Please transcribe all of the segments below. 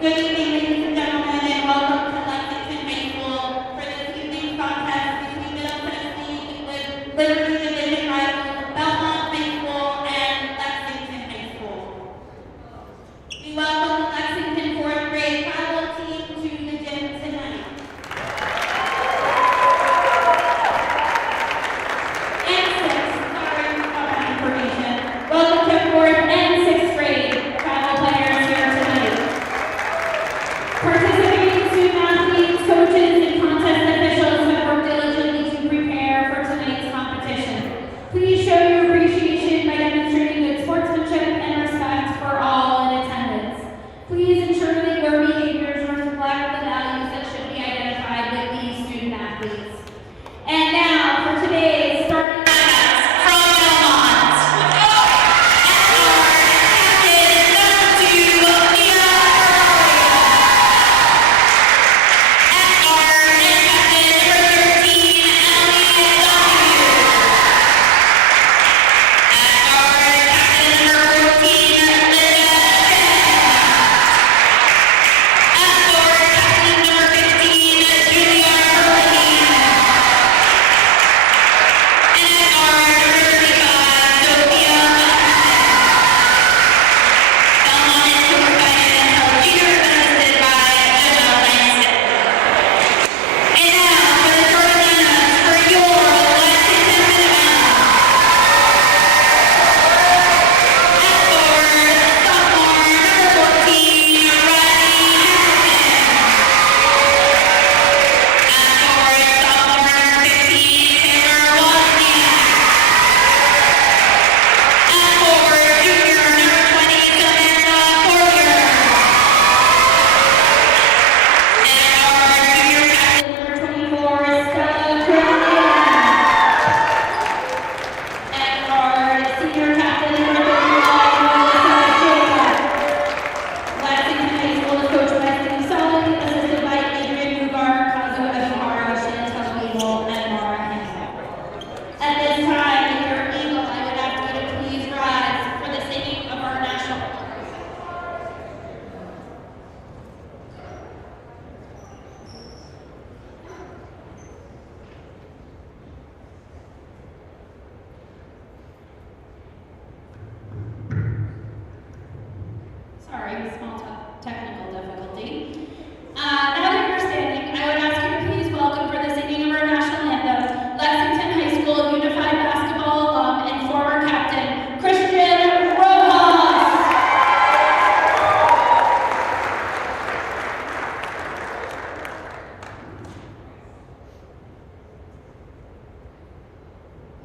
Good evening, ladies and gentlemen, and welcome to Lexington High School for this evening's contest between Middle Tennessee with Liberty Division rivals Belmont High School and Lexington High School. We welcome the Lexington 4th grade travel team to the gym tonight. And 6th, sorry about that information. Welcome to 4th and 6th grade travel players here tonight. Participating student athletes, coaches, and contest officials have worked diligently to prepare for tonight's competition. Please show your appreciation by demonstrating good sportsmanship and respect for all in attendance. Please ensure that your behaviors reflect the values that should be identified with these student athletes. And now for today's starting lineups from Belmont. Sorry, small technical difficulty. Now that you're standing, I would ask you to please welcome for the singing of our national anthem, Lexington High School Unified Basketball alum and former captain, Christian Rojas.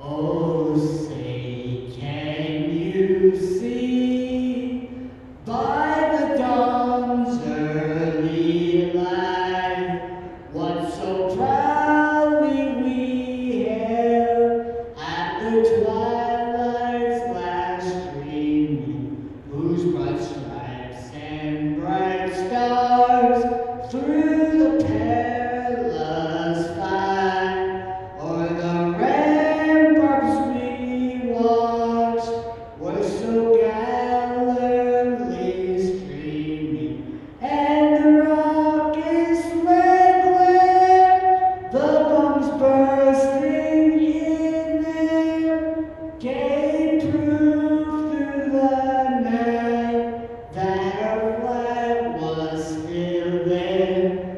Oh, say, can you see by the dawn's early light what so proudly we hailed at the twilight's last streaming, whose bright stripes and bright stars through the perilous fight o'er the ramparts we watched were so gallantly streaming, and the rocket's red glare, the bombs bursting in them, gave proof through the night that our flag was still there.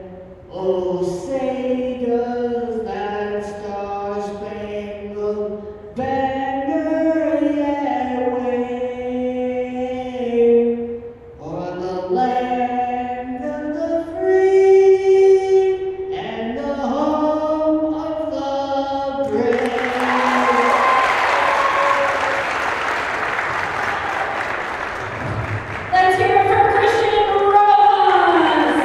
Oh, say does that star-spangled banner yet wave o'er the land of the free and the home of the brave? Let's hear it for Christian Rojas.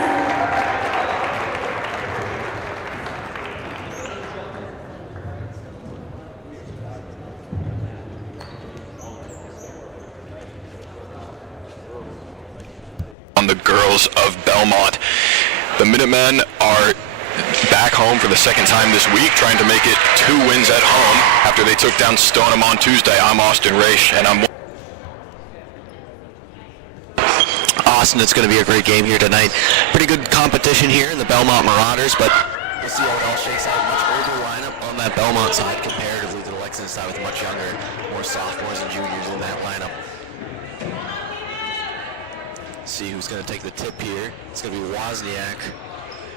On the girls of Belmont. The Minutemen are back home for the second time this week, trying to make it 2 wins at home after they took down Stoneham on Tuesday. I'm Austin Raish, and Austin, it's going to be a great game here tonight. Pretty good competition here in the Belmont Marauders, but we'll see how it all shakes out. Much older lineup on that Belmont side comparatively to the Lexington side with much younger, more sophomores and juniors in that lineup. See who's going to take the tip here. It's going to be Wozniak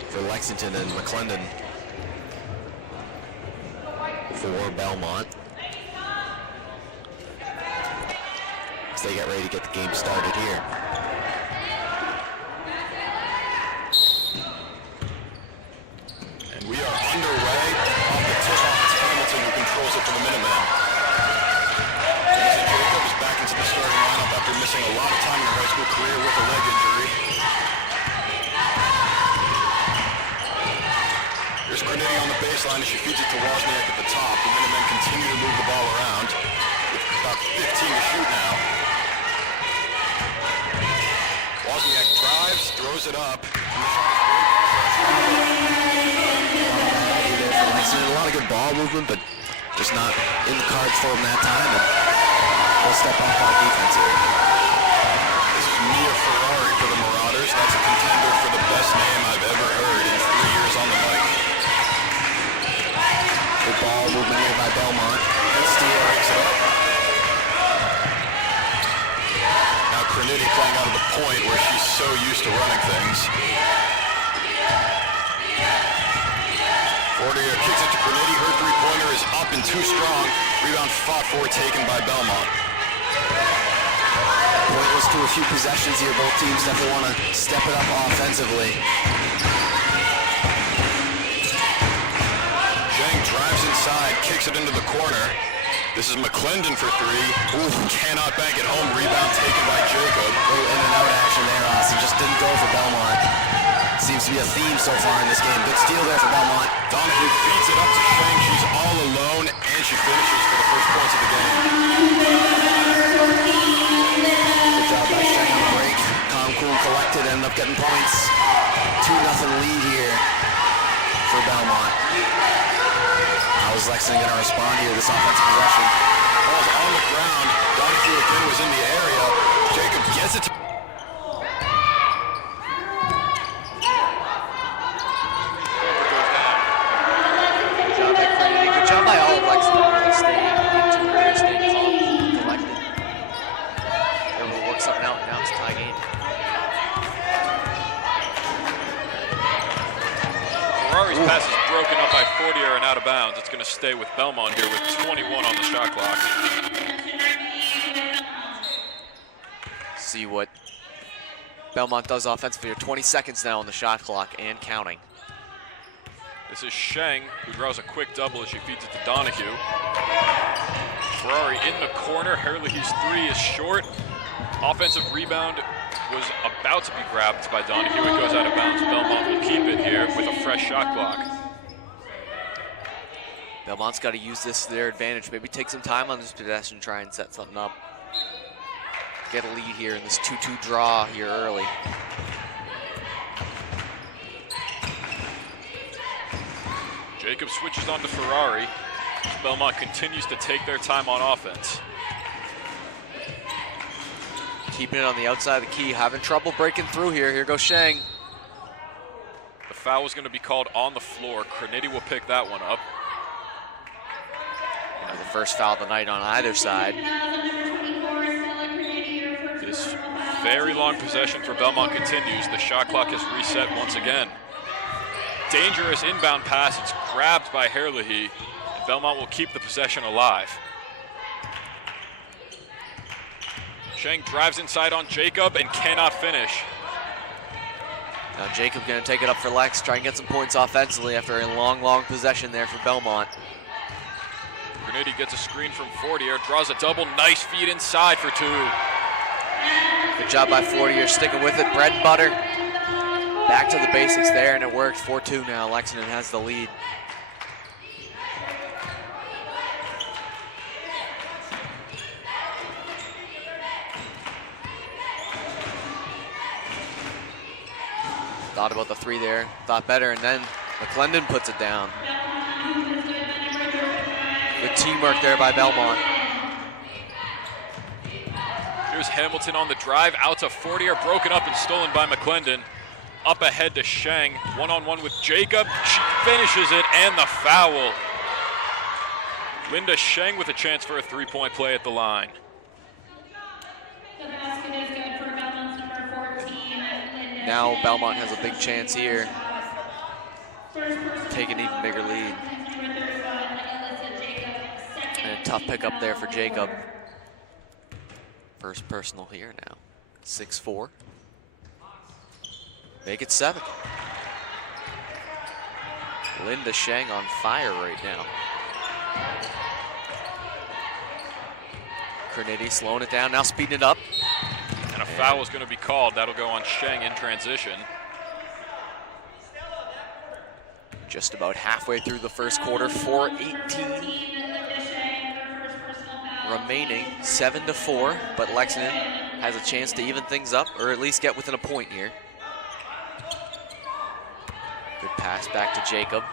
for Lexington and McClendon for Belmont. As they get ready to get the game started here. And we are underway. Off the tip-off, it's Hamilton who controls it for the Minutemen. Jason Jacob is back into the starting lineup after missing a lot of time in her high school career with a leg injury. Here's Cornetti on the baseline as she feeds it to Wozniak at the top. The Minutemen continue to move the ball around with about 15 to shoot now. Wozniak drives, throws it up. A lot of good ball movement, but just not in the cards for him that time. And we'll step off on defense here. This is Mia Ferrari for the Marauders. That's a contender for the best name I've ever heard in 3 years on the mic. Good ball movement here by Belmont. And Steele breaks it up. Now Cornetti playing out of the point where she's so used to running things. Fortier kicks it to Cornetti. Her three-pointer is up and too strong. Rebound fought for, taken by Belmont. Pointless to a few possessions here. Both teams definitely want to step it up offensively. Zhang drives inside, kicks it into the corner. This is McClendon for three. Ooh, cannot bank it home. Rebound taken by Jacob. In and out action there, Austin. Just didn't go for Belmont. Seems to be a theme so far in this game. Good steal there for Belmont. Donahue feeds it up to Sheng. She's all alone, and she finishes for the first points of the game. Good job by Sheng on the break. Calm, cool, and collected. Ended up getting points. 2-0 lead here for Belmont. How is Lexington going to respond here to this offensive possession? Ball's on the ground. Donahue again was in the area. Jacob gets it to... Good job by all of Lexington. Staying calm, collected. Able to work something out, and now it's a tie game. Ferrari's pass is broken up by Fortier and out of bounds. It's going to stay with Belmont here with 21 on the shot clock. See what Belmont does offensively here. 20 seconds now on the shot clock and counting. This is Sheng, who draws a quick double as she feeds it to Donahue. Ferrari in the corner. Herlihy's three is short. Offensive rebound was about to be grabbed by Donahue. It goes out of bounds. Belmont will keep it here with a fresh shot clock. Belmont's got to use this to their advantage. Maybe take some time on this possession, try and set something up. Get a lead here in this 2-2 draw here early. Jacob switches on to Ferrari. Belmont continues to take their time on offense. Keeping it on the outside of the key, having trouble breaking through here. Here goes Sheng. The foul is going to be called on the floor. Cornetti will pick that one up. The first foul of the night on either side. This very long possession for Belmont continues. The shot clock has reset once again. Dangerous inbound pass. It's grabbed by Herlihy. Belmont will keep the possession alive. Sheng drives inside on Jacob and cannot finish. Now Jacob going to take it up for Lex, try and get some points offensively after a long possession there for Belmont. Cornetti gets a screen from Fortier, draws a double, nice feed inside for two. Good job by Fortier, sticking with it, bread and butter. Back to the basics there, and it worked. 4-2 now. Lexington has the lead. Thought about the three there, thought better, and then McClendon puts it down. Good teamwork there by Belmont. Here's Here's Hamilton on the drive, out to Fortier, broken up and stolen by McClendon. Up ahead to Sheng, one-on-one with Jacob. She finishes it, and the foul. Linda Sheng with a chance for a three-point play at the line. The basket is good for Belmont's number 14, Linda Now Sheng. Belmont has a big chance here. First personal Take an even foul, bigger lead. number 31, Alyssa Jacob. Second And a tough team pickup there for foul Jacob. for- First personal here now. 6-4. Make it 7. Linda Sheng on fire right now. Cornetti slowing it down, now speeding it up. And a foul is going to be called. That'll go on Sheng in transition. Just about halfway through the first quarter, 4:18 Linda Sheng for first personal foul. remaining, 7-4, but Lexington has a chance to even things up, or at least get within a point here. Good pass back to Jacob.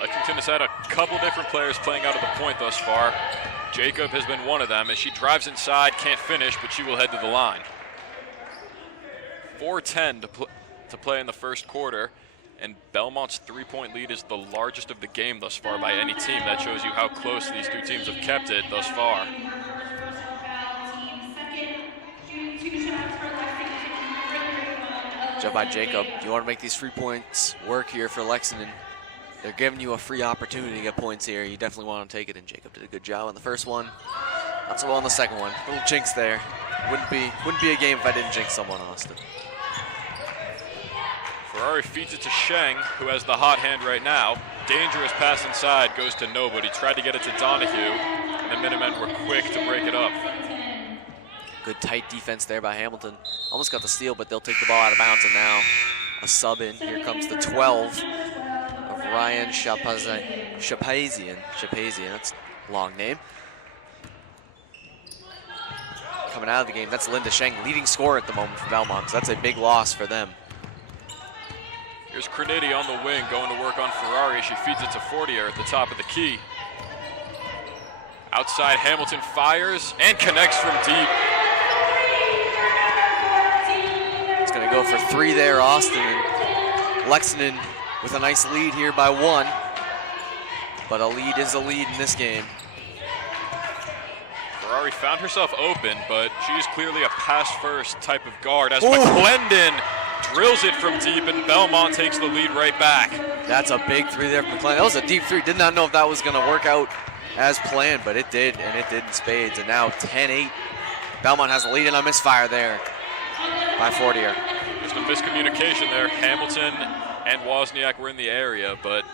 Lexington has had a couple different players playing out of the point thus far. Jacob has been one of them as she drives inside, can't finish, but she will head to the line. 4:10 to play in the first quarter, and Belmont's three-point lead is the largest of the game thus far by any team. That shows you how close these two teams have kept it thus far. First personal foul, team second. Shooting 2 shots for Lexington, number 31, Job by Alyssa Jacob. You want to make these free points work here for Lexington. They're giving you a free opportunity to get points here. You definitely want to take it, and Jacob did a good job on the first one. Not so well on the second one. Little jinx there. Wouldn't be a game if I didn't jinx someone, Austin. Ferrari feeds it to Sheng, who has the hot hand right now. Dangerous pass inside, goes to nobody. Tried to get it to Donahue, and the Minutemen were quick to break it up. Good tight defense there by Hamilton. Almost got the steal, but they'll take the ball out of bounds, and now a sub in. Here comes the 12 of Ryan Shapazian. That's a long name. Coming out of the game, that's Linda Sheng, leading scorer at the moment for Belmont, so that's a big loss for them. Here's Cornetti on the wing, going to work on Ferrari. She feeds it to Fortier at the top of the key. Outside, Hamilton fires and connects from deep. It's going to go for 3 there, Austin. And Lexington with a nice lead here by 1. But a lead is a lead in this game. Ferrari found herself open, but she's clearly a pass-first type of guard as McClendon drills it from deep, and Belmont takes the lead right back. That's a big 3 there from McClendon. That was a deep 3. Did not know if that was going to work out as planned, but it did, and it did in spades. And now 10-8. Belmont has the lead, and a misfire there by Fortier. Just a miscommunication there. Hamilton and Wozniak were in the area, but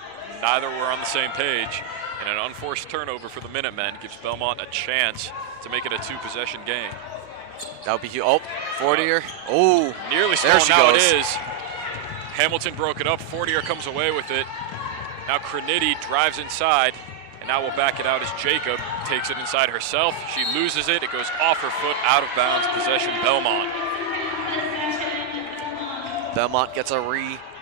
neither were on the same page. And an unforced turnover for the Minutemen gives Belmont a chance to make it a 2-possession game. That would be huge. Oh, Fortier. Oh, Nearly there stolen, she now goes. it is. Hamilton broke it up. Fortier comes away with it. Now Cornetti drives inside, and now we'll back it out as Jacob takes it inside herself. She loses it. It goes off her foot, out of bounds. Possession, Belmont. Belmont gets a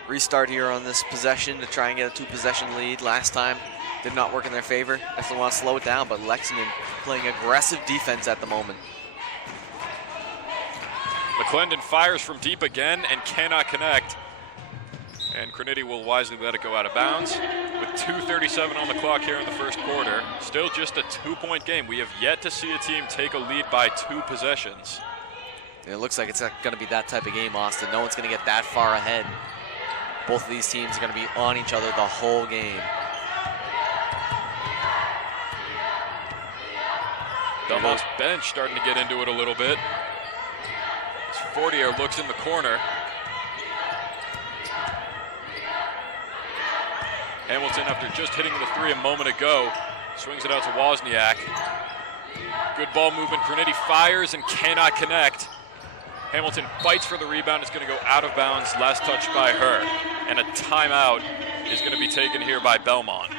restart here on this possession to try and get a 2-possession lead. Last time did not work in their favor. Definitely want to slow it down, but Lexington playing aggressive defense at the moment. McClendon fires from deep again and cannot connect. And Cornetti will wisely let it go out of bounds. With 2:37 on the clock here in the first quarter, still just a 2-point game. We have yet to see a team take a lead by 2 possessions. It looks like it's going to be that type of game, Austin. No one's going to get that far ahead. Both of these teams are going to be on each other the whole game. Belmont's bench starting to get into it a little bit. As Fortier looks in the corner. Hamilton, after just hitting the 3 a moment ago, swings it out to Wozniak. Good ball movement. Cornetti fires and cannot connect. Hamilton fights for the rebound. It's going to go out of bounds. Last touch by her. And a timeout is going to be taken here by Belmont.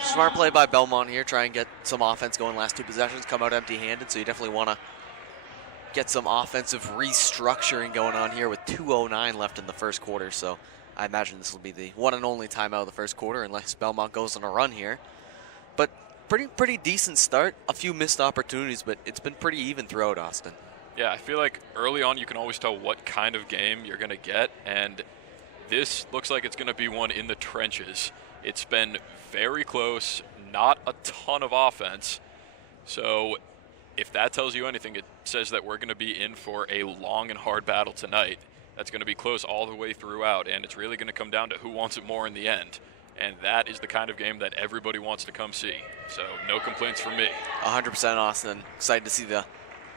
Smart play by Belmont here. Try and get some offense going last 2 possessions. Come out empty-handed, so you definitely want to get some offensive restructuring going on here with 2:09 left in the first quarter. So I imagine this will be the one and only timeout of the first quarter unless Belmont goes on a run here. But pretty decent start. A few missed opportunities, but it's been pretty even throughout, Austin. Yeah, I feel like early on you can always tell what kind of game you're going to get, and this looks like it's going to be one in the trenches. It's been very close, not a ton of offense. So if that tells you anything, it says that we're going to be in for a long and hard battle tonight. That's going to be close all the way throughout, and it's really going to come down to who wants it more in the end. And that is the kind of game that everybody wants to come see. So no complaints from me. 100% Austin. Excited to see the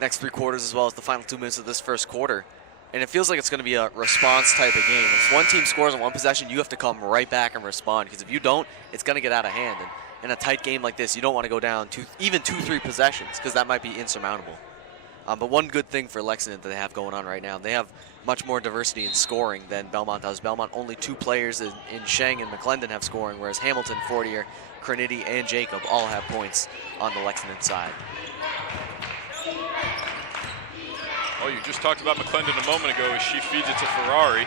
next 3 quarters as well as the final 2 minutes of this first quarter. And it feels like it's going to be a response type of game. If one team scores on one possession, you have to come right back and respond, because if you don't, it's going to get out of hand. And in a tight game like this, you don't want to go down even 2-3 possessions, because that might be insurmountable. But one good thing for Lexington that they have going on right now, they have much more diversity in scoring than Belmont does. Belmont, only 2 players in Sheng and McClendon have scoring, whereas Hamilton, Fortier, Crenity, and Jacob all have points on the Lexington side. Oh, you just talked about McClendon a moment ago as she feeds it to Ferrari. In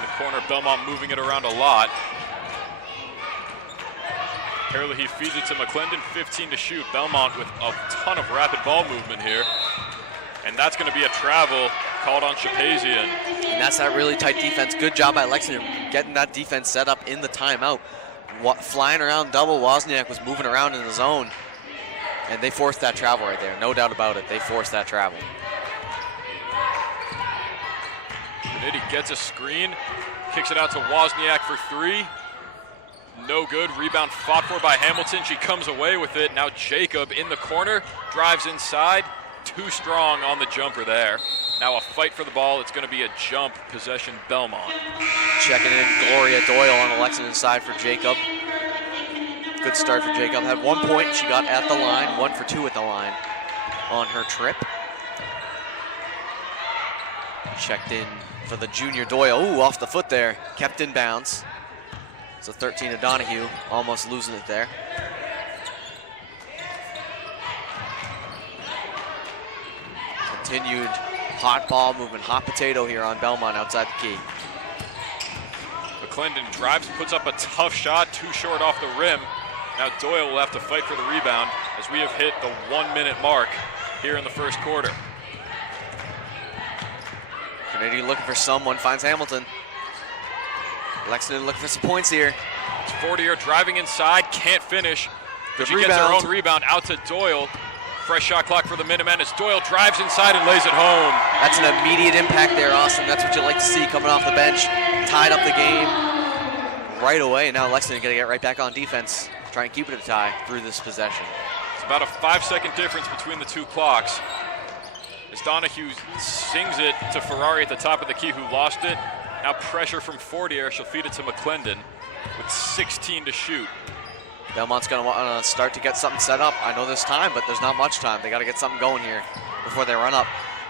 the corner, Belmont moving it around a lot. Herlihy feeds it to McClendon, 15 to shoot. Belmont with a ton of rapid ball movement here. And that's going to be a travel called on Shapazian. And that's that really tight defense. Good job by Lexington getting that defense set up in the timeout. Flying around double, Wozniak was moving around in the zone. And they forced that travel right there. No doubt about it. They forced that travel. Crenity gets a screen, kicks it out to Wozniak for 3. No good. Rebound fought for by Hamilton. She comes away with it. Now Jacob in the corner, drives inside. Too strong on the jumper there. Now a fight for the ball. It's going to be a jump possession Belmont. Checking in Gloria Doyle on the Lexington side for Jacob. Good start for Jacob. Had 1 point. She got at the line. 1 for 2 at the line on her trip. Checked in for the junior Doyle. Ooh, off the foot there. Kept in bounds. So 13 to Donahue. Almost losing it there. Continued hot ball movement. Hot potato here on Belmont outside the key. McClendon drives, puts up a tough shot. Too short off the rim. Now Doyle will have to fight for the rebound as we have hit the 1 minute mark here in the first quarter. Kennedy looking for someone, finds Hamilton. Lexington looking for some points here. It's Fortier driving inside, can't finish. Good she rebound. Gets her own rebound out to Doyle. Fresh shot clock for the Minutemen as Doyle drives inside and lays it home. That's an immediate impact there, Austin. That's what you like to see coming off the bench. Tied up the game right away, and now Lexington gonna get right back on defense. Try and keep it a tie through this possession. It's about a 5-second difference between the 2 clocks. As Donahue sings it to Ferrari at the top of the key, who lost it. Now pressure from Fortier. She'll feed it to McClendon with 16 to shoot. Belmont's gonna want to start to get something set up. I know there's time, but there's not much time. They gotta get something going here before they run out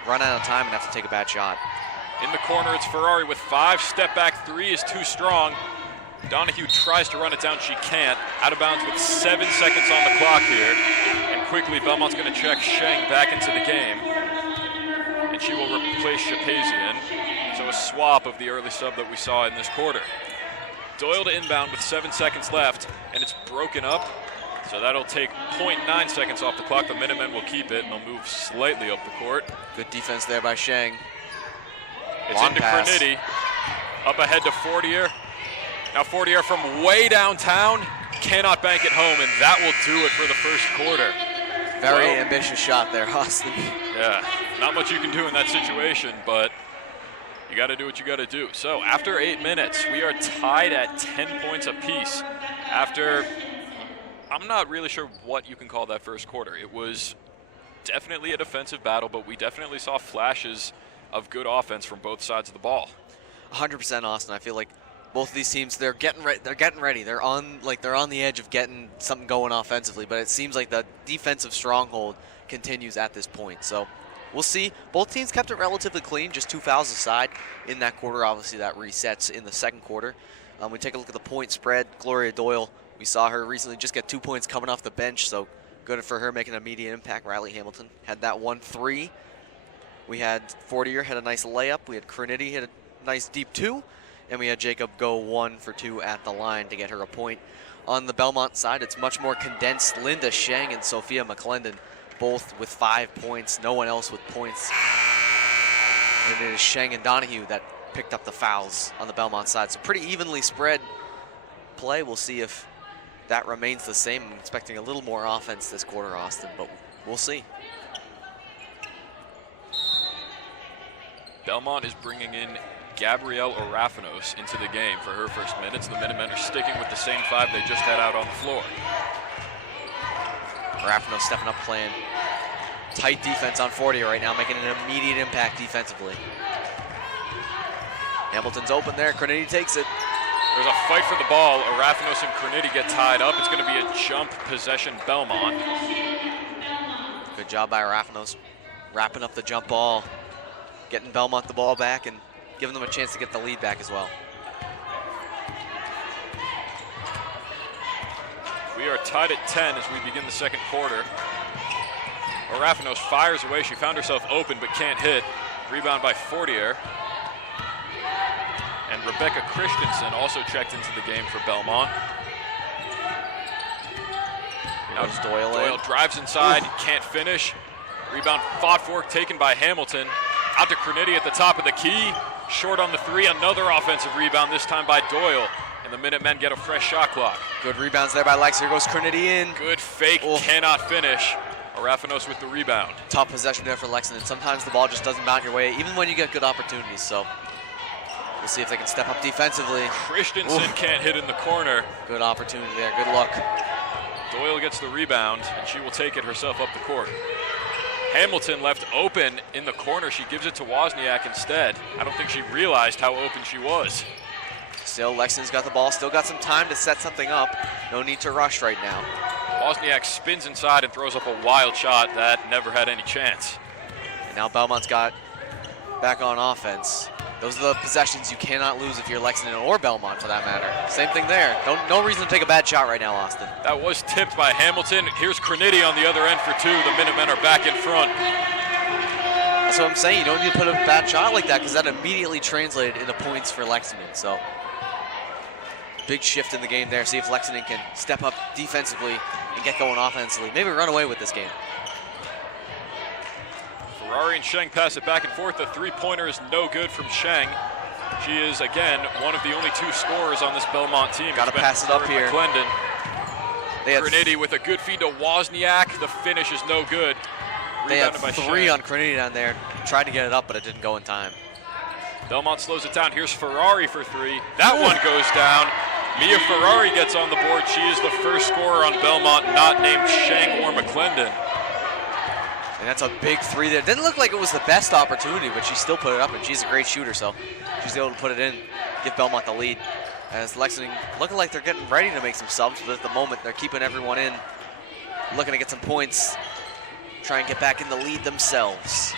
of time and have to take a bad shot. In the corner, it's Ferrari with 5. Step back 3 is too strong. Donahue tries to run it down, she can't. Out of bounds with 7 seconds on the clock here. And quickly, Belmont's gonna check Sheng back into the game. And she will replace Shapazian. So a swap of the early sub that we saw in this quarter. Doyle to inbound with 7 seconds left, and it's broken up. So that'll take 0.9 seconds off the clock. The Minutemen will keep it, and they'll move slightly up the court. Good defense there by Sheng. It's Long into pass. Crenity. Up ahead to Fortier. Now Fortier from way downtown cannot bank it home, and that will do it for the first quarter. Very Well, ambitious shot there, Austin. Yeah, not much you can do in that situation, but you got to do what you got to do. So after 8 minutes, we are tied at 10 points apiece. After, I'm not really sure what you can call that first quarter. It was definitely a defensive battle, but we definitely saw flashes of good offense from both sides of the ball. 100% Austin. I feel like both of these teams, they're getting ready. They're on the edge of getting something going offensively, but it seems like the defensive stronghold continues at this point. So we'll see. Both teams kept it relatively clean, just 2 fouls aside in that quarter. Obviously, that resets in the second quarter. We take a look at the point spread. Gloria Doyle, we saw her recently just get 2 points coming off the bench, so good for her making an immediate impact. Riley Hamilton had that 1-3. We had Fortier had a nice layup. We had Crenity hit a nice deep 2. And we had Jacob go 1 for 2 at the line to get her a point. on the Belmont side, it's much more condensed. Linda Sheng and Sophia McClendon, both with 5 points. No one else with points. And it is Sheng and Donahue that picked up the fouls on the Belmont side. So pretty evenly spread play. We'll see if that remains the same. I'm expecting a little more offense this quarter, Austin, but we'll see. Belmont is bringing in Gabrielle Arafanos into the game for her first minutes. The Minutemen are sticking with the same 5 they just had out on the floor. Arafanos stepping up, playing tight defense on 40 right now, making an immediate impact defensively. Hamilton's open there. Crinity takes it. There's a fight for the ball. Arafanos and Crinity get tied up. It's going to be a jump possession Belmont. Good job by Arafanos, wrapping up the jump ball, getting Belmont the ball back and giving them a chance to get the lead back as well. We are tied at 10 as we begin the second quarter. Arafanos fires away. She found herself open but can't hit. Rebound by Fortier. And Rebecca Christensen also checked into the game for Belmont. Now Doyle drives inside, can't finish. Rebound fought for, taken by Hamilton. Out to Crinity at the top of the key. Short on the 3, another offensive rebound, this time by Doyle. And the Minutemen get a fresh shot clock. Good rebounds there by Lex. Here goes Crinity in. Good fake, cannot finish. Arafanos with the rebound. Tough possession there for Lexington. Sometimes the ball just doesn't bounce your way, even when you get good opportunities. So we'll see if they can step up defensively. Christensen can't hit in the corner. Good opportunity there, good luck. Doyle gets the rebound, and she will take it herself up the court. Hamilton left open in the corner. She gives it to Wozniak instead. I don't think she realized how open she was. Still, Lexington's got the ball, still got some time to set something up. No need to rush right now. Wozniak spins inside and throws up a wild shot that never had any chance. And now Belmont's got back on offense. Those are the possessions you cannot lose if you're Lexington or Belmont, for that matter. Same thing there. No reason to take a bad shot right now, Austin. That was tipped by Hamilton. Here's Crinity on the other end for 2. The Minutemen are back in front. That's what I'm saying. You don't need to put a bad shot like that because that immediately translated into points for Lexington. So big shift in the game there. See if Lexington can step up defensively and get going offensively. Maybe run away with this game. Ferrari and Sheng pass it back and forth. The 3-pointer is no good from Sheng. She is, again, one of the only 2 scorers on this Belmont team. Got to pass it up here. McClendon. Crinity with a good feed to Wozniak. The finish is no good. They had Rebounded by 3 Sheng. on Crinity down there. Tried to get it up, but it didn't go in time. Belmont slows it down. Here's Ferrari for 3. That one goes down. Mia Ferrari gets on the board. She is the first scorer on Belmont, not named Sheng or McClendon. And that's a big 3 there. Didn't look like it was the best opportunity, but she still put it up, and she's a great shooter, so she's able to put it in, give Belmont the lead. As Lexington looking like they're getting ready to make some subs, but at the moment they're keeping everyone in, looking to get some points, try and get back in the lead themselves.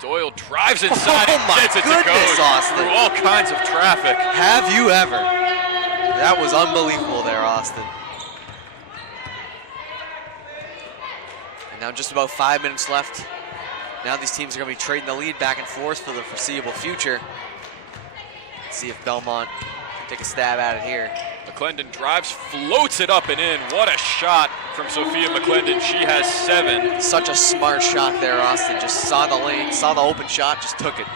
Doyle drives inside and gets it to go Austin. through all kinds of traffic. Have you ever? That was unbelievable there, Austin. And now just about 5 minutes left. Now these teams are going to be trading the lead back and forth for the foreseeable future. Let's see if Belmont can take a stab at it here. McClendon drives, floats it up and in. What a shot from Sophia McClendon. She has 7. Such a smart shot there, Austin. Just saw the lane, saw the open shot, just took it.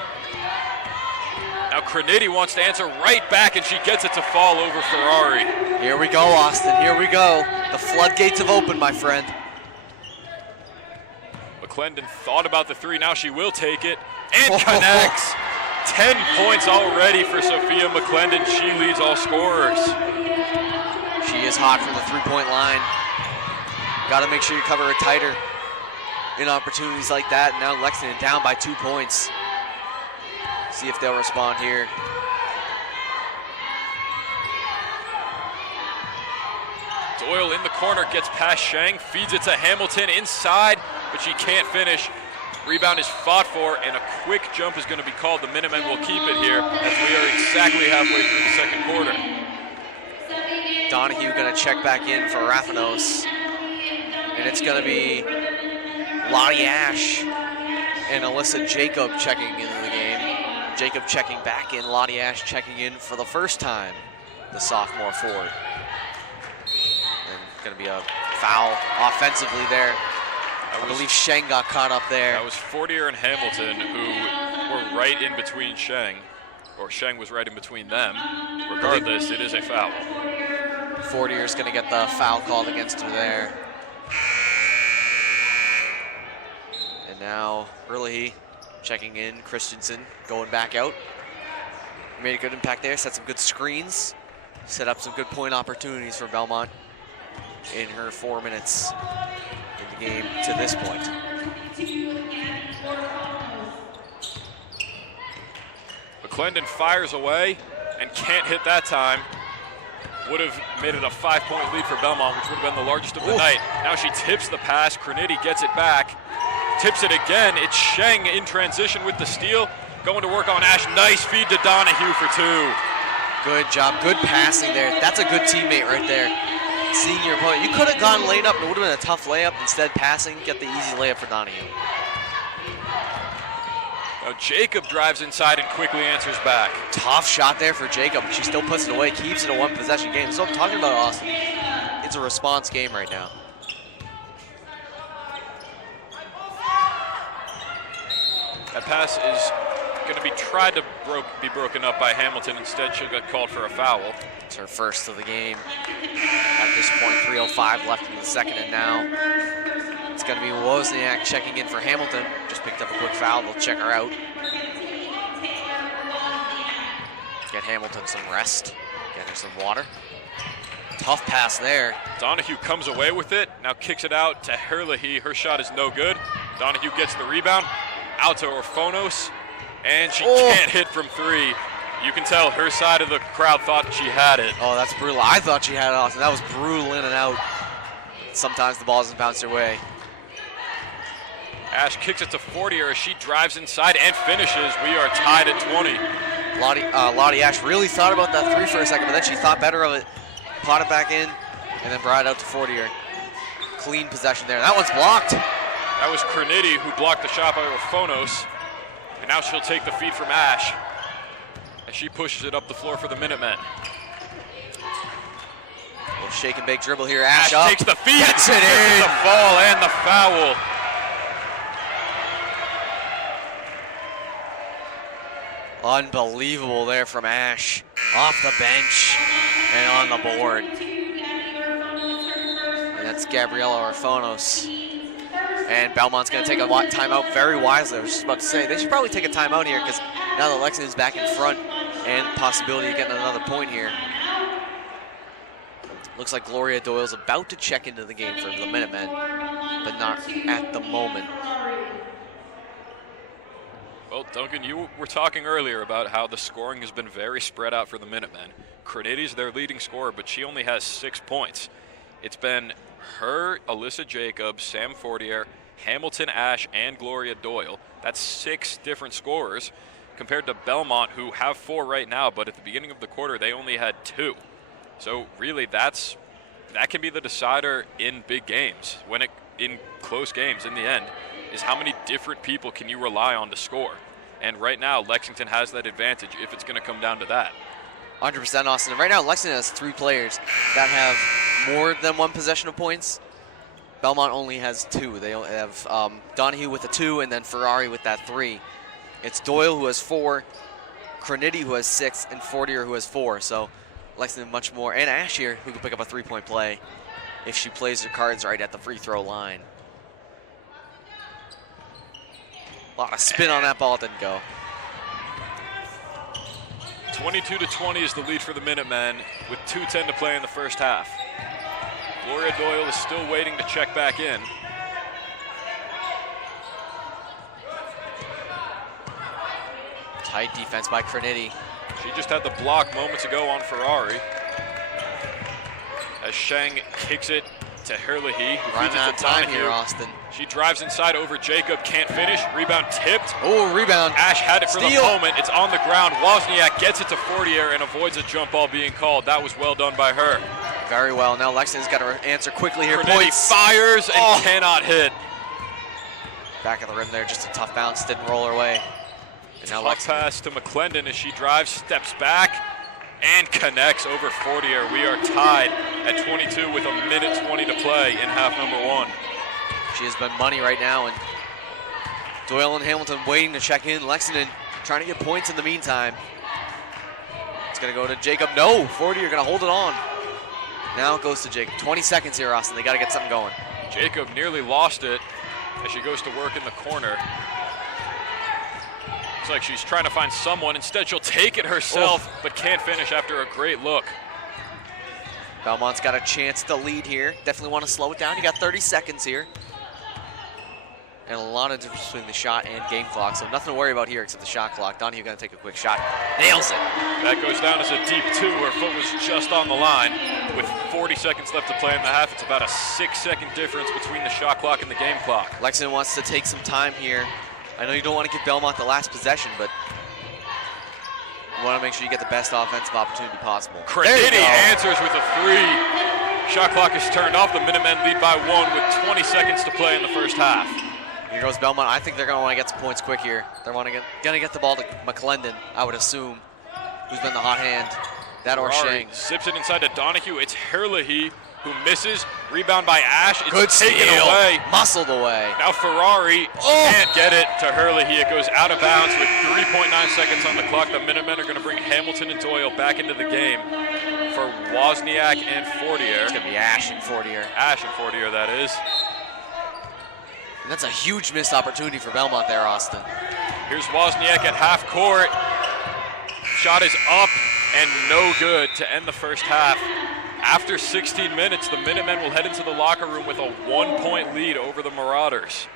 Now Crinity wants to answer right back, and she gets it to fall over Ferrari. Here we go, Austin. Here we go. The floodgates have opened, my friend. McClendon thought about the 3. Now she will take it and connects. 10 points already for Sophia McClendon. She leads all scorers. She is hot from the 3-point line. Got to make sure you cover her tighter in opportunities like that. Now Lexington down by 2 points. See if they'll respond here. Doyle in the corner, gets past Sheng, feeds it to Hamilton inside, but she can't finish. Rebound is fought for, and a quick jump is going to be called. The Minutemen will keep it here as we are exactly halfway through the second quarter. Donahue going to check back in for Rafanos. And it's going to be Lottie Ash and Alyssa Jacob checking into the game. Jacob checking back in, Lottie Ash checking in for the first time, the sophomore forward. going to be a foul offensively there. I believe Sheng got caught up there. That was Fortier and Hamilton, who were right in between Sheng, or Sheng was right in between them. Regardless, it is a foul. Fortier's going to get the foul called against her there. And now Erlehy checking in. Christensen going back out. Made a good impact there, set some good screens, set up some good point opportunities for Belmont in her 4 minutes in the game to this point. McClendon fires away and can't hit that time. Would have made it a 5-point lead for Belmont, which would have been the largest of the night. Now she tips the pass. Criniti gets it back. Tips it again. It's Sheng in transition with the steal. Going to work on Ash. Nice feed to Donahue for 2. Good job. Good passing there. That's a good teammate right there. Seeing your opponent. You could have gone late up. It would have been a tough layup. Instead, passing. Get the easy layup for Donahue. Now Jacob drives inside and quickly answers back. Tough shot there for Jacob. She still puts it away. Keeps it a one-possession game. So I'm talking about Austin. It's a response game right now. That pass is going to be tried to be broken up by Hamilton. Instead, she'll get called for a foul. It's her first of the game. At this point, 3:05 left in the second, and now it's going to be Wozniak checking in for Hamilton. Just picked up a quick foul. They'll check her out. Get Hamilton some rest. Get her some water. Tough pass there. Donahue comes away with it. Now kicks it out to Herlihy. Her shot is no good. Donahue gets the rebound. Out to Orphonos. And she can't hit from 3. You can tell her side of the crowd thought she had it. Oh, that's brutal. I thought she had it, Austin. That was brutal in and out. Sometimes the ball doesn't bounce her way. Ash kicks it to Fortier as she drives inside and finishes. We are tied at 20. Lottie Ash really thought about that 3 for a second, but then she thought better of it. Caught it back in, and then brought it out to Fortier. Clean possession there. That one's blocked. That was Criniti who blocked the shot by Orphonos. And now she'll take the feed from Ash as she pushes it up the floor for the Minutemen. Little shake and bake dribble here. Ash up. Takes the feed. Gets it in. The fall and the foul. Unbelievable there from Ash. Off the bench and on the board. And that's Gabriela Orphonos. And Belmont's going to take a timeout very wisely. I was just about to say, they should probably take a timeout here because now that Lexington's back in front and possibility of getting another point here. Looks like Gloria Doyle's about to check into the game for the Minutemen, but not at the moment. Well, Duncan, you were talking earlier about how the scoring has been very spread out for the Minutemen. Criniti's their leading scorer, but she only has 6 points. It's been her, Alyssa Jacobs, Sam Fortier, Hamilton, Ash, and Gloria Doyle. That's 6 different scorers compared to Belmont, who have 4 right now, but at the beginning of the quarter, they only had 2. So really, that can be the decider in big games. In close games, in the end, is how many different people can you rely on to score. And right now, Lexington has that advantage if it's going to come down to that. 100%, Austin. Right now, Lexington has 3 players that have more than 1 possession of points. Belmont only has 2. They have Donahue with a 2, and then Ferrari with that 3. It's Doyle who has 4, Criniti who has 6, and Fortier who has 4. So Lexington much more, and Ash here who can pick up a 3-point play if she plays her cards right at the free throw line. A lot of spin on that ball, didn't go. 22-20 is the lead for the Minutemen with 2:10 to play in the first half. Gloria Doyle is still waiting to check back in. Tight defense by Criniti. She just had the block moments ago on Ferrari. As Sheng kicks it to Herlihy, who Running feeds out it of to time Donahue. here, Austin. She drives inside over Jacob, can't finish. Rebound tipped. Oh, rebound. Ash had it for the Steal. moment. It's on the ground. Wozniak gets it to Fortier and avoids a jump ball being called. That was well done by her. Very well. Now Lexington's got to answer quickly here. Criniti Points. fires and cannot hit. Back of the rim there, just a tough bounce. Didn't roll her way. And now Tough pass to McClendon as she drives, steps back, and connects over Fortier. We are tied at 22 with 1:20 to play in half number 1. She has been money right now, and Doyle and Hamilton waiting to check in. Lexington trying to get points in the meantime. It's going to go to Jacob. No, Fortier going to hold it on. Now it goes to Jacob. 20 seconds here, Austin. They got to get something going. Jacob nearly lost it as she goes to work in the corner. Looks like she's trying to find someone. Instead, she'll take it herself, but can't finish after a great look. Belmont's got a chance to lead here. Definitely want to slow it down. You got 30 seconds here. And a lot of difference between the shot and game clock, so nothing to worry about here except the shot clock. Donahue going to take a quick shot. Nails it. That goes down as a deep 2. Her foot was just on the line. With 40 seconds left to play in the half, it's about a 6-second difference between the shot clock and the game clock. Lexington wants to take some time here. I know you don't want to give Belmont the last possession, but you want to make sure you get the best offensive opportunity possible. Crediti answers with a 3. Shot clock is turned off. The Minutemen lead by 1 with 20 seconds to play in the first half. Here goes Belmont. I think they're going to want to get some points quick here. They're going to get the ball to McClendon, I would assume, who's been the hot hand. That or Shang. Zips it inside to Donahue. It's Herlihy who misses. Rebound by Ash. It's Good taken steal. away. Muscled away. Now Ferrari can't get it to Herlihy. It goes out of bounds with 3.9 seconds on the clock. The Minutemen are going to bring Hamilton and Doyle back into the game for Wozniak and Fortier. It's going to be Ash and Fortier. Ash and Fortier, that is. And that's a huge missed opportunity for Belmont there, Austin. Here's Wozniak at half court. Shot is up and no good to end the first half. After 16 minutes, the Minutemen will head into the locker room with a 1-point lead over the Marauders.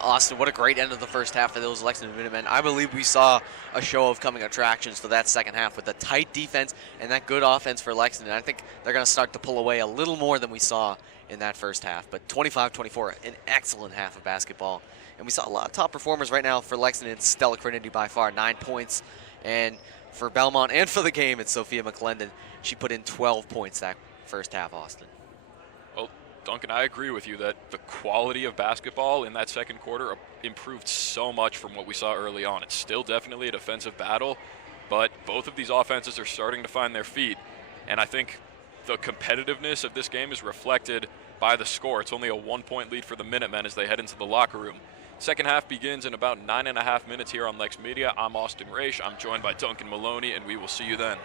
Austin, what a great end of the first half for those Lexington Minutemen. I believe we saw a show of coming attractions to that second half with the tight defense and that good offense for Lexington. I think they're going to start to pull away a little more than we saw in that first half. But 25-24, an excellent half of basketball. And we saw a lot of top performers right now for Lexington. Stella Crinity by far, 9 points. And for Belmont and for the game, it's Sophia McClendon. She put in 12 points that first half, Austin. Well, Duncan, I agree with you that the quality of basketball in that second quarter improved so much from what we saw early on. It's still definitely a defensive battle, but both of these offenses are starting to find their feet. And I think the competitiveness of this game is reflected by the score. It's only a 1-point lead for the Minutemen as they head into the locker room. Second half begins in about 9.5 minutes here on LexMedia. I'm Austin Raish. I'm joined by Duncan Maloney, and we will see you then.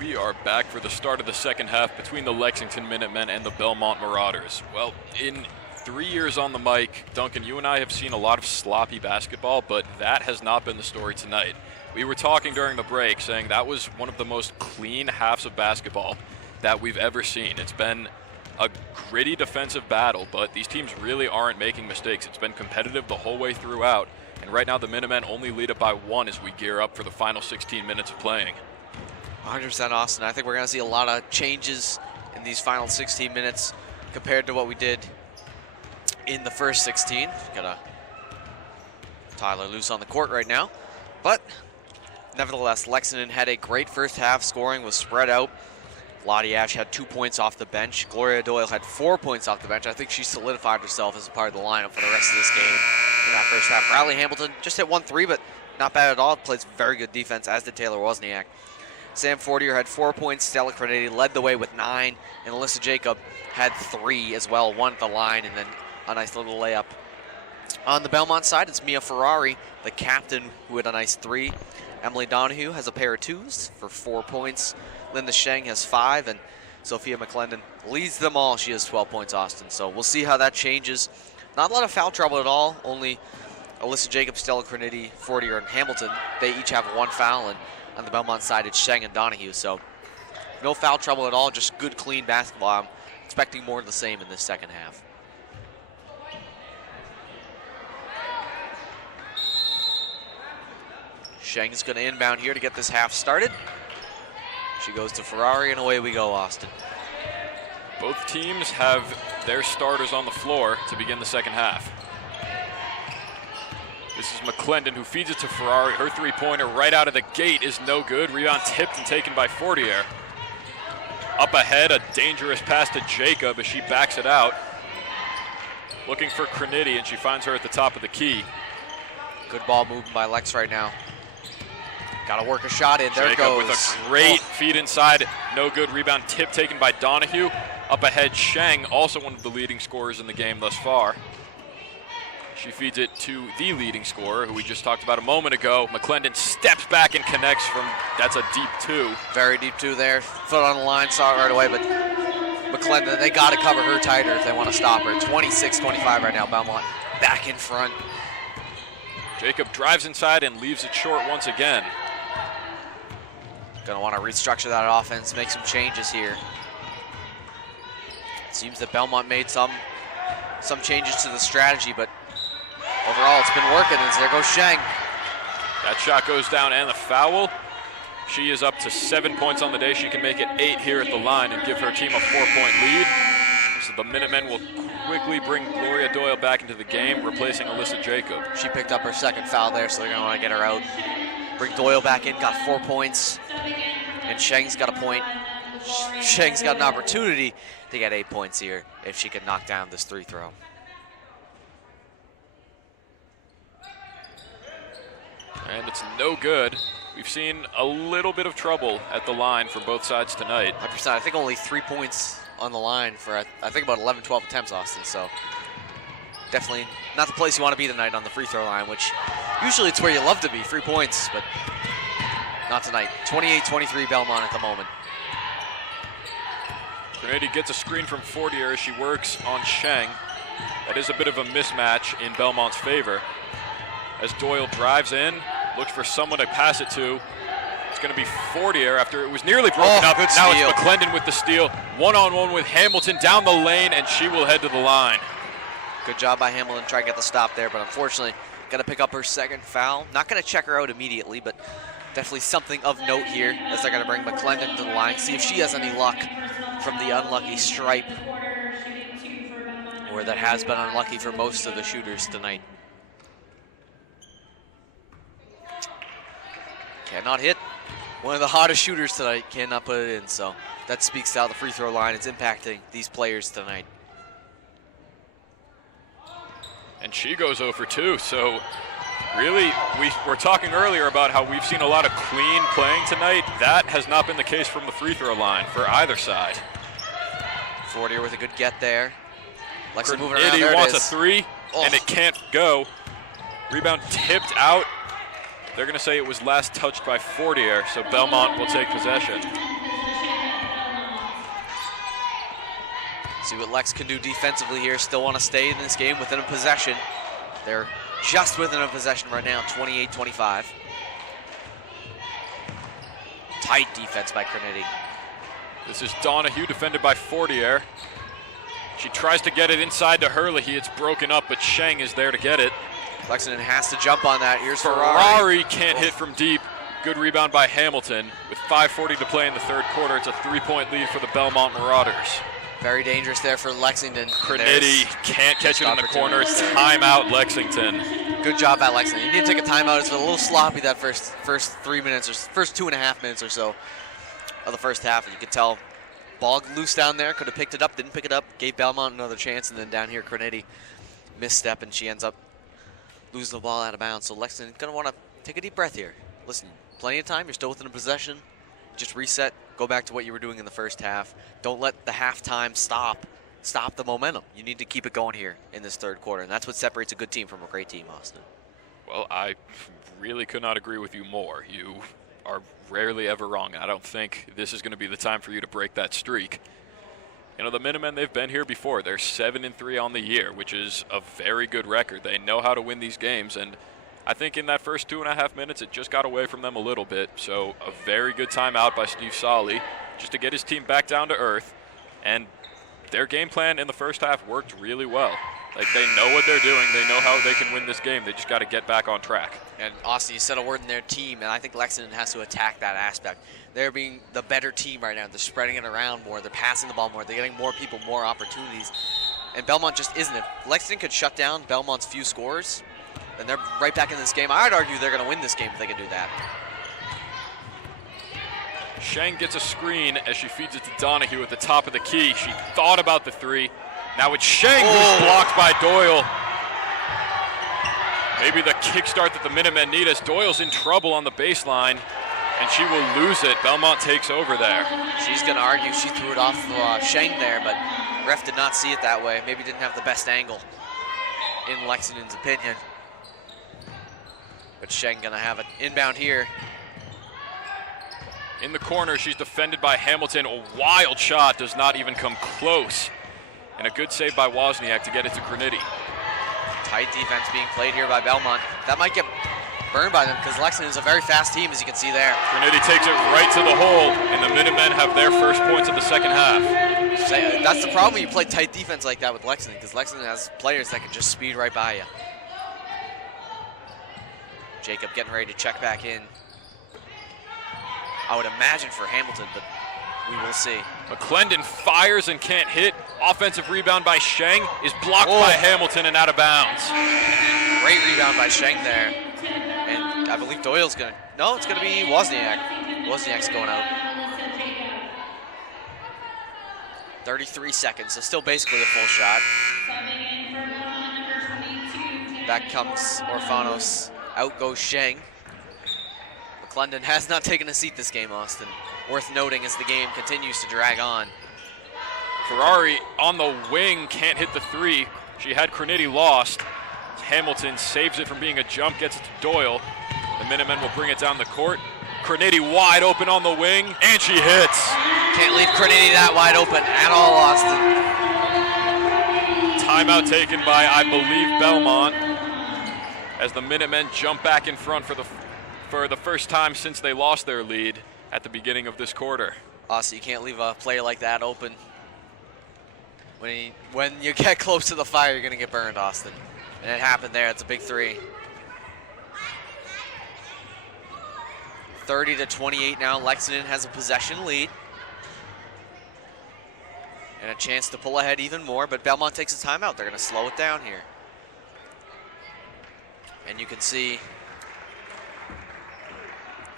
We are back for the start of the second half between the Lexington Minutemen and the Belmont Marauders. Well, in 3 years on the mic, Duncan, you and I have seen a lot of sloppy basketball, but that has not been the story tonight. We were talking during the break saying that was one of the most clean halves of basketball that we've ever seen. It's been a gritty defensive battle, but these teams really aren't making mistakes. It's been competitive the whole way throughout, and right now the Minutemen only lead it by 1 as we gear up for the final 16 minutes of playing. 100% Austin. I think we're going to see a lot of changes in these final 16 minutes compared to what we did in the first 16. Got a Tyler loose on the court right now. But nevertheless, Lexington had a great first half. Scoring was spread out. Lottie Ash had 2 points off the bench. Gloria Doyle had 4 points off the bench. I think she solidified herself as a part of the lineup for the rest of this game in that first half. Riley Hamilton just hit 1 3, but not bad at all. Plays very good defense, as did Taylor Wozniak. Sam Fortier had 4 points. Stella Crenady led the way with 9. And Alyssa Jacob had 3 as well. 1 at the line and then a nice little layup. On the Belmont side, it's Mia Ferrari, the captain, who had a nice 3. Emily Donahue has a pair of 2s for 4 points. Linda Sheng has 5. And Sophia McClendon leads them all. She has 12 points, Austin. So we'll see how that changes. Not a lot of foul trouble at all. Only Alyssa Jacob, Stella Crenady, Fortier, and Hamilton. They each have 1 foul. And on the Belmont side, it's Sheng and Donahue. So no foul trouble at all, just good, clean basketball. I'm expecting more of the same in this second half. Sheng's going to inbound here to get this half started. She goes to Ferrari, and away we go, Austin. Both teams have their starters on the floor to begin the second half. This is McClendon, who feeds it to Ferrari. Her three-pointer right out of the gate is no good. Rebound tipped and taken by Fortier. Up ahead, a dangerous pass to Jacob as she backs it out. Looking for Crenady, and she finds her at the top of the key. Good ball moving by Lex right now. Got to work a shot in. There Jacob it goes. with a great feed inside. No good. Rebound tip taken by Donahue. Up ahead, Sheng, also one of the leading scorers in the game thus far. She feeds it to the leading scorer, who we just talked about a moment ago. McClendon steps back and connects from, that's a deep 2. Very deep 2 there. Foot on the line, saw it right away, but McClendon, they got to cover her tighter if they want to stop her. 26-25 right now, Belmont back in front. Jacob drives inside and leaves it short once again. Gonna want to restructure that offense, make some changes here. It seems that Belmont made some changes to the strategy, but overall, it's been working, and there goes Sheng. That shot goes down, and the foul. She is up to 7 points on the day. She can make it 8 here at the line and give her team a 4-point lead. So the Minutemen will quickly bring Gloria Doyle back into the game, replacing Alyssa Jacob. She picked up her second foul there, so they're going to want to get her out. Bring Doyle back in, got 4 points. And Sheng's got a point. Sheng's got an opportunity to get 8 points here if she can knock down this 3-throw. And it's no good. We've seen a little bit of trouble at the line for both sides tonight. 100%. I think only 3 points on the line for, I think, about 11, 12 attempts, Austin. So definitely not the place you want to be tonight on the free throw line, which usually it's where you love to be, 3 points, but not tonight. 28-23 Belmont at the moment. Crenady gets a screen from Fortier as she works on Sheng. That is a bit of a mismatch in Belmont's favor. As Doyle drives in, looks for someone to pass it to. It's going to be Fortier after it was nearly broken up. Good now steal. it's McClendon with the steal. One-on-one with Hamilton down the lane, and she will head to the line. Good job by Hamilton trying to get the stop there, but unfortunately got to pick up her second foul. Not going to check her out immediately, but definitely something of note here as they're going to bring McClendon to the line, see if she has any luck from the unlucky stripe, or that has been unlucky for most of the shooters tonight. Cannot hit. One of the hottest shooters tonight, cannot put it in, so that speaks to how the free throw line is impacting these players tonight. And she goes 0 for 2, so really, we were talking earlier about how we've seen a lot of clean playing tonight. That has not been the case from the free throw line for either side. Fortier with a good get there. Lexi moving around, Crenady there wants it a is. 3, and it can't go. Rebound tipped out. They're going to say it was last touched by Fortier, so Belmont will take possession. See what Lex can do defensively here. Still want to stay in this game within a possession. They're just within a possession right now, 28-25. Tight defense by Cornetti. This is Donahue, defended by Fortier. She tries to get it inside to Herlihy. It's broken up, but Sheng is there to get it. Lexington has to jump on that. Here's Ferrari can't hit from deep. Good rebound by Hamilton. With 5:40 to play in the third quarter, it's a 3-point lead for the Belmont Marauders. Very dangerous there for Lexington. Cornetti can't catch it in the corner. Timeout, Lexington. Good job at Lexington. You need to take a timeout. It's a little sloppy that first 3 minutes, or first 2.5 minutes or so of the first half. You could tell ball loose down there. Could have picked it up, didn't pick it up. Gave Belmont another chance, and then down here, Cornetti misstep, and she ends up losing the ball out of bounds. So Lexington gonna want to take a deep breath here. Listen, plenty of time. You're still within a possession. Just reset. Go back to what you were doing in the first half. Don't let the halftime stop the momentum. You need to keep it going here in this third quarter, and that's what separates a good team from a great team, Austin. Well, I really could not agree with you more. You are rarely ever wrong. I don't think this is going to be the time for you to break that streak. You know, the Minutemen, they've been here before. They're 7-3 on the year, which is a very good record. They know how to win these games, and I think in that first 2.5 minutes, it just got away from them a little bit. So a very good timeout by Steve Solly just to get his team back down to earth. And their game plan in the first half worked really well. Like, they know what they're doing. They know how they can win this game. They just got to get back on track. And Austin, you said a word in their team, and I think Lexington has to attack that aspect. They're being the better team right now. They're spreading it around more. They're passing the ball more. They're getting more people, more opportunities. And Belmont just isn't. If Lexington could shut down Belmont's few scores, then they're right back in this game. I'd argue they're going to win this game if they can do that. Sheng gets a screen as she feeds it to Donahue at the top of the key. She thought about the three. Now it's Sheng who's blocked by Doyle. Maybe the kickstart that the Minutemen need as Doyle's in trouble on the baseline, and she will lose it. Belmont takes over there. She's going to argue she threw it off Sheng there, but ref did not see it that way. Maybe didn't have the best angle, in Lexington's opinion. But Sheng going to have an inbound here. In the corner, she's defended by Hamilton. A wild shot does not even come close. And a good save by Wozniak to get it to Cornetti. Tight defense being played here by Belmont. That might get burned by them because Lexington is a very fast team, as you can see there. Cornetti takes it right to the hole, and the Minutemen have their first points of the second half. That's the problem when you play tight defense like that with Lexington, because Lexington has players that can just speed right by you. Jacob getting ready to check back in. I would imagine for Hamilton, but we will see. McClendon fires and can't hit. Offensive rebound by Sheng is blocked by Hamilton and out of bounds. Great rebound by Sheng there. And I believe Doyle's going to, no, it's going to be Wozniak. Wozniak's going out. 33 seconds, so still basically a full shot. Back comes Orfanos. Out goes Sheng. McClendon has not taken a seat this game, Austin. Worth noting as the game continues to drag on. Ferrari on the wing, can't hit the three. She had Cornetti lost. Hamilton saves it from being a jump, gets it to Doyle. The Minutemen will bring it down the court. Cornetti wide open on the wing, and she hits. Can't leave Cornetti that wide open at all, Austin. Timeout taken by, I believe, Belmont, as the Minutemen jump back in front for the first time since they lost their lead at the beginning of this quarter. Austin, you can't leave a player like that open. When you get close to the fire, you're going to get burned, Austin. And it happened there. It's a big three. 30-28 now. Lexington has a possession lead. And a chance to pull ahead even more, but Belmont takes a timeout. They're going to slow it down here. And you can see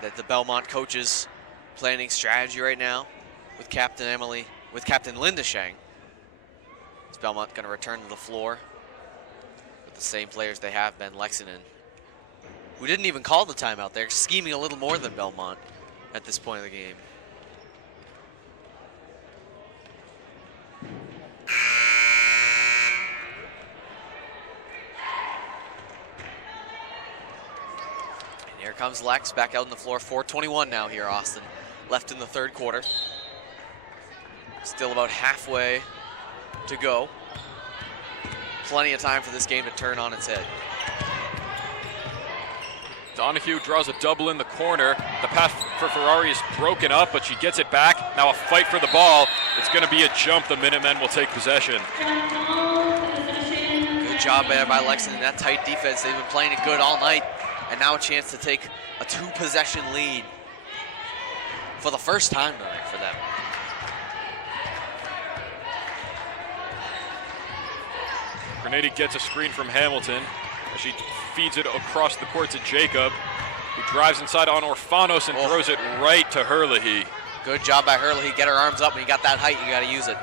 that the Belmont coaches planning strategy right now with Captain Linda Sheng. Is Belmont going to return to the floor with the same players they have been, Lexington, who didn't even call the timeout. They're scheming a little more than Belmont at this point of the game. And here comes Lex back out on the floor. 4:21 now here, Austin, left in the third quarter. Still about halfway to go. Plenty of time for this game to turn on its head. Donahue draws a double in the corner. The pass for Ferrari is broken up, but she gets it back. Now a fight for the ball. It's going to be a jump. The Minutemen will take possession. Good job there by Lexington. That tight defense, they've been playing it good all night. And now a chance to take a 2-possession lead for the first time tonight for them. Grenady gets a screen from Hamilton. She feeds it across the court to Jacob, who drives inside on Orfanos and throws it right to Herlihy. Good job by Herlihy. Get her arms up. When you got that height, you got to use it.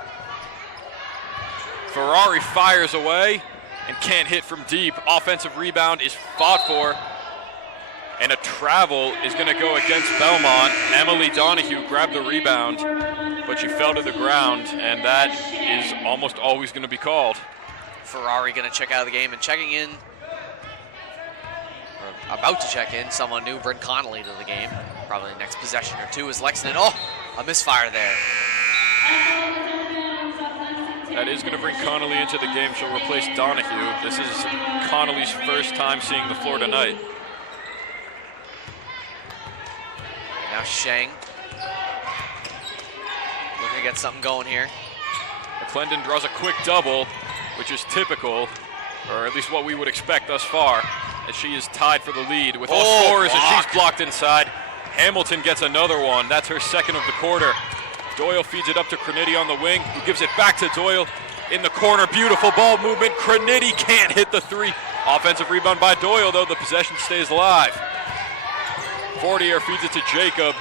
Ferrari fires away and can't hit from deep. Offensive rebound is fought for, and a travel is going to go against Belmont. Emily Donahue grabbed the rebound, but she fell to the ground, and that is almost always going to be called. Ferrari going to check out of the game, and checking in, or about to check in, someone new, Bryn Connolly, to the game. Probably the next possession or two is Lexington. Oh, a misfire there. That is going to bring Connolly into the game. She'll replace Donahue. This is Connolly's first time seeing the floor tonight. Now Sheng looking to get something going here. McClendon draws a quick double, which is typical, or at least what we would expect thus far, as she is tied for the lead with all scores as she's blocked inside. Hamilton gets another one. That's her second of the quarter. Doyle feeds it up to Crenity on the wing, who gives it back to Doyle in the corner. Beautiful ball movement. Crenity can't hit the three. Offensive rebound by Doyle, though. The possession stays alive. Fortier feeds it to Jacob.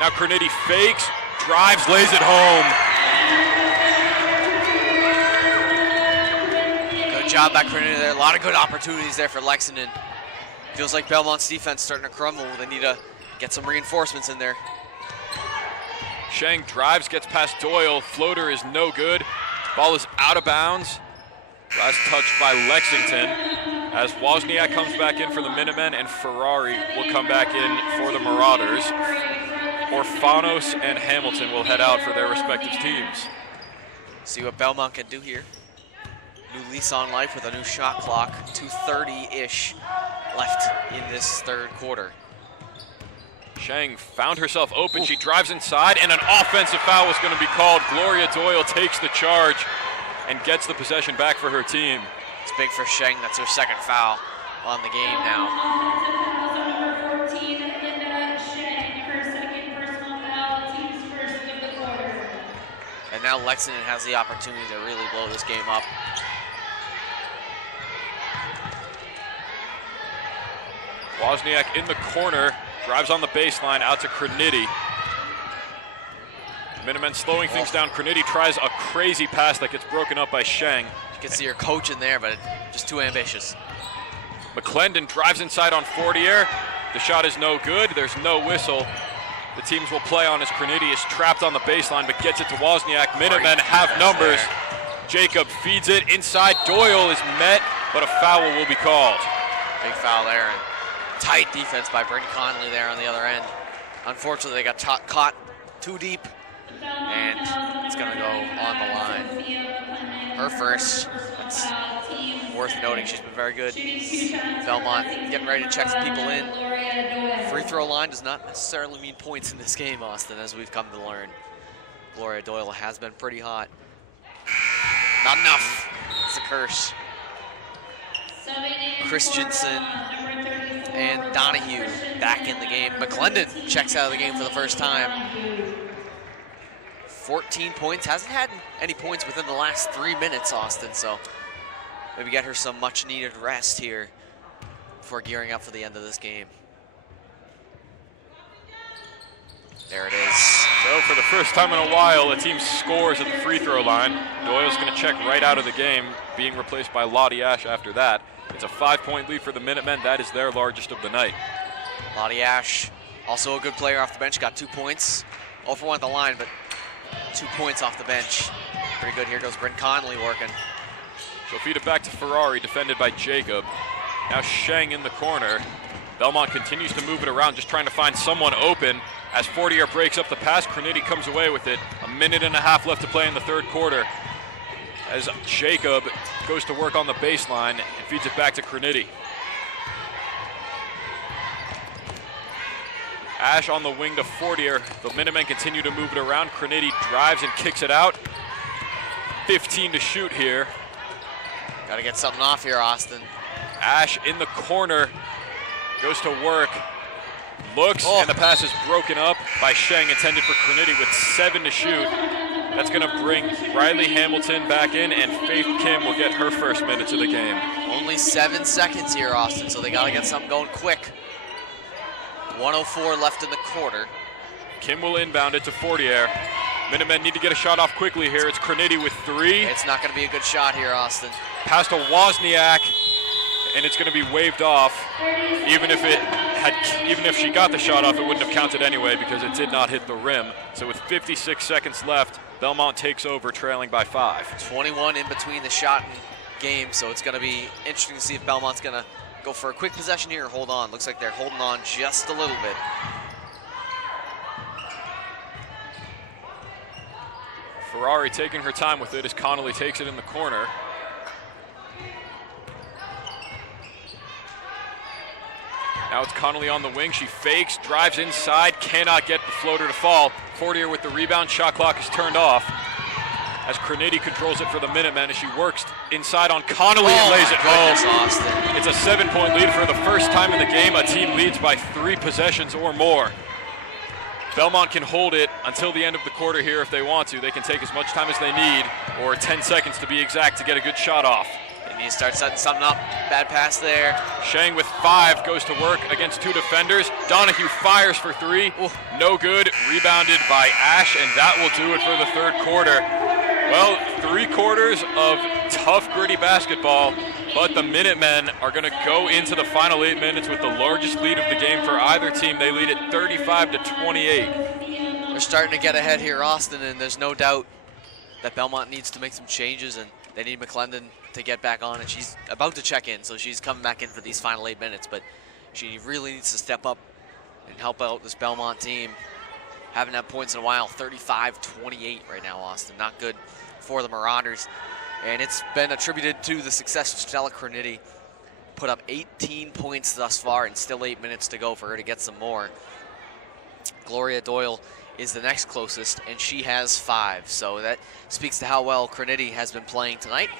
Now Crenity fakes, drives, lays it home. Good job by Crenity there. A lot of good opportunities there for Lexington. Feels like Belmont's defense starting to crumble. They need to get some reinforcements in there. Sheng drives, gets past Doyle. Floater is no good. Ball is out of bounds. Last touch by Lexington. As Wozniak comes back in for the Minutemen, and Ferrari will come back in for the Marauders. Orfanos and Hamilton will head out for their respective teams. See what Belmont can do here. New lease on life with a new shot clock. 2:30-ish left in this third quarter. Sheng found herself open. She drives inside, and an offensive foul is going to be called. Gloria Doyle takes the charge and gets the possession back for her team. It's big for Sheng. That's her second foul on the game now. Number 14, Linda Sheng, her second personal foul, team's first of the quarter. And now Lexington has the opportunity to really blow this game up. Wozniak in the corner, drives on the baseline out to Crenity. Minutemen slowing things down. Crenity tries a crazy pass that gets broken up by Sheng. You can see her coach in there, but just too ambitious. McClendon drives inside on Fortier. The shot is no good. There's no whistle. The teams will play on as Crenity is trapped on the baseline, but gets it to Wozniak. Minutemen have numbers. Jacob feeds it inside. Doyle is met, but a foul will be called. Big foul there. And tight defense by Bryn Connolly there on the other end. Unfortunately, they got caught too deep, and it's going to go on the line. Her first. That's worth noting. She's been very good. Belmont getting ready to check some people in. Free throw line does not necessarily mean points in this game, Austin, as we've come to learn. Gloria Doyle has been pretty hot. Not enough. It's a curse. Christensen and Donahue back in the game. McClendon checks out of the game for the first time. 14 points. Hasn't had any points within the last 3 minutes, Austin, so maybe get her some much needed rest here before gearing up for the end of this game. There it is. So for the first time in a while, a team scores at the free throw line. Doyle's going to check right out of the game, being replaced by Lottie Ash after that. It's a 5-point lead for the Minutemen. That is their largest of the night. Lottie Ash, also a good player off the bench, got 2 points. 0 for 1 at the line, but 2 points off the bench. Pretty good. Here goes Bryn Connolly working. She'll feed it back to Ferrari, defended by Jacob. Now Sheng in the corner. Belmont continues to move it around, just trying to find someone open. As Fortier breaks up the pass, Crenity comes away with it. 1.5 minutes left to play in the third quarter. as Jacob goes to work on the baseline and feeds it back to Crinity. Ash on the wing to Fortier. The Minutemen continue to move it around. Crinity drives and kicks it out. 15 to shoot here. Got to get something off here, Austin. Ash in the corner, goes to work, looks, and the pass is broken up by Sheng, intended for Crinity with 7 to shoot. That's going to bring Riley Hamilton back in, and Faith Kim will get her first minutes of the game. Only 7 seconds here, Austin, so they got to get something going quick. 1:04 left in the quarter. Kim will inbound it to Fortier. Minutemen need to get a shot off quickly here. It's Crinity with 3. It's not going to be a good shot here, Austin. Pass to Wozniak, and it's going to be waved off. Even if she got the shot off, it wouldn't have counted anyway because it did not hit the rim. So with 56 seconds left, Belmont takes over, trailing by 5. 21 in between the shot and game, so it's going to be interesting to see if Belmont's going to go for a quick possession here or hold on. Looks like they're holding on just a little bit. Ferrari taking her time with it as Connolly takes it in the corner. Now it's Connolly on the wing. She fakes, drives inside, cannot get the floater to fall. Fortier with the rebound. Shot clock is turned off as Crinity controls it for the Minutemen as she works inside on Connolly and lays it home. Austin. It's a 7-point lead for the first time in the game. A team leads by 3 possessions or more. Belmont can hold it until the end of the quarter here if they want to. They can take as much time as they need, or 10 seconds to be exact, to get a good shot off. They need to start setting something up. Bad pass there. Sheng with 5 goes to work against 2 defenders. Donahue fires for 3. Ooh, no good. Rebounded by Ash, and that will do it for the third quarter. Well, 3 quarters of tough, gritty basketball, but the Minutemen are going to go into the final 8 minutes with the largest lead of the game for either team. They lead at 35-28. They're starting to get ahead here, Austin, and there's no doubt that Belmont needs to make some changes, and they need McClendon to get back on, and she's about to check in, so she's coming back in for these final 8 minutes, but she really needs to step up and help out this Belmont team. Haven't had points in a while. 35-28 right now, Austin. Not good for the Marauders. And it's been attributed to the success of Stella Crinity. Put up 18 points thus far and still 8 minutes to go for her to get some more. Gloria Doyle is the next closest, and she has 5. So that speaks to how well Crinity has been playing tonight.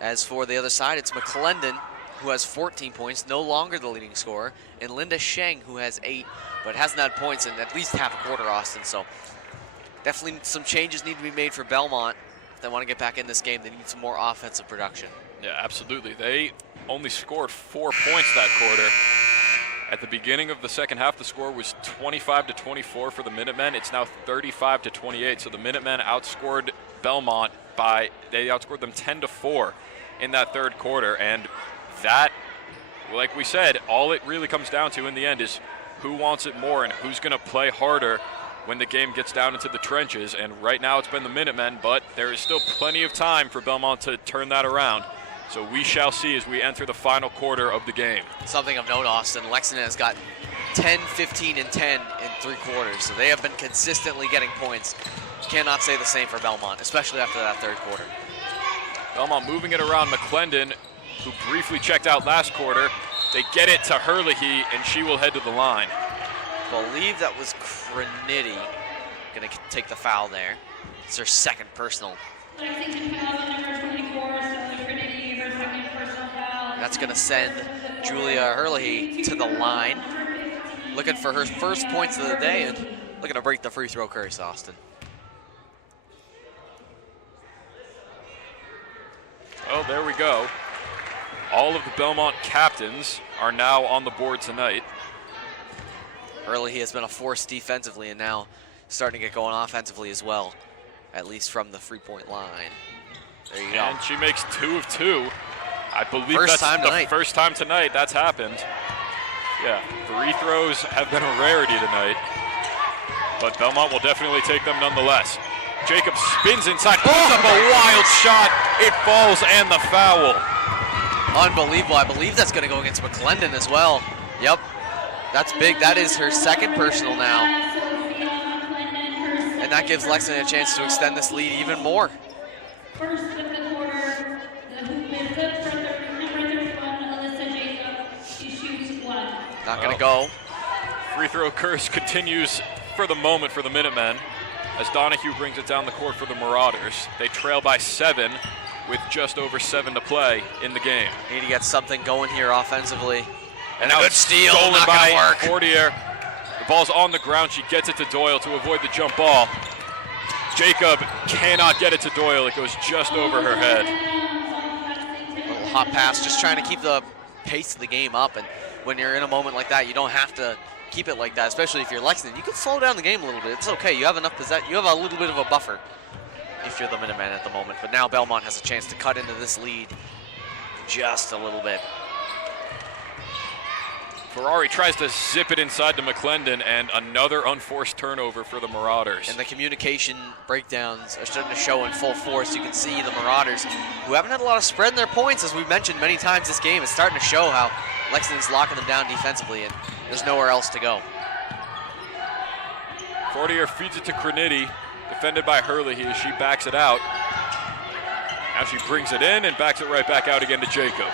As for the other side, it's McClendon, who has 14 points, no longer the leading scorer, and Linda Sheng, who has 8, but hasn't had points in at least half a quarter, Austin. So definitely some changes need to be made for Belmont. If they want to get back in this game, they need some more offensive production. Yeah, absolutely. They only scored 4 points that quarter. At the beginning of the second half, the score was 25-24 for the Minutemen. It's now 35-28. So the Minutemen outscored Belmont they outscored them 10-4 in that third quarter. And that, like we said, all it really comes down to in the end is who wants it more and who's going to play harder when the game gets down into the trenches. And right now it's been the Minutemen, but there is still plenty of time for Belmont to turn that around. So we shall see as we enter the final quarter of the game. Something of note, Austin, Lexington has gotten 10, 15, and 10 in 3 quarters. So they have been consistently getting points. Cannot say the same for Belmont, especially after that third quarter. Belmont moving it around McClendon, who briefly checked out last quarter. They get it to Herlihy, and she will head to the line. Believe that was Crinity going to take the foul there. It's her second personal. That's going to send Julia Herlihy to the line. Looking for her first points of the day and looking to break the free throw curse, Austin. Oh, there we go. All of the Belmont captains are now on the board tonight. Herlihy has been a force defensively and now starting to get going offensively as well, at least from the 3-point line. There you go. And she makes 2 of 2. I believe that's the first time tonight that's happened. Yeah, free throws have been a rarity tonight, but Belmont will definitely take them nonetheless. Jacob spins inside, puts up a wild shot. It falls and the foul. Unbelievable. I believe that's going to go against McClendon as well. Yep, that's big. That is her second personal now. And that gives Lexington a chance to extend this lead even more. Not going to go. Free throw curse continues for the moment for the Minutemen as Donahue brings it down the court for the Marauders. They trail by 7 with just over 7 to play in the game. Need to get something going here offensively. And now good it's steal, stolen not by gonna work. Fortier. The ball's on the ground. She gets it to Doyle to avoid the jump ball. Jacob cannot get it to Doyle. It goes just over her head. Little hot pass, just trying to keep the pace of the game up. And when you're in a moment like that, you don't have to keep it like that, especially if you're Lexington. You can slow down the game a little bit. It's okay. You have enough possession. You have a little bit of a buffer if you're the Minutemen at the moment. But now Belmont has a chance to cut into this lead just a little bit. Ferrari tries to zip it inside to McClendon, and another unforced turnover for the Marauders. And the communication breakdowns are starting to show in full force. You can see the Marauders, who haven't had a lot of spread in their points, as we've mentioned many times this game, is starting to show how Lexington's locking them down defensively, and there's nowhere else to go. Fortier feeds it to Crenity, defended by Herlihy as she backs it out. Now she brings it in and backs it right back out again to Jacob.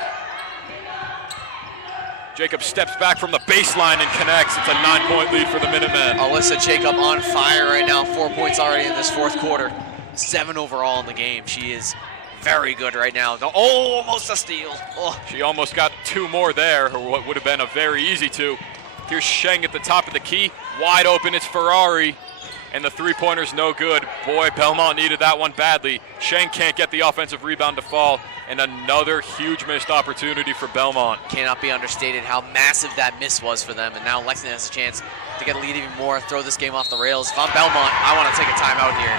Jacob steps back from the baseline and connects. It's a 9-point lead for the Minutemen. Alyssa Jacob on fire right now. 4 points already in this fourth quarter. 7 overall in the game. She is very good right now. Oh, almost a steal. Oh. She almost got 2 more there, or what would have been a very easy 2. Here's Sheng at the top of the key. Wide open, it's Ferrari. And the 3-pointer's no good. Boy, Belmont needed that one badly. Sheng can't get the offensive rebound to fall. And another huge missed opportunity for Belmont. Cannot be understated how massive that miss was for them. And now Lexington has a chance to get a lead even more, throw this game off the rails. If I'm Belmont, I want to take a timeout here.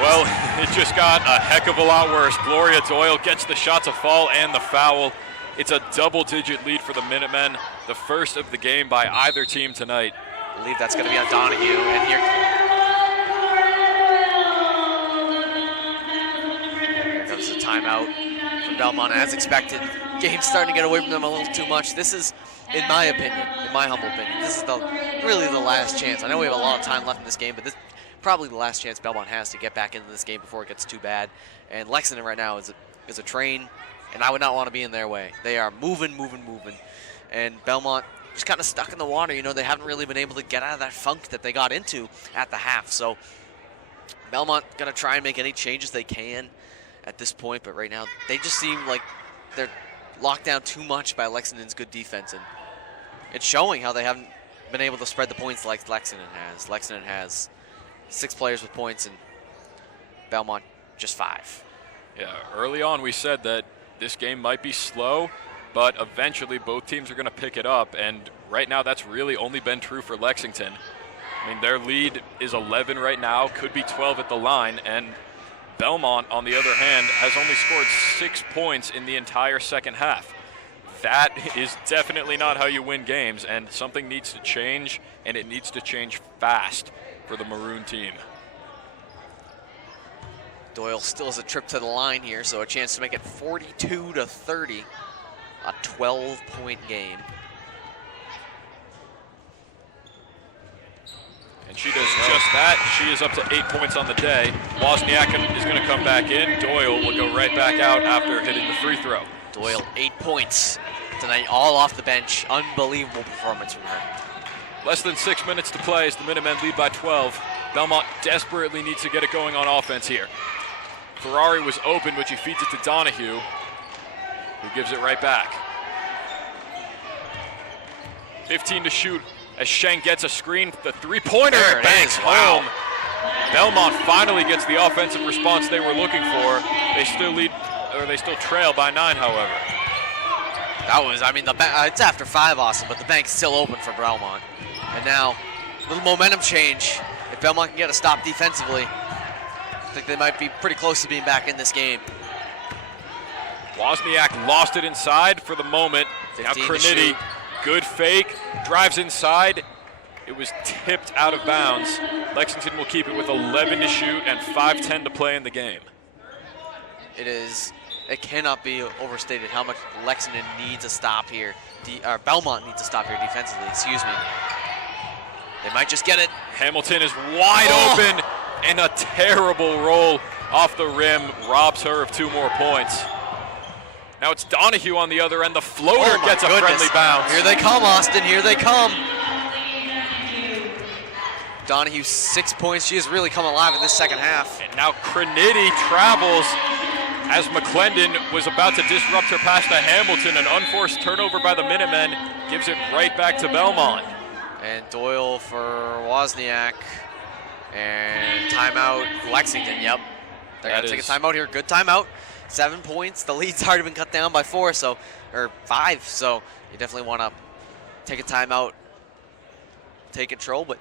Well, it just got a heck of a lot worse. Gloria Doyle gets the shot to fall and the foul. It's a double-digit lead for the Minutemen, the first of the game by either team tonight. I believe that's going to be on Donahue. And here comes the timeout from Belmont, as expected. Game's starting to get away from them a little too much. This is, in my opinion, in my humble opinion, this is really the last chance. I know we have a lot of time left in this game, but this is probably the last chance Belmont has to get back into this game before it gets too bad. And Lexington right now is a train, and I would not want to be in their way. They are moving. And Belmont just kind of stuck in the water. You know, they haven't really been able to get out of that funk that they got into at the half. So Belmont going to try and make any changes they can at this point, but right now they just seem like they're locked down too much by Lexington's good defense, and it's showing how they haven't been able to spread the points like Lexington has. Lexington has 6 players with points, and Belmont just 5. Yeah, early on we said that this game might be slow, but eventually both teams are going to pick it up, and right now that's really only been true for Lexington. I mean, their lead is 11 right now, could be 12 at the line, and Belmont, on the other hand, has only scored 6 points in the entire second half. That is definitely not how you win games, and something needs to change, and it needs to change fast for the Maroon team. Doyle still has a trip to the line here, so a chance to make it 42-30, a 12-point game. And she does just that. She is up to 8 points on the day. Wozniak is going to come back in. Doyle will go right back out after hitting the free throw. Doyle, 8 points tonight, all off the bench. Unbelievable performance from her. Less than 6 minutes to play as the Minutemen lead by 12. Belmont desperately needs to get it going on offense here. Ferrari was open, but she feeds it to Donahue, who gives it right back. 15 to shoot as Sheng gets a screen. The 3-pointer banks home. Belmont finally gets the offensive response they were looking for. They still lead, or they still trail by 9, however. That was, I mean, it's after 5, Austin, but the bank's still open for Belmont. And now, a little momentum change. If Belmont can get a stop defensively, I think they might be pretty close to being back in this game. Wozniak lost it inside for the moment. Now Crenity, good fake, drives inside. It was tipped out of bounds. Lexington will keep it with 11 to shoot and 5:10 to play in the game. It cannot be overstated how much Lexington needs a stop here. Belmont needs a stop here defensively, excuse me. They might just get it. Hamilton is wide open, and a terrible roll off the rim robs her of 2 more points. Now it's Donahue on the other end. The floater Oh my gets a goodness. friendly bounce. Here they come, Austin. Here they come. Donahue 6 points. She has really come alive in this second half. And now Crinity travels as McClendon was about to disrupt her pass to Hamilton. An unforced turnover by the Minutemen gives it right back to Belmont. And Doyle for Wozniak. And timeout Lexington. Yep. They're going to take a timeout here. Good timeout. 7 points. The lead's already been cut down by 4, or 5. So you definitely want to take a timeout, take control. But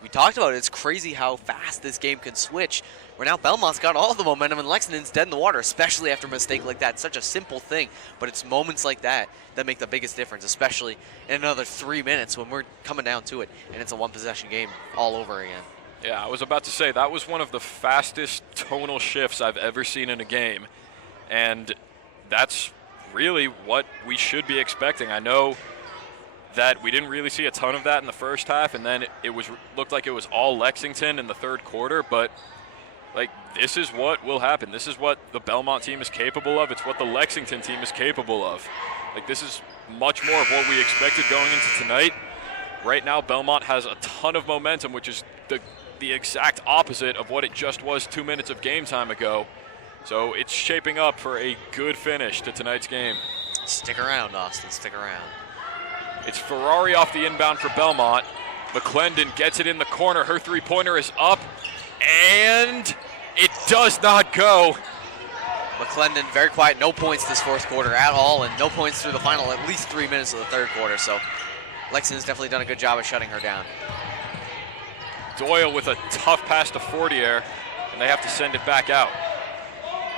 we talked about it. It's crazy how fast this game can switch. Where now Belmont's got all the momentum and Lexington's dead in the water, especially after a mistake like that. Such a simple thing, but it's moments like that that make the biggest difference, especially in another 3 minutes when we're coming down to it and it's a one-possession game all over again. Yeah, I was about to say, that was one of the fastest tonal shifts I've ever seen in a game. And that's really what we should be expecting. I know that we didn't really see a ton of that in the first half, and then it looked like it was all Lexington in the third quarter, but like, this is what will happen. This is what the Belmont team is capable of. It's what the Lexington team is capable of. Like, this is much more of what we expected going into tonight. Right now, Belmont has a ton of momentum, which is the exact opposite of what it just was 2 minutes of game time ago. So it's shaping up for a good finish to tonight's game. Stick around, Austin, stick around. It's Ferrari off the inbound for Belmont. McClendon gets it in the corner. Her three-pointer is up, and it does not go. McClendon very quiet, no points this fourth quarter at all, and no points through the final at least 3 minutes of the third quarter. So Lexington's definitely done a good job of shutting her down. Doyle with a tough pass to Fortier, and they have to send it back out.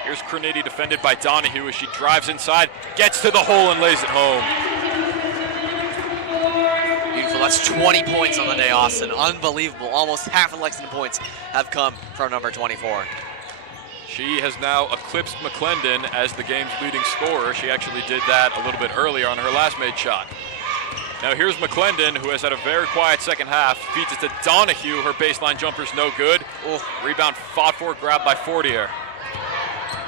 Here's Crinity defended by Donahue as she drives inside, gets to the hole and lays it home. Beautiful, that's 20 points on the day, Austin. Unbelievable, almost half of Lexington points have come from number 24. She has now eclipsed McClendon as the game's leading scorer. She actually did that a little bit earlier on her last made shot. Now here's McClendon, who has had a very quiet second half. Feeds it to Donahue. Her baseline jumper's no good. Rebound fought for, grabbed by Fortier.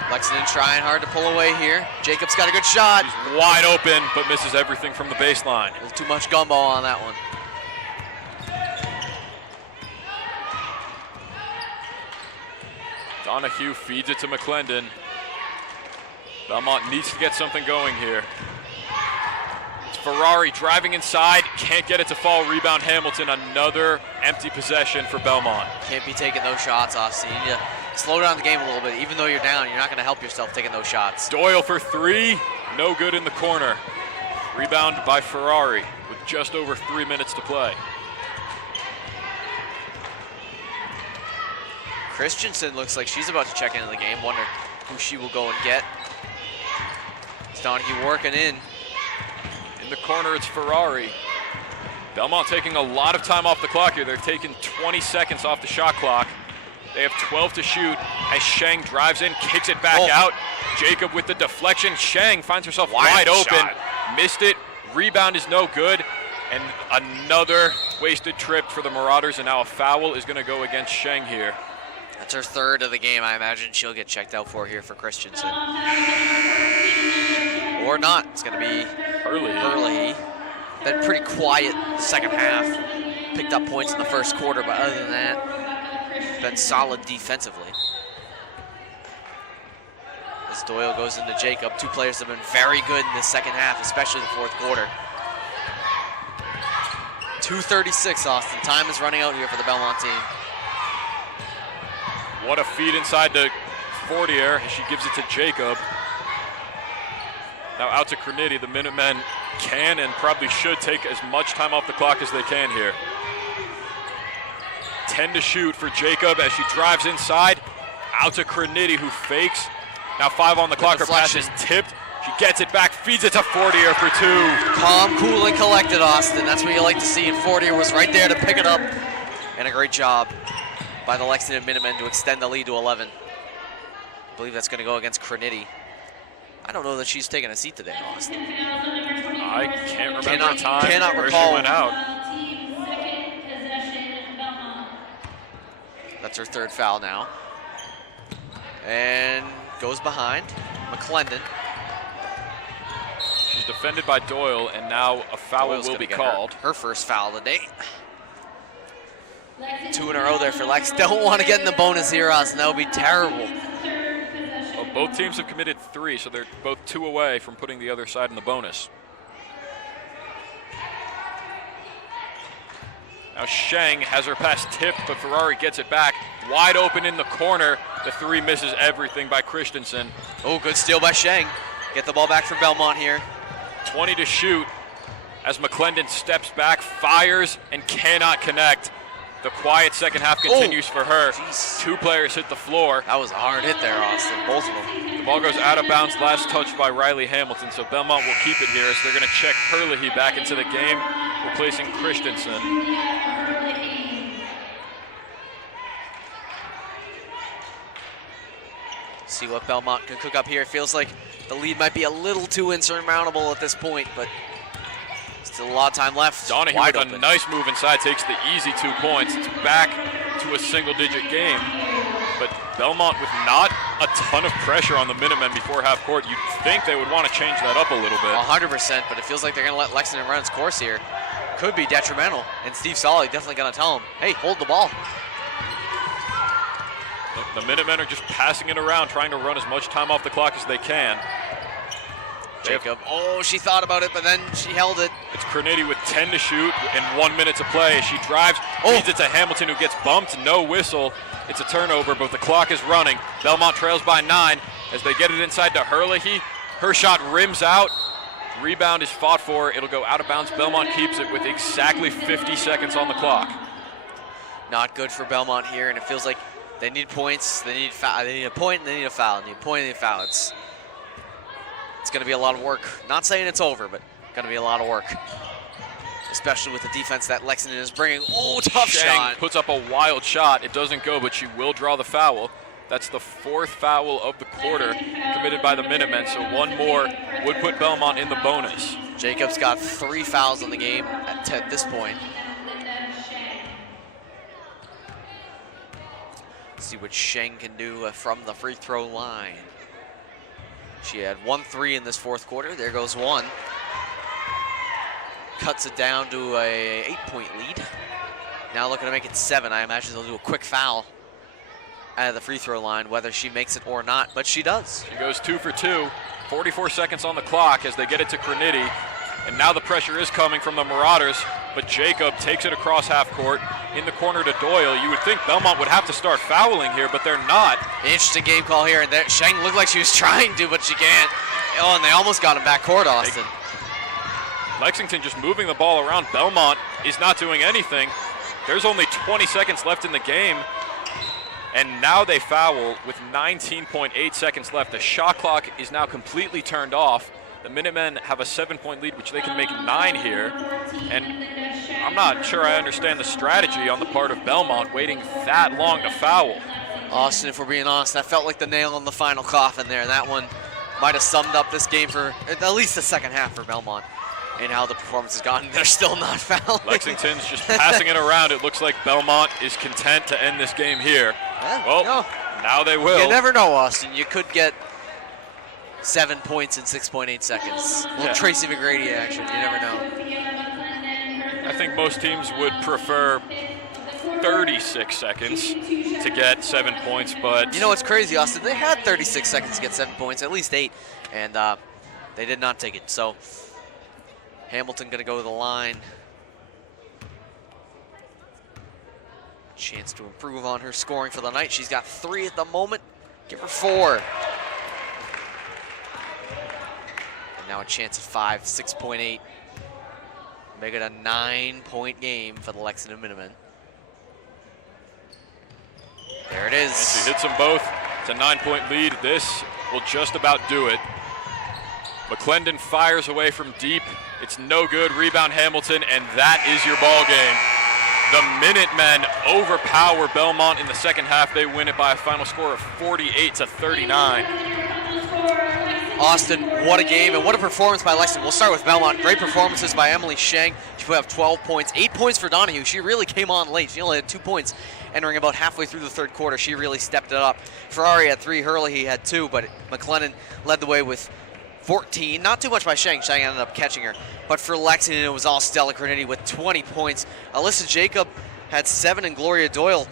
Lexington trying hard to pull away here. Jacobs got a good shot. She's wide open, but misses everything from the baseline. A little too much gumbo on that one. Donahue feeds it to McClendon. Belmont needs to get something going here. It's Ferrari driving inside, can't get it to fall. Rebound Hamilton, another empty possession for Belmont. Can't be taking those shots, Austin. You need to slow down the game a little bit. Even though you're down, you're not going to help yourself taking those shots. Doyle for three, no good in the corner. Rebound by Ferrari with just over 3 minutes to play. Christensen looks like she's about to check into the game. Wonder who she will go and get. It's Donahue working in. In the corner, it's Ferrari. Belmont taking a lot of time off the clock here. They're taking 20 seconds off the shot clock. They have 12 to shoot as Sheng drives in, kicks it back out. Jacob with the deflection. Sheng finds herself wide open. Shot. Missed it. Rebound is no good. And another wasted trip for the Marauders, and now a foul is going to go against Sheng here. That's her third of the game. I imagine she'll get checked out for here for Christensen. Or not. It's going to be Hurley. Been pretty quiet the second half. Picked up points in the first quarter, but other than that, been solid defensively. As Doyle goes into Jacob, two players have been very good in this second half, especially the fourth quarter. 2:36, Austin. Time is running out here for the Belmont team. What a feed inside to Fortier. She gives it to Jacob. Now out to Crinity. The Minutemen can and probably should take as much time off the clock as they can here. 10 to shoot for Jacob as she drives inside. Out to Crinity, who fakes. Now 5 on the clock. Her pass is tipped. She gets it back, feeds it to Fortier for 2. Calm, cool, and collected, Austin. That's what you like to see, and Fortier was right there to pick it up. And a great job by the Lexington Minutemen to extend the lead to 11. I believe that's going to go against Crinity. I don't know that she's taking a seat today, Austin. I can't remember a time where recall. she went out. That's her third foul now. And goes behind. McClendon. defended by Doyle, and now a foul will be called. Her first foul of the day. 2 in a row there for Lex. Don't want to get in the bonus here, Austin. That would be terrible. Well, both teams have committed 3, so they're both 2 away from putting the other side in the bonus. Now Sheng has her pass tipped, but Ferrari gets it back. Wide open in the corner. The 3 misses everything by Christensen. Oh, good steal by Sheng. Get the ball back for Belmont here. 20 to shoot as McClendon steps back, fires, and cannot connect. The quiet second half continues for her. Geez. 2 players hit the floor. That was a hard hit there, Austin. Both of them. The ball goes out of bounds, last touch by Riley Hamilton, so Belmont will keep it here as they're going to check Herlihy back into the game, replacing Christensen. See what Belmont can cook up here. It feels like the lead might be a little too insurmountable at this point, but still a lot of time left. Donahue Wide with open. a nice move inside, takes the easy 2 points. It's back to a single-digit game, but Belmont with not a ton of pressure on the Minutemen before half court. You'd think they would want to change that up a little bit. 100%, but it feels like they're going to let Lexington run its course here. Could be detrimental, and Steve Solly definitely going to tell him, hey, hold the ball. The Minutemen are just passing it around, trying to run as much time off the clock as they can. Jacob, oh, she thought about it, but then she held it. It's Cernity with 10 to shoot and 1 minute to play. She drives, feeds it to Hamilton, who gets bumped, no whistle. It's a turnover, but the clock is running. Belmont trails by 9 as they get it inside to Herlihy. Her shot rims out. Rebound is fought for. It'll go out of bounds. Belmont keeps it with exactly 50 seconds on the clock. Not good for Belmont here, and it feels like they need points, they need a point, and they need a foul. They need a point, and they need a foul. It's going to be a lot of work. Not saying it's over, but going to be a lot of work. Especially with the defense that Lexington is bringing. Oh, tough Sheng shot. puts up a wild shot. It doesn't go, but she will draw the foul. That's the 4th foul of the quarter committed by the Minutemen, so 1 more would put Belmont in the bonus. Jacobs got 3 fouls on the game at this point. See what Sheng can do from the free throw line. She had 1 3 in this 4th quarter. There goes 1. Cuts it down to a 8-point lead. Now looking to make it 7. I imagine they'll do a quick foul out of the free throw line, whether she makes it or not, but she does. She goes 2 for 2. 44 seconds on the clock as they get it to Cernity. And now the pressure is coming from the Marauders, but Jacob takes it across half court in the corner to Doyle. You would think Belmont would have to start fouling here, but they're not. Interesting game call here, and Sheng looked like she was trying to, but she can't. Oh, and they almost got him back court, Austin. Lexington just moving the ball around. Belmont is not doing anything. There's only 20 seconds left in the game, and now they foul with 19.8 seconds left. The shot clock is now completely turned off. The Minutemen have a 7-point lead, which they can make 9 here. And I'm not sure I understand the strategy on the part of Belmont waiting that long to foul. Austin, if we're being honest, that felt like the nail in the final coffin there. That one might have summed up this game for at least the second half for Belmont and how the performance has gone. They're still not fouling. Lexington's just passing it around. It looks like Belmont is content to end this game here. Yeah, well, now they will. You never know, Austin. You could get 7 points in 6.8 seconds. A little Tracy McGrady action. You never know. I think most teams would prefer 36 seconds to get 7 points, but... You know what's crazy, Austin? They had 36 seconds to get 7 points, at least 8, and they did not take it. So Hamilton going to go to the line. Chance to improve on her scoring for the night. She's got 3 at the moment. Give her 4. Now a chance of 5, 6.8. Make it a 9-point game for the Lexington Minutemen. There it is. And she hits them both. It's a 9-point lead. This will just about do it. McClendon fires away from deep. It's no good. Rebound Hamilton, and that is your ball game. The Minutemen overpower Belmont in the second half. They win it by a final score of 48-39. Austin, what a game and what a performance by Lexington. We'll start with Belmont. Great performances by Emily Sheng. She put up 12 points, 8 points for Donahue. She really came on late. She only had 2 points entering about halfway through the 3rd quarter. She really stepped it up. Ferrari had 3, Herlihy had 2, but McClendon led the way with 14. Not too much by Shang. Shang ended up catching her. But for Lexington, it was all Stella Cornetti with 20 points. Alyssa Jacob had 7, and Gloria Doyle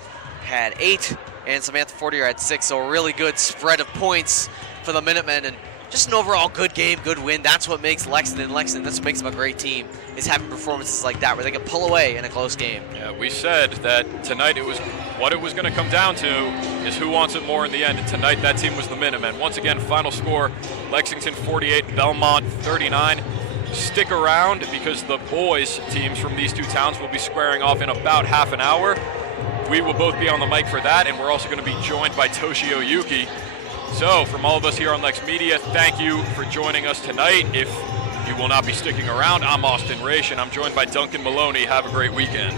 had 8, and Samantha Fortier had 6. So a really good spread of points for the Minutemen, and just an overall good game, good win. That's what makes Lexington. That's what makes them a great team, is having performances like that where they can pull away in a close game. Yeah, we said that tonight it was what it was going to come down to is who wants it more in the end. And tonight that team was the Minutemen. Once again, final score, Lexington 48, Belmont 39. Stick around because the boys teams from these two towns will be squaring off in about half an hour. We will both be on the mic for that, and we're also going to be joined by Toshio Yuki. So, from all of us here on LexMedia, thank you for joining us tonight. If you will not be sticking around, I'm Austin Raish, and I'm joined by Duncan Maloney. Have a great weekend.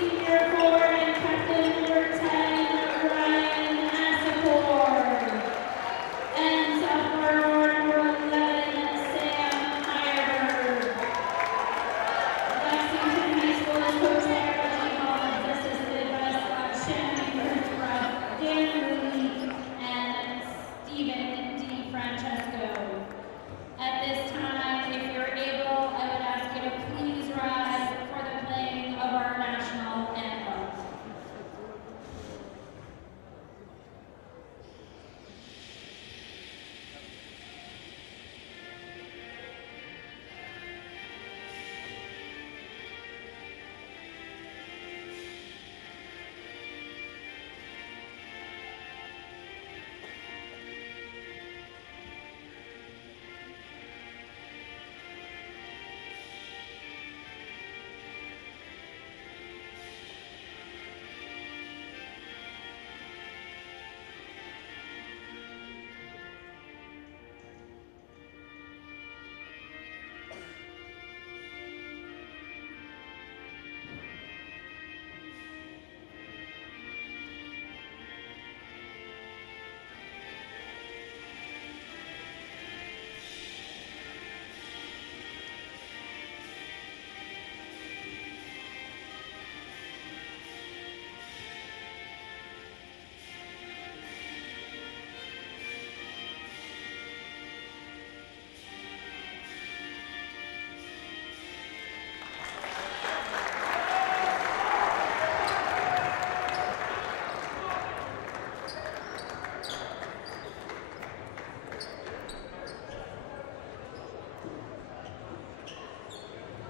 Senior forward and captain number 10, Ryan Asapor. And sophomore forward number 11, Sam Meyerberg. Lexington High School is coached by Reggie Collins, assisted by Scott Shannon, Dan Mooney, and Stephen D. Francesco. At this time, if you're able, I would ask you to please rise for the playing of our national anthem.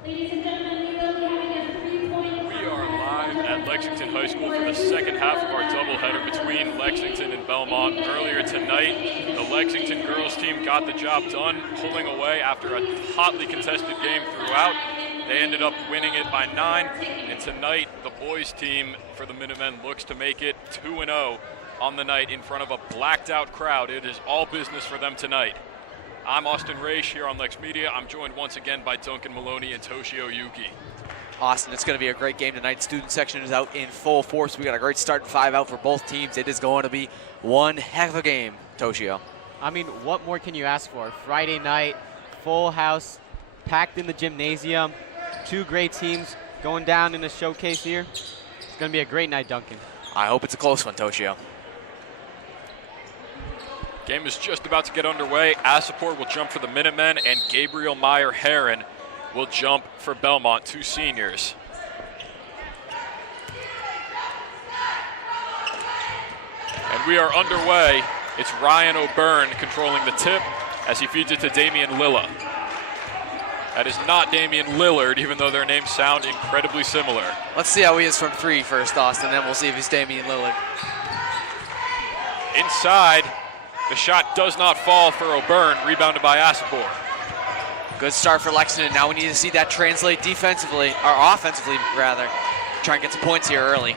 Ladies and gentlemen, we will be having a 3-point. We are live at Lexington High School for the second half of our doubleheader between Lexington and Belmont. Earlier tonight, the Lexington girls team got the job done, pulling away after a hotly contested game throughout. They ended up winning it by 9, and tonight the boys team for the Minutemen looks to make it 2-0 on the night in front of a blacked out crowd. It is all business for them tonight. I'm Austin Raish here on LexMedia. I'm joined once again by Duncan Maloney and Toshio Yuki. Austin, it's going to be a great game tonight. Student section is out in full force. We got a great starting 5 out for both teams. It is going to be one heck of a game, Toshio. I mean, what more can you ask for? Friday night, full house, packed in the gymnasium, 2 great teams going down in a showcase here. It's going to be a great night, Duncan. I hope it's a close one, Toshio. Game is just about to get underway. Asapor will jump for the Minutemen, and Gabriel Meyer-Heron will jump for Belmont, 2 seniors. And we are underway. It's Ryan O'Byrne controlling the tip as he feeds it to Damian Lilla. That is not Damian Lillard, even though their names sound incredibly similar. Let's see how he is from 3 first, Austin, then we'll see if he's Damian Lillard. Inside, the shot does not fall for O'Byrne, rebounded by Asapor. Good start for Lexington. Now we need to see that translate defensively, or offensively, rather. Try and get some points here early.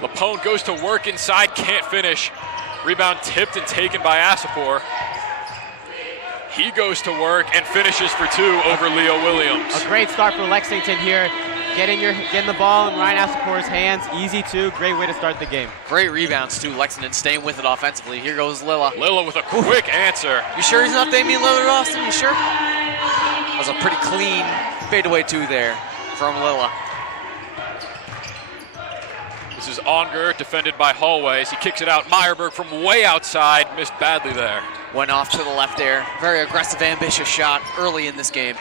Lapone goes to work inside, can't finish. Rebound tipped and taken by Asapor. He goes to work and finishes for 2 over Leo Williams. A great start for Lexington here. Getting the ball in Ryan Asapor's hands, easy 2, great way to start the game. Great rebounds too, Lexington staying with it offensively. Here goes Lilla. Lilla with a quick answer. You sure he's not Damian Lillard, Austin? You sure? That was a pretty clean fadeaway 2 there from Lilla. This is Onger, defended by Hallways. He kicks it out. Meyerberg from way outside, missed badly there. Went off to the left there. Very aggressive, ambitious shot early in this game.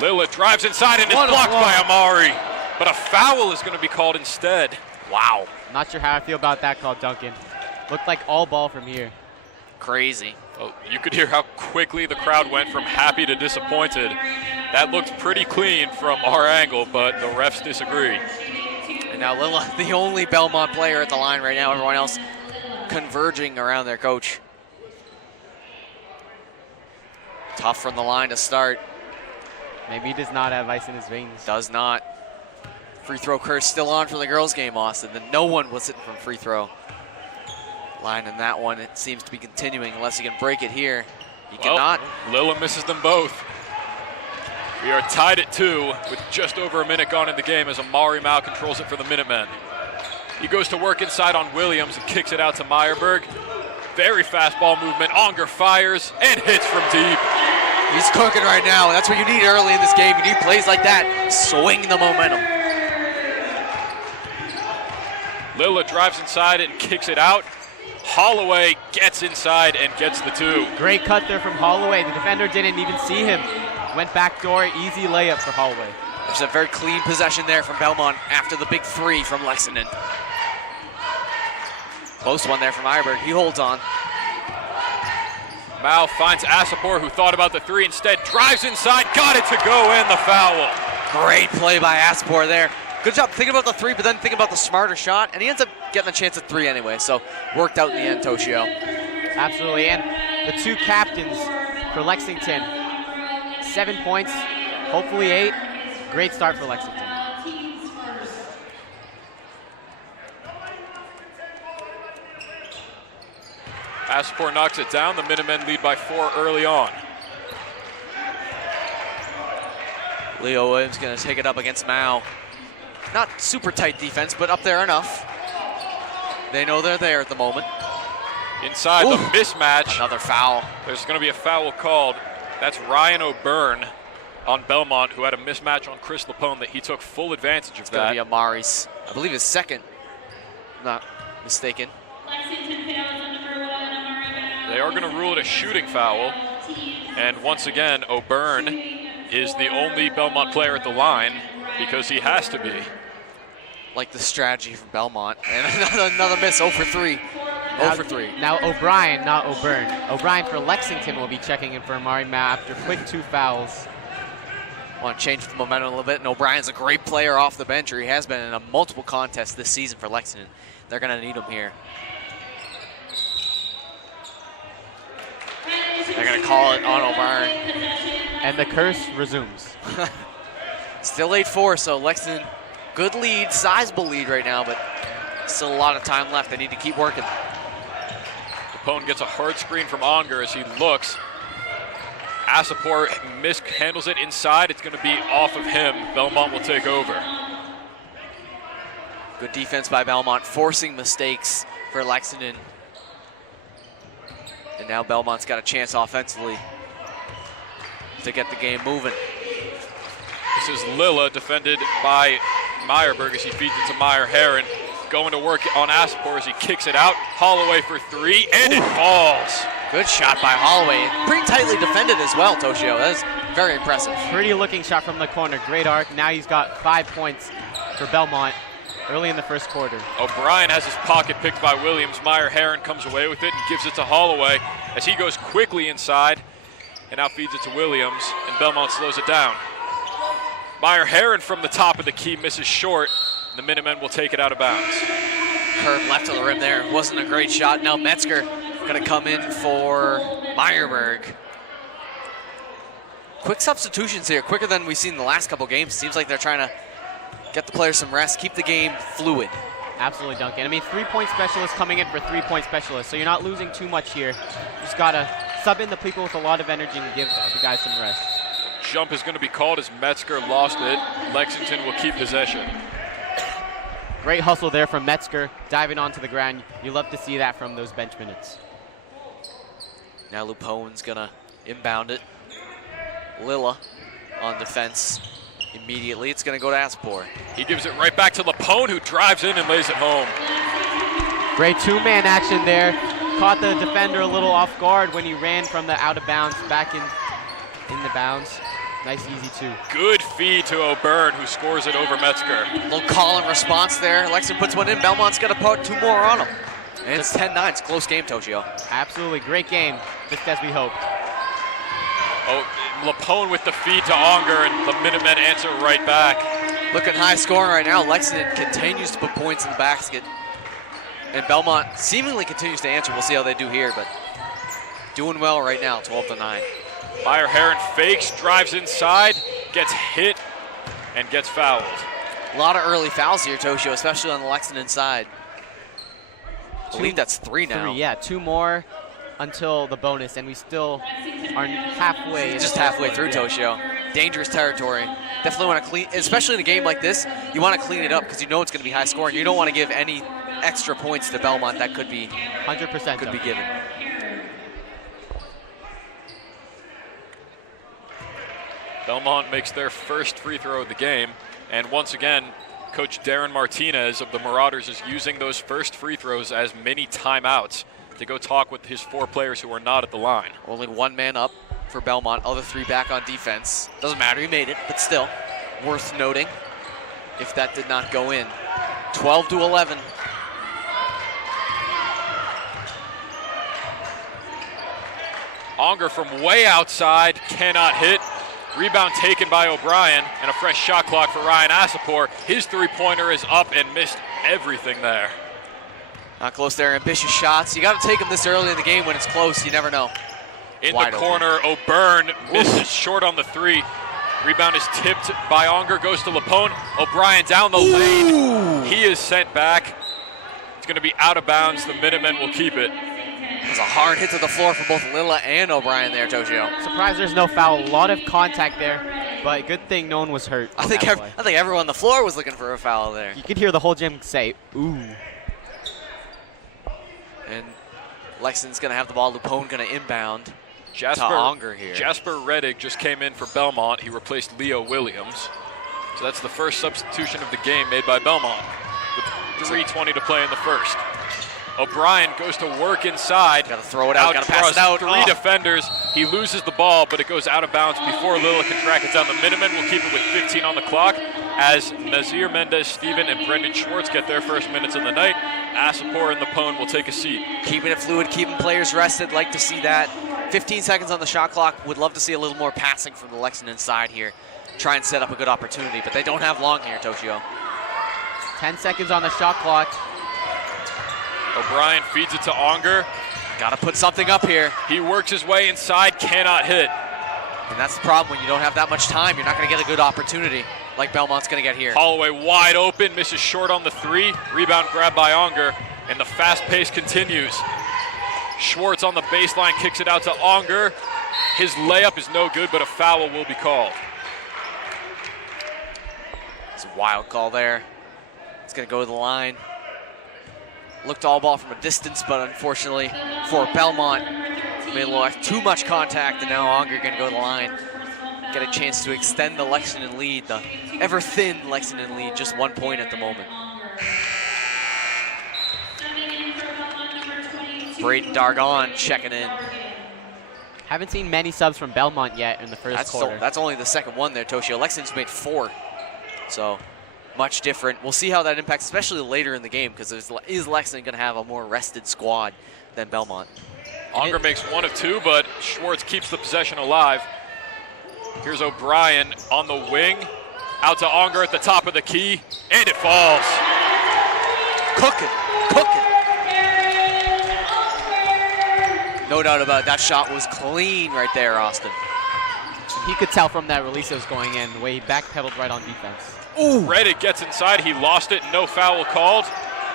Lilla drives inside and is blocked by Amari. But a foul is going to be called instead. Wow. Not sure how I feel about that call, Duncan. Looked like all ball from here. Crazy. Well, you could hear how quickly the crowd went from happy to disappointed. That looked pretty clean from our angle, but the refs disagree. And now Lilla, the only Belmont player at the line right now. Everyone else converging around their coach. Tough from the line to start. Maybe he does not have ice in his veins. Does not. Free throw curse still on for the girls' game, Austin. No one was hitting from free throw line in that one. It seems to be continuing unless he can break it here. He cannot. Lilla misses them both. We are tied at 2 with just over a minute gone in the game as Amari Mao controls it for the Minutemen. He goes to work inside on Williams and kicks it out to Meyerberg. Very fast ball movement. Onger fires and hits from deep. He's cooking right now. That's what you need early in this game. You need plays like that. Swing the momentum. Lilla drives inside and kicks it out. Holloway gets inside and gets the 2. Great cut there from Holloway. The defender didn't even see him. Went back door, easy layup for Holloway. There's a very clean possession there from Belmont after the big 3 from Lexington. Close one there from Meyerberg. He holds on. Mao finds Asapor, who thought about the 3 instead, drives inside, got it to go, and the foul. Great play by Asapor there. Good job thinking about the 3, but then thinking about the smarter shot, and he ends up getting a chance at 3 anyway, so worked out in the end, Toshio. Absolutely, and the 2 captains for Lexington, 7 points, hopefully 8. Great start for Lexington. Asapor knocks it down. The Minutemen lead by 4 early on. Leo Williams going to take it up against Mao. Not super tight defense, but up there enough. They know they're there at the moment. Inside the mismatch. Another foul. There's going to be a foul called. That's Ryan O'Byrne on Belmont, who had a mismatch on Chris Lapone that he took full advantage of. It's going to be Amari's, I believe his second, if not mistaken. They are going to rule it a shooting foul. And once again, O'Byrne is the only Belmont player at the line because he has to be. Like the strategy from Belmont. And another miss, 0 for 3. 0 for 3. Now O'Brien, not O'Byrne. O'Brien for Lexington will be checking in for Amari Mao after quick 2 fouls. Want to change the momentum a little bit, and O'Brien's a great player off the bench, or he has been in a multiple contests this season for Lexington. They're going to need him here. They're going to call it on O'Brien. And the curse resumes. Still 8-4, so Lexington, good lead, sizable lead right now, but still a lot of time left. They need to keep working. Lapone gets a hard screen from Onger as he looks. Asapor mishandles it inside. It's going to be off of him. Belmont will take over. Good defense by Belmont, forcing mistakes for Lexington. And now Belmont's got a chance offensively to get the game moving. This is Lilla, defended by Meyerberg as he feeds it to Meyer-Heron. Going to work on Asapor as he kicks it out. Holloway for 3, and it falls. Good shot by Holloway. Pretty tightly defended as well, Toshio. That is very impressive. Pretty looking shot from the corner. Great arc. Now he's got 5 points for Belmont early in the first quarter. O'Brien has his pocket picked by Williams. Meyer-Heron comes away with it and gives it to Holloway as he goes quickly inside and now feeds it to Williams, and Belmont slows it down. Meyer-Heron from the top of the key misses short. The Minutemen will take it out of bounds. Curve left of the rim there. Wasn't a great shot. Now Metzger going to come in for Meyerberg. Quick substitutions here, quicker than we've seen the last couple games. Seems like they're trying to get the players some rest, keep the game fluid. Absolutely, Duncan. I mean, 3-point specialists coming in for 3-point specialists, so you're not losing too much here. You just got to sub in the people with a lot of energy and give the guys some rest. Jump is going to be called as Metzger lost it. Lexington will keep possession. Great hustle there from Metzger, diving onto the ground. You love to see that from those bench minutes. Now Lupone's going to inbound it. Lilla on defense. Immediately, it's going to go to Asapor. He gives it right back to Lapone, who drives in and lays it home. Great 2-man action there. Caught the defender a little off guard when he ran from the out of bounds back in the bounds. Nice, easy 2. Good feed to O'Byrne, who scores it over Metzger. Little call and response there. Lexington puts one in. Belmont's got to put 2 more on him. And it's 10-9. It's a close game, Toshio. Absolutely. Great game, just as we hoped. Oh, Lapone with the feed to Onger, and the Minutemen answer right back. Looking high scoring right now. Lexington continues to put points in the basket. And Belmont seemingly continues to answer. We'll see how they do here, but doing well right now, 12-9. Meyer-Heron fakes, drives inside, gets hit, and gets fouled. A lot of early fouls here, Toshio, especially on the Lexington side. I believe that's 3 now. 3, yeah. 2 more until the bonus, and we still are halfway. Just halfway through, Toshio. dangerous territory. Definitely want to clean, especially in a game like this, you want to clean it up because you know it's going to be high scoring. You don't want to give any extra points to Belmont that could be 100% be given. Belmont makes their first free throw of the game, and once again, Coach Darren Martinez of the Marauders is using those first free throws as mini timeouts to go talk with his 4 players who are not at the line. Only 1 man up for Belmont, other 3 back on defense. Doesn't matter, he made it, but still worth noting if that did not go in. 12-11. Onger from way outside cannot hit. Rebound taken by O'Brien, and a fresh shot clock for Ryan Asapor. His 3-pointer is up and missed everything there. Not close there, ambitious shots. You got to take them this early in the game when it's close, you never know. In Wide the corner, O'Byrne misses short on the 3. Rebound is tipped by Onger, goes to Lapone. O'Brien down the lane. He is sent back. It's going to be out of bounds. The Minutemen will keep it. It was a hard hit to the floor for both Lilla and O'Brien there, Toshio. Surprised there's no foul. A lot of contact there, but good thing no one was hurt. I think everyone on the floor was looking for a foul there. You could hear the whole gym say, ooh. And Lexington's going to have the ball. Lupone going to inbound to Onger here. Jasper Reddick just came in for Belmont. He replaced Leo Williams. So that's the first substitution of the game made by Belmont with 3:20 to play in the first. O'Brien goes to work inside. Got to throw it out, got to pass it out. 3 defenders. He loses the ball, but it goes out of bounds before Lilla can track it down. The Minutemen will keep it with 15 on the clock as Nazir Mendez, Steven, and Brendan Schwartz get their first minutes of the night. Asapor and Lapone will take a seat. Keeping it fluid, keeping players rested. Like to see that. 15 seconds on the shot clock. Would love to see a little more passing from the Lexington side here. Try and set up a good opportunity, but they don't have long here, Toshio. 10 seconds on the shot clock. O'Brien feeds it to Onger. Got to put something up here. He works his way inside, cannot hit. And that's the problem. When you don't have that much time, you're not going to get a good opportunity like Belmont's going to get here. Holloway wide open, misses short on the 3. Rebound grab by Onger, and the fast pace continues. Schwartz on the baseline kicks it out to Onger. His layup is no good, but a foul will be called. It's a wild call there. It's going to go to the line. Looked all ball from a distance, but unfortunately for Belmont, made a little too much contact, and now Onger going to go to the line. Get a chance to extend the Lexington lead, the ever-thin Lexington lead, just 1 point at the moment. Braden Dargon checking in. Haven't seen many subs from Belmont yet in the first quarter. That's only the second one there, Toshio. Lexington's made 4, so much different. We'll see how that impacts, especially later in the game, because is Lexington going to have a more rested squad than Belmont? Onger makes 1 of 2, but Schwartz keeps the possession alive. Here's O'Brien on the wing, out to Onger at the top of the key, and it falls. Cooking. No doubt about it. That shot was clean right there, Austin. He could tell from that release it was going in, the way he backpedaled right on defense. Ooh. Reddick gets inside, he lost it, no foul called.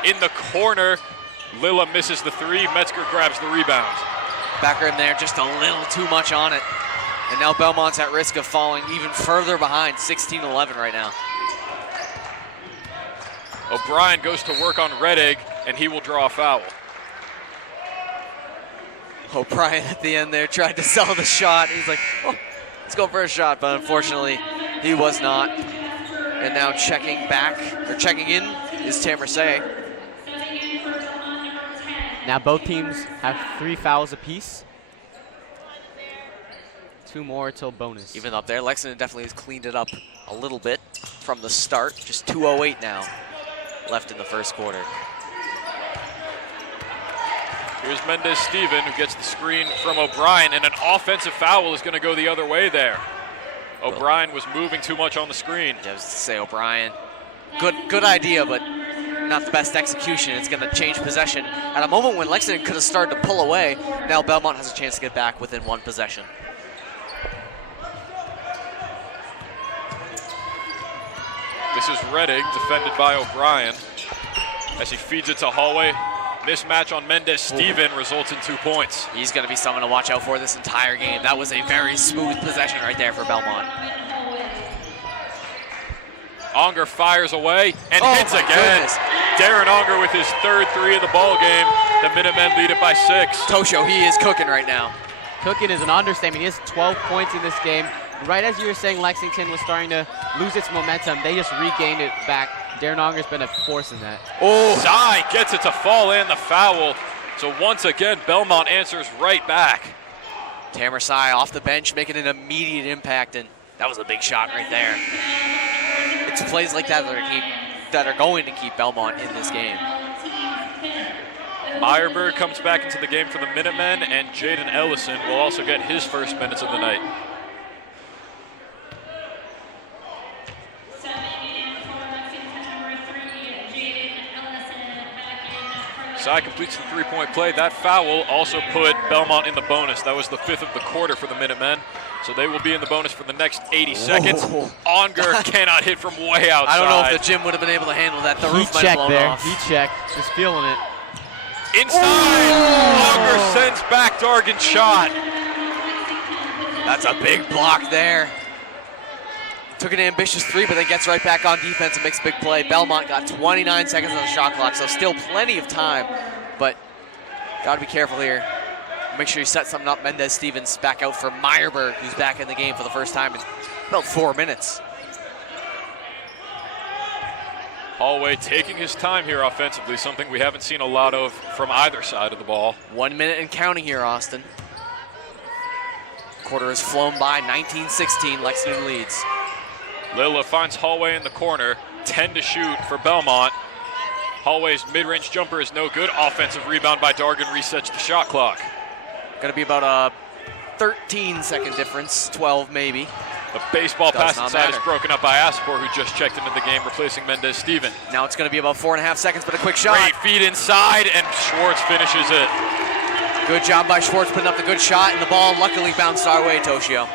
In the corner, Lilla misses the 3, Metzger grabs the rebound. Back rim there, just a little too much on it. And now Belmont's at risk of falling even further behind, 16-11 right now. O'Brien goes to work on Reddick, and he will draw a foul. O'Brien at the end there tried to sell the shot. He's like, oh, let's go for a shot, but unfortunately, he was not. And now checking in is Tamersay. Now both teams have 3 fouls apiece. 2 more till bonus. Even up there, Lexington definitely has cleaned it up a little bit from the start. Just 2:08 now left in the first quarter. Here's Mendez Steven, who gets the screen from O'Brien, and an offensive foul is going to go the other way there. O'Brien was moving too much on the screen. Just to say, O'Brien, good idea, but not the best execution. It's going to change possession at a moment when Lexington could have started to pull away. Now Belmont has a chance to get back within 1 possession. This is Reddick, defended by O'Brien, as he feeds it to Hallway. Mismatch on Mendez Steven results in 2 points. He's going to be someone to watch out for this entire game. That was a very smooth possession right there for Belmont. Unger fires away and hits my again. goodness. Darren Unger with his third three of the ball game. The Minutemen lead it by 6. Toshio, he is cooking right now. Cooking is an understatement. He has 12 points in this game. Right as you were saying, Lexington was starting to lose its momentum. They just regained it back. Darren Unger's been a force in that. Oh, Zai gets it to fall in the foul. So once again, Belmont answers right back. Tamer Sai off the bench making an immediate impact, and that was a big shot right there. It's plays like that that are going to keep Belmont in this game. Meyerberg comes back into the game for the Minutemen, and Jaden Ellison will also get his first minutes of the night. Sai completes the three-point play. That foul also put Belmont in the bonus. That was the 5th of the quarter for the Minutemen. So they will be in the bonus for the next 80 seconds. Unger cannot hit from way outside. I don't know if the gym would have been able to handle that. The roof might have blown off. He checked. Just feeling it. Inside. Unger sends back Dargan's shot. That's a big block there. Took an ambitious three, but then gets right back on defense and makes a big play. Belmont got 29 seconds on the shot clock, so still plenty of time, but got to be careful here. Make sure you set something up. Mendez Stevens back out for Meyerberg, who's back in the game for the first time in about 4 minutes. Hallway taking his time here offensively, something we haven't seen a lot of from either side of the ball. 1 minute and counting here, Austin. Quarter has flown by, 19-16, Lexington leads. Lilla finds Hallway in the corner, 10 to shoot for Belmont. Hallway's mid-range jumper is no good. Offensive rebound by Dargan resets the shot clock. Going to be about a 13-second difference, 12 maybe. The baseball Does pass not inside is matter. broken up by Asapor, who just checked into the game, replacing Mendez Steven. Now it's going to be about 4.5 seconds, but a quick shot. Great feed inside, and Schwartz finishes it. Good job by Schwartz putting up the good shot, and the ball luckily bounced our way, Toshio.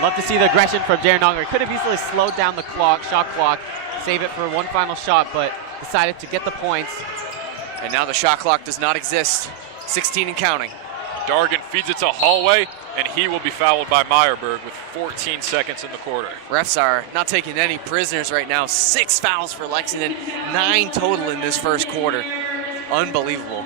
Love to see the aggression from Darren Unger. Could have easily slowed down the clock, shot clock, save it for one final shot, but decided to get the points. And now the shot clock does not exist. 16 and counting. Dargan feeds it to Hallway, and he will be fouled by Meyerberg with 14 seconds in the quarter. Refs are not taking any prisoners right now. 6 fouls for Lexington, 9 total in this first quarter. Unbelievable.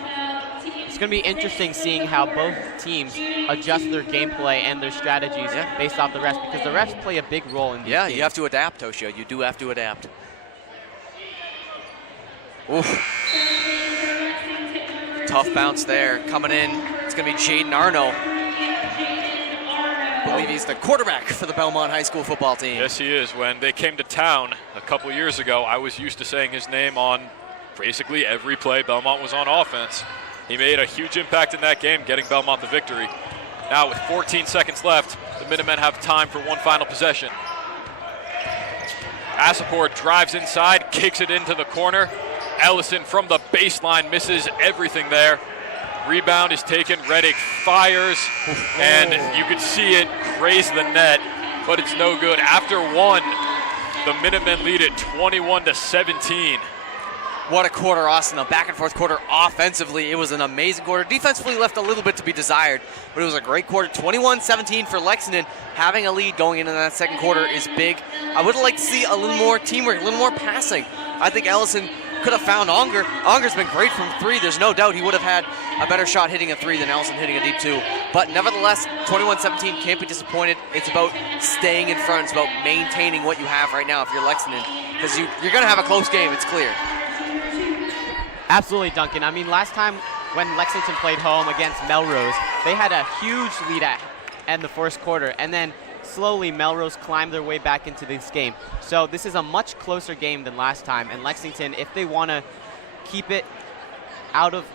It's going to be interesting seeing how both teams adjust their gameplay and their strategies based off the refs, because the refs play a big role in these games. You have to adapt, Toshio. You do have to adapt. Oof. Tough bounce there. Coming in, it's going to be Jaden Arno. I believe he's the quarterback for the Belmont High School football team. Yes, he is. When they came to town a couple years ago, I was used to saying his name on basically every play Belmont was on offense. He made a huge impact in that game, getting Belmont the victory. Now with 14 seconds left, the Minutemen have time for one final possession. Asapor drives inside, kicks it into the corner. Ellison from the baseline misses everything there. Rebound is taken, Reddick fires, and you could see it graze the net, but it's no good. After one, the Minutemen lead it 21-17. What a quarter, Austin. A back and forth quarter offensively. It was an amazing quarter. Defensively left a little bit to be desired, but it was a great quarter. 21-17 for Lexington. Having a lead going into that second quarter is big. I would like to see a little more teamwork, a little more passing. I think Ellison could have found Unger. Unger's been great from three. There's no doubt he would have had a better shot hitting a three than Ellison hitting a deep two. But nevertheless, 21-17, can't be disappointed. It's about staying in front. It's about maintaining what you have right now if you're Lexington, because you're going to have a close game, it's clear. Absolutely, Duncan. I mean, last time when Lexington played home against Melrose, they had a huge lead at the first quarter, and then slowly Melrose climbed their way back into this game. So this is a much closer game than last time, and Lexington, if they want to keep it out of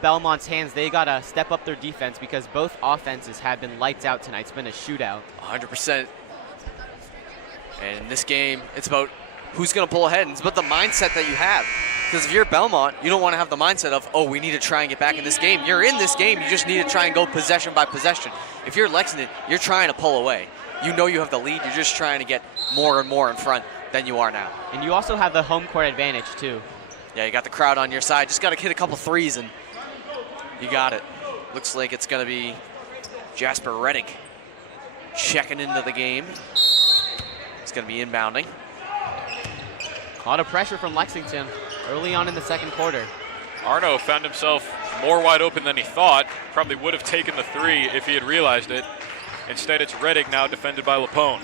Belmont's hands, they got to step up their defense, because both offenses have been lights out tonight. It's been a shootout. 100%. And in this game, it's about who's going to pull ahead, and it's about the mindset that you have. Because if you're Belmont, you don't want to have the mindset of, oh, we need to try and get back in this game. You're in this game, you just need to try and go possession by possession. If you're Lexington, you're trying to pull away. You know you have the lead, you're just trying to get more and more in front than you are now. And you also have the home court advantage, too. Yeah, you got the crowd on your side. Just got to hit a couple threes, and you got it. Looks like it's going to be Jasper Reddick checking into the game. It's going to be inbounding. A lot of pressure from Lexington early on in the second quarter. Arno found himself more wide open than he thought. Probably would have taken the three if he had realized it. Instead, it's Reddick now defended by Lapone.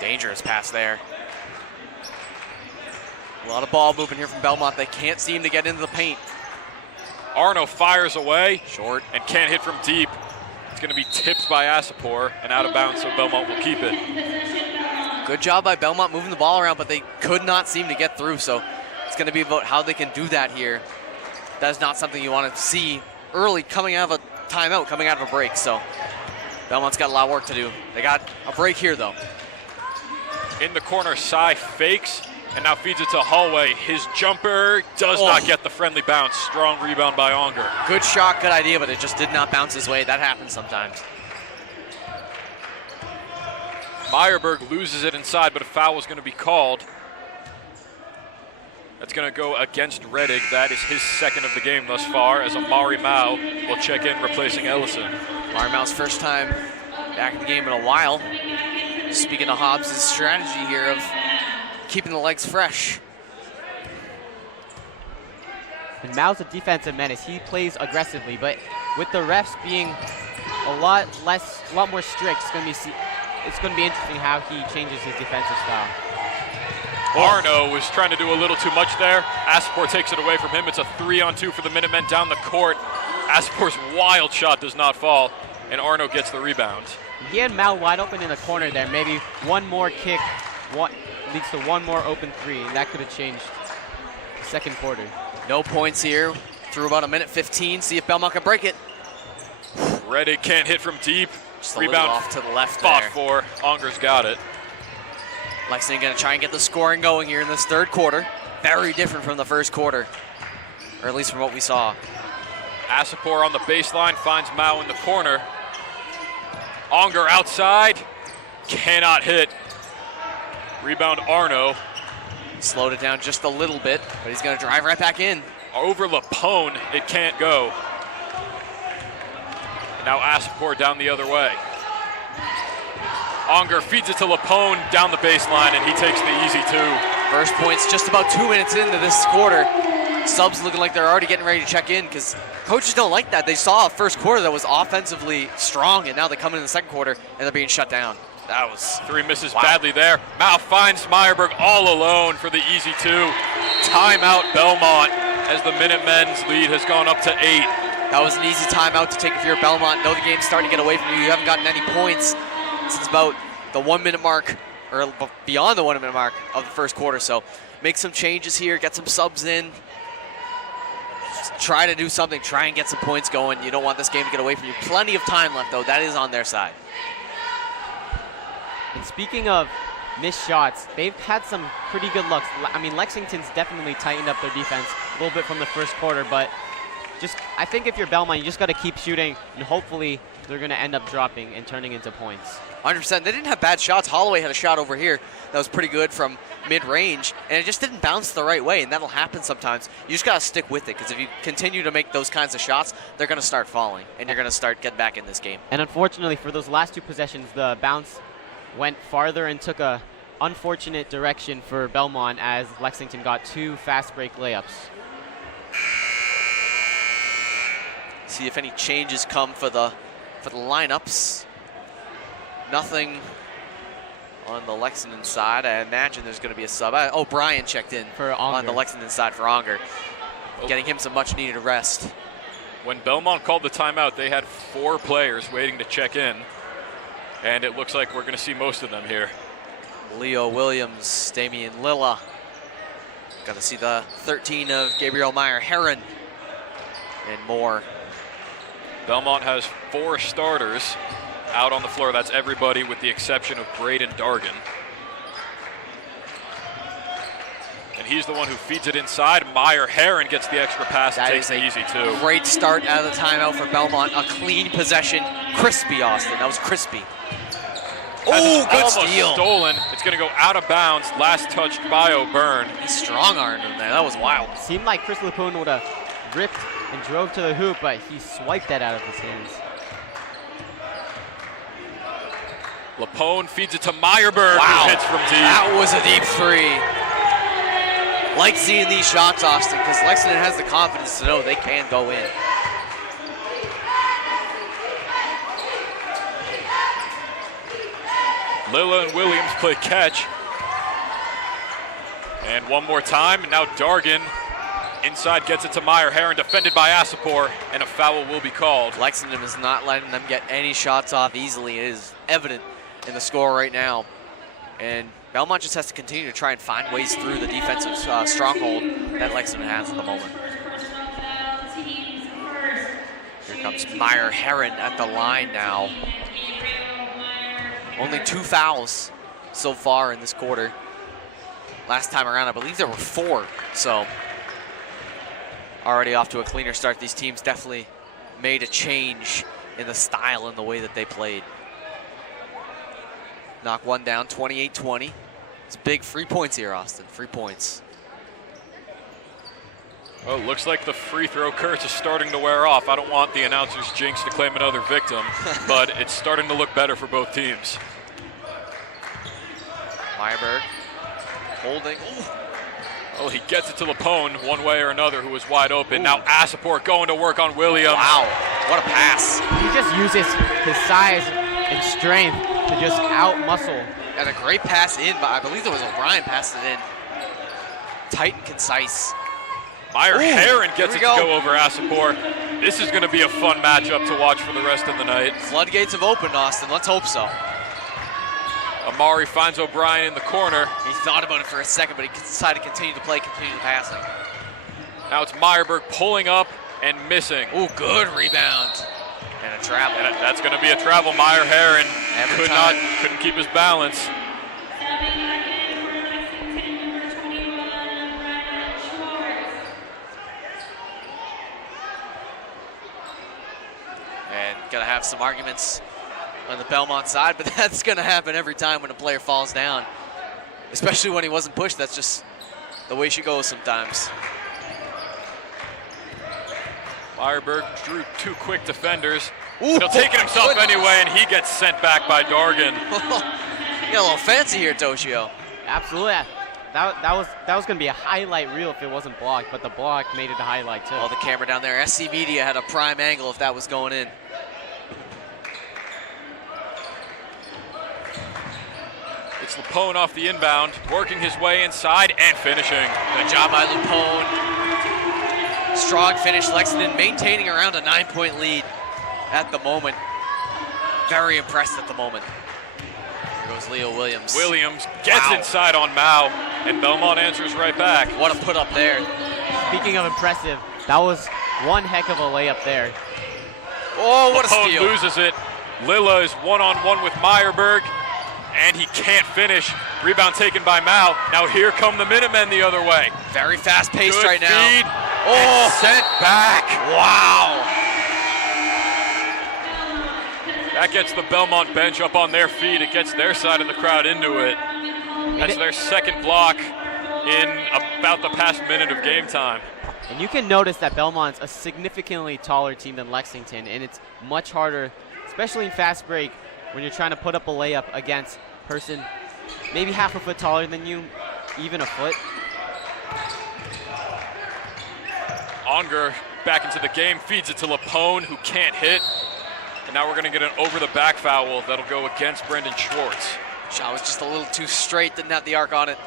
Dangerous pass there. A lot of ball movement here from Belmont. They can't seem to get into the paint. Arno fires away. Short. And can't hit from deep. It's going to be tipped by Asapor and out of bounds, so Belmont will keep it. Good job by Belmont moving the ball around, but they could not seem to get through, so it's going to be about how they can do that here. That is not something you want to see early coming out of a timeout, coming out of a break, so Belmont's got a lot of work to do. They got a break here, though. In the corner, Cy fakes and now feeds it to Hallway. His jumper does not get the friendly bounce. Strong rebound by Unger. Good shot, good idea, but it just did not bounce his way. That happens sometimes. Meyerberg loses it inside, but a foul is going to be called. That's going to go against Reddick. That is his second of the game thus far, as Amari Mao will check in, replacing Ellison. Amari Mao's first time back in the game in a while. Speaking of Hobbs' strategy here of keeping the legs fresh. And Mao's a defensive menace. He plays aggressively, but with the refs being a lot more strict, it's going to be interesting how he changes his defensive style. Arno was trying to do a little too much there. Asapor takes it away from him. It's a 3-on-2 for the Minutemen down the court. Asapor's wild shot does not fall, and Arno gets the rebound. He had Mao wide open in the corner there. Maybe one more kick leads to one more open three, and that could have changed the second quarter. No points here through about 1:15. See if Belmont can break it. Reddick can't hit from deep. Just a Rebound little off to the left fought there. for. Unger's got it. Lexington going to try and get the scoring going here in this third quarter. Very different from the first quarter, or at least from what we saw. Asapor on the baseline finds Mao in the corner. Unger outside, cannot hit. Rebound Arno. Slowed it down just a little bit, but he's going to drive right back in. Over Lapone, it can't go. Now Asapor down the other way. Unger feeds it to Lapone down the baseline, and he takes the easy two. First points just about 2 minutes into this quarter. Subs looking like they're already getting ready to check in because coaches don't like that. They saw a first quarter that was offensively strong, and now they come in the second quarter and they're being shut down. That was three misses badly there. Mao finds Meyerberg all alone for the easy two. Timeout Belmont as the Minutemen's lead has gone up to 8. That was an easy timeout to take if you're Belmont. Know the game's starting to get away from you. You haven't gotten any points since about the 1 minute mark, or beyond the 1 minute mark of the first quarter. So make some changes here, get some subs in. Just try to do something, try and get some points going. You don't want this game to get away from you. Plenty of time left though, that is on their side. And speaking of missed shots, they've had some pretty good looks. I mean, Lexington's definitely tightened up their defense a little bit from the first quarter, but I think if you're Belmont, you just got to keep shooting, and hopefully they're going to end up dropping and turning into points. 100%. They didn't have bad shots. Holloway had a shot over here that was pretty good from mid-range, and it just didn't bounce the right way, and that'll happen sometimes. You just got to stick with it, because if you continue to make those kinds of shots, they're going to start falling, and you're going to start getting back in this game. And unfortunately, for those last two possessions, the bounce went farther and took a unfortunate direction for Belmont as Lexington got two fast break layups. See if any changes come for the lineups. Nothing on the Lexington side. I imagine there's going to be a sub. Brian checked in for on the Lexington side for Unger, getting him some much needed rest. When Belmont called the timeout, they had 4 players waiting to check in, and it looks like we're going to see most of them here. Leo Williams, Damian Lilla. Got to see the 13 of Gabriel Meyer-Heron and more. Belmont has 4 starters out on the floor. That's everybody with the exception of Braden Dargan. And he's the one who feeds it inside. Meyer-Heron gets the extra pass and takes the easy two. Great start out of the timeout for Belmont. A clean possession. Crispy, Austin. That was crispy. Oh, good steal. Stolen. It's going to go out of bounds. Last touched by O'Byrne. He strong-armed him there. That was wild. Seemed like Chris Lapone would have ripped and drove to the hoop, but he swiped that out of his hands. Lapone feeds it to Meyerberg, Wow, who hits from deep. that was a deep three. Like seeing these shots, Austin, because Lexington has the confidence to know they can go in. Lilla and Williams play catch. And one more time, and now Dargan inside gets it to Meyer Herron, defended by Asapor, and a foul will be called. Lexington is not letting them get any shots off easily. It is evident in the score right now. And Belmont just has to continue to try and find ways through the defensive stronghold that Lexington has at the moment. Here comes Meyer Herron at the line now. Only 2 fouls so far in this quarter. Last time around, I believe there were 4. So already off to a cleaner start. These teams definitely made a change in the style and the way that they played. Knock one down, 28-20. It's big. 3 points here, Austin. 3 points. Well, it looks like the free throw curse is starting to wear off. I don't want the announcer's jinx to claim another victim, but it's starting to look better for both teams. Meyerberg holding. Ooh. Oh, he gets it to Lapone one way or another, who was wide open. Ooh. Now Asapor going to work on Williams. Wow, what a pass. He just uses his size and strength to just out-muscle. And a great pass in, but I believe it was O'Brien passed it in. Tight and concise. Meyer Herron gets it to go over Asapor. This is going to be a fun matchup to watch for the rest of the night. Floodgates have opened, Austin. Let's hope so. Amari finds O'Brien in the corner. He thought about it for a second, but he decided to continue to play, continue the passing. Now it's Meyerberg pulling up and missing. Ooh, good rebound. And a travel. And that's going to be a travel. Meyer Herron couldn't keep his balance. And gonna have some arguments on the Belmont side, but that's gonna happen every time when a player falls down. Especially when he wasn't pushed. That's just the way she goes sometimes. Meyerberg drew 2 quick defenders. Ooh, he'll take it himself anyway, and he gets sent back by Dargan. You got a little fancy here, Toshio. Absolutely. That was going to be a highlight reel if it wasn't blocked, but the block made it a highlight too. Oh, the camera down there. SC Media had a prime angle if that was going in. It's Lapone off the inbound, working his way inside and finishing. Good job by Lapone. Strong finish. Lexington maintaining around a 9-point lead at the moment. Very impressed at the moment. Here goes Leo Williams. Williams gets inside on Mao, and Belmont answers right back. What a put up there. Speaking of impressive, that was one heck of a layup there. Oh, what a steal. Loses it. Lilla is one-on-one with Meyerberg, and he can't finish. Rebound taken by Mao. Now here come the Minutemen the other way. Very fast-paced Good right feed, now. Oh, sent back. Wow. That gets the Belmont bench up on their feet. It gets their side of the crowd into it. That's their second block in about the past minute of game time. And you can notice that Belmont's a significantly taller team than Lexington, and it's much harder, especially in fast break, when you're trying to put up a layup against a person maybe half a foot taller than you, even a foot. Onger back into the game, feeds it to Lapone, who can't hit. And now we're going to get an over-the-back foul that'll go against Brendan Schwartz. Shot was just a little too straight, didn't have the arc on it.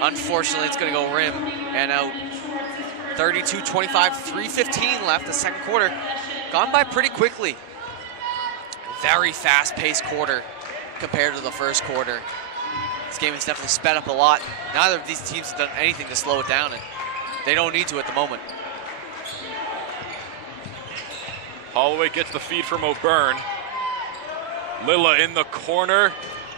Unfortunately, it's going to go rim and out. 32-25, 3:15 left, the second quarter. Gone by pretty quickly. Very fast-paced quarter compared to the first quarter. This game has definitely sped up a lot. Neither of these teams have done anything to slow it down, and they don't need to at the moment. Holloway gets the feed from O'Byrne. Lilla in the corner.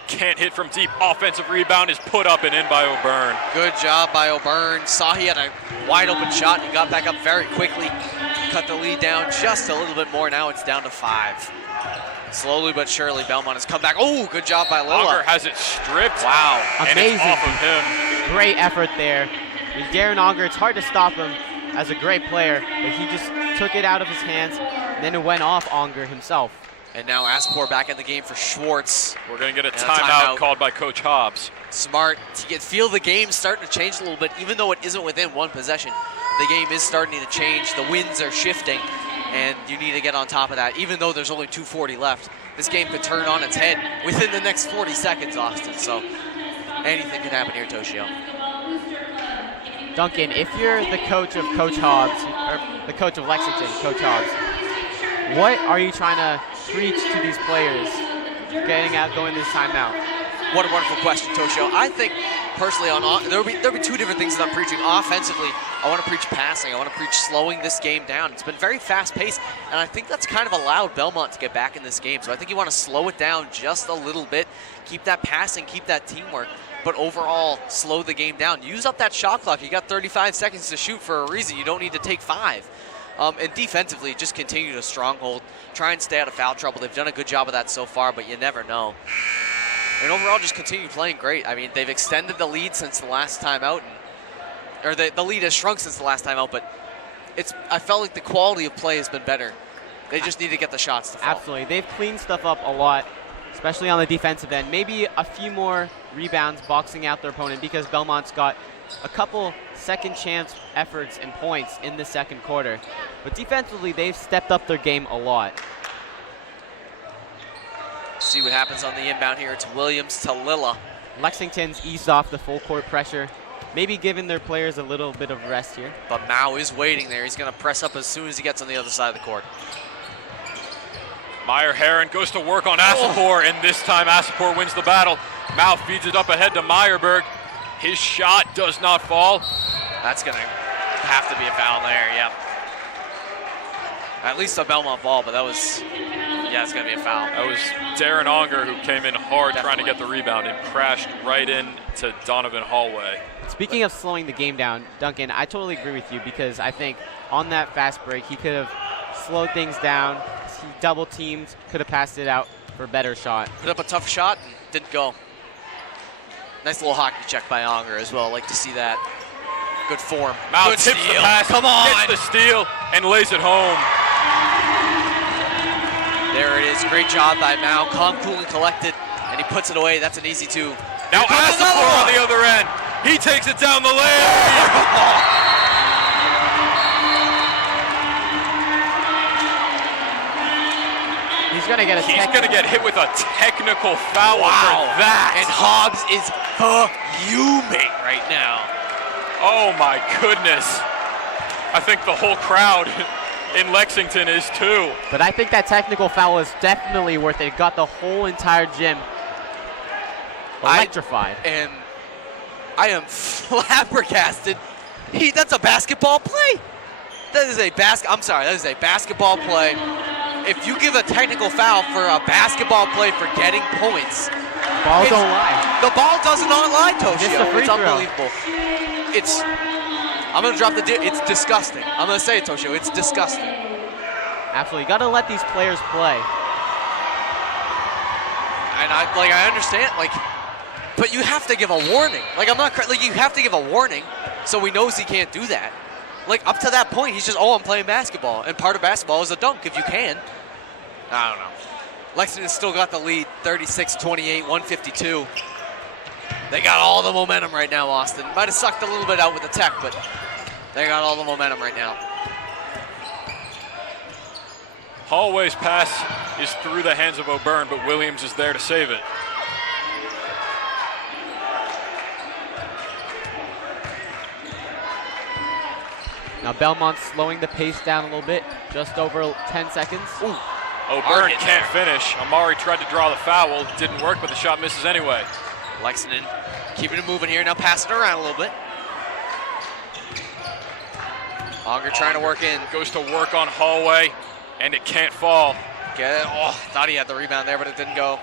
Can't hit from deep. Offensive rebound is put up and in by O'Byrne. Good job by O'Byrne. Saw he had a wide open shot and he got back up very quickly. Cut the lead down just a little bit more. Now it's down to 5. Slowly but surely, Belmont has come back. Oh, good job by Lilla. Unger has it stripped. Wow. And amazing. it's off of him. Great effort there. I mean, Darren Unger, it's hard to stop him as a great player, but he just took it out of his hands, and then it went off Unger himself. And now Aspor back in the game for Schwartz. We're going to get a And timeout called by Coach Hobbs. Smart to feel the game starting to change a little bit, even though it isn't within one possession. The game is starting to change. The winds are shifting, and you need to get on top of that. Even though there's only 2:40 left, this game could turn on its head within the next 40 seconds, Austin. So anything could happen here, Toshio. Duncan, if you're the coach of Coach Hobbs, or the coach of Lexington, Coach Hobbs, what are you trying to preach to these players going this timeout? What a wonderful question, Toshio. I think personally, there'll be two different things that I'm preaching. Offensively, I want to preach passing. I want to preach slowing this game down. It's been very fast-paced, and I think that's kind of allowed Belmont to get back in this game. So I think you want to slow it down just a little bit, keep that passing, keep that teamwork, but overall slow the game down. Use up that shot clock. You got 35 seconds to shoot for a reason. You don't need to take 5. And defensively, just continue to stronghold. Try and stay out of foul trouble. They've done a good job of that so far, but you never know. And overall, just continue playing great. I mean, they've extended the lead since the last time out, or the lead has shrunk since the last time out, but I felt like the quality of play has been better. They just need to get the shots to fall. Absolutely. They've cleaned stuff up a lot, especially on the defensive end. Maybe a few more rebounds boxing out their opponent, because Belmont's got a couple second chance efforts and points in the second quarter. But defensively, they've stepped up their game a lot. See what happens on the inbound here. It's Williams to Lilla. Lexington's eased off the full court pressure, maybe giving their players a little bit of rest here. But Mao is waiting there. He's going to press up as soon as he gets on the other side of the court. Meyer Heron goes to work on Asapor, and this time Asapor wins the battle. Mao feeds it up ahead to Meyerberg. His shot does not fall. That's going to have to be a foul there, yep. At least a Belmont ball, but that was, yeah, it's going to be a foul. That was Darren Onger, who came in hard trying to get the rebound and crashed right into Donovan Hallway. Speaking of slowing the game down, Duncan, I totally agree with you, because I think on that fast break, he could have slowed things down. He double teamed, could have passed it out for a better shot. Put up a tough shot and didn't go. Nice little hockey check by Onger as well. Like to see that. Good form. Mao Good tips steal. the pass, Come on. gets the steal, and lays it home. There it is. Great job by Mao. Calm, cool, and collected. And he puts it away. That's an easy 2. Now Asapor on the other end. He takes it down the lane. He's going to get a He's going to get hit with a technical foul for that. And Hobbs is fuming right now. Oh my goodness. I think the whole crowd in Lexington is too. But I think that technical foul is definitely worth it. It got the whole entire gym electrified. I am flabbergasted. That's a basketball play. That is a basketball play. If you give a technical foul for a basketball play for getting points, Ball don't lie. the ball does not lie, Just a Toshio. free It's throw. unbelievable. I'm going to drop it's disgusting. I'm going to say it, Toshio. It's disgusting. Absolutely. Got to let these players play. And I understand, but you have to give a warning. You have to give a warning so he knows he can't do that. Up to that point, he's just, I'm playing basketball. And part of basketball is a dunk if you can. I don't know. Lexington's still got the lead, 36-28, 152. They got all the momentum right now, Austin. Might have sucked a little bit out with the tech, but they got all the momentum right now. Hallway's pass is through the hands of O'Byrne, but Williams is there to save it. Now Belmont's slowing the pace down a little bit, just over 10 seconds. Ooh. O'Byrne can't finish. Amari tried to draw the foul, didn't work, but the shot misses anyway. Lexington keeping it moving here, now passing around a little bit. Onger trying to work in. Goes to work on Hallway, and it can't fall. Get it. Oh, thought he had the rebound there, but it didn't go.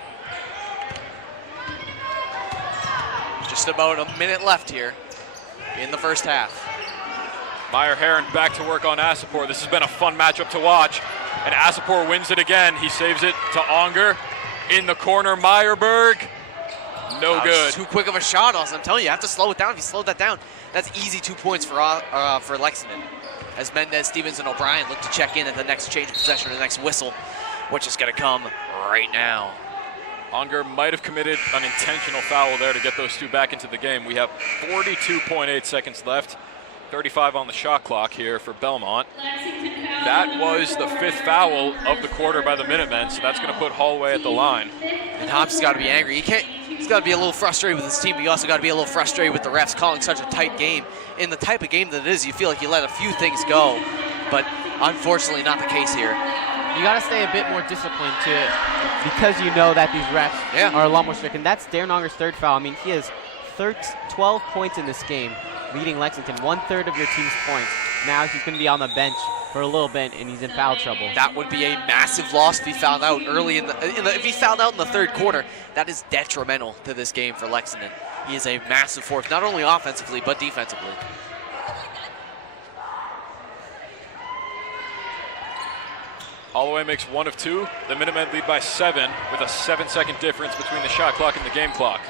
Just about a minute left here in the first half. Meyer Heron back to work on Asapor. This has been a fun matchup to watch. And Asapor wins it again. He saves it to Onger. In the corner, Meyerberg. No good. Too quick of a shot, Austin. I'm telling you, you have to slow it down. If you slow that down, that's easy 2 points for Lexington. As Mendez, Stevens, and O'Brien look to check in at the next change of possession or the next whistle. which is going to come right now. Unger might have committed an intentional foul there to get those two back into the game. We have 42.8 seconds left, 35 on the shot clock here for Belmont. That was the 5th foul of the quarter by the Minutemen, so that's going to put Holloway at the line. And Hobbs has got to be angry. He's got to be a little frustrated with his team, but he also got to be a little frustrated with the refs calling such a tight game. In the type of game that it is, you feel like you let a few things go, but unfortunately not the case here. You got to stay a bit more disciplined because you know that these refs are a lot more strict. And that's Darren Unger's 3rd foul. I mean, he has 12 points in this game, leading Lexington, 1/3 of your team's points. Now he's going to be on the bench for a little bit, and he's in foul trouble. That would be a massive loss if he fouled out early if he fouled out in the 3rd quarter. That is detrimental to this game for Lexington. He is a massive force, not only offensively but defensively. Holloway makes 1 of 2. The Minutemen lead by 7 with a 7-second difference between the shot clock and the game clock.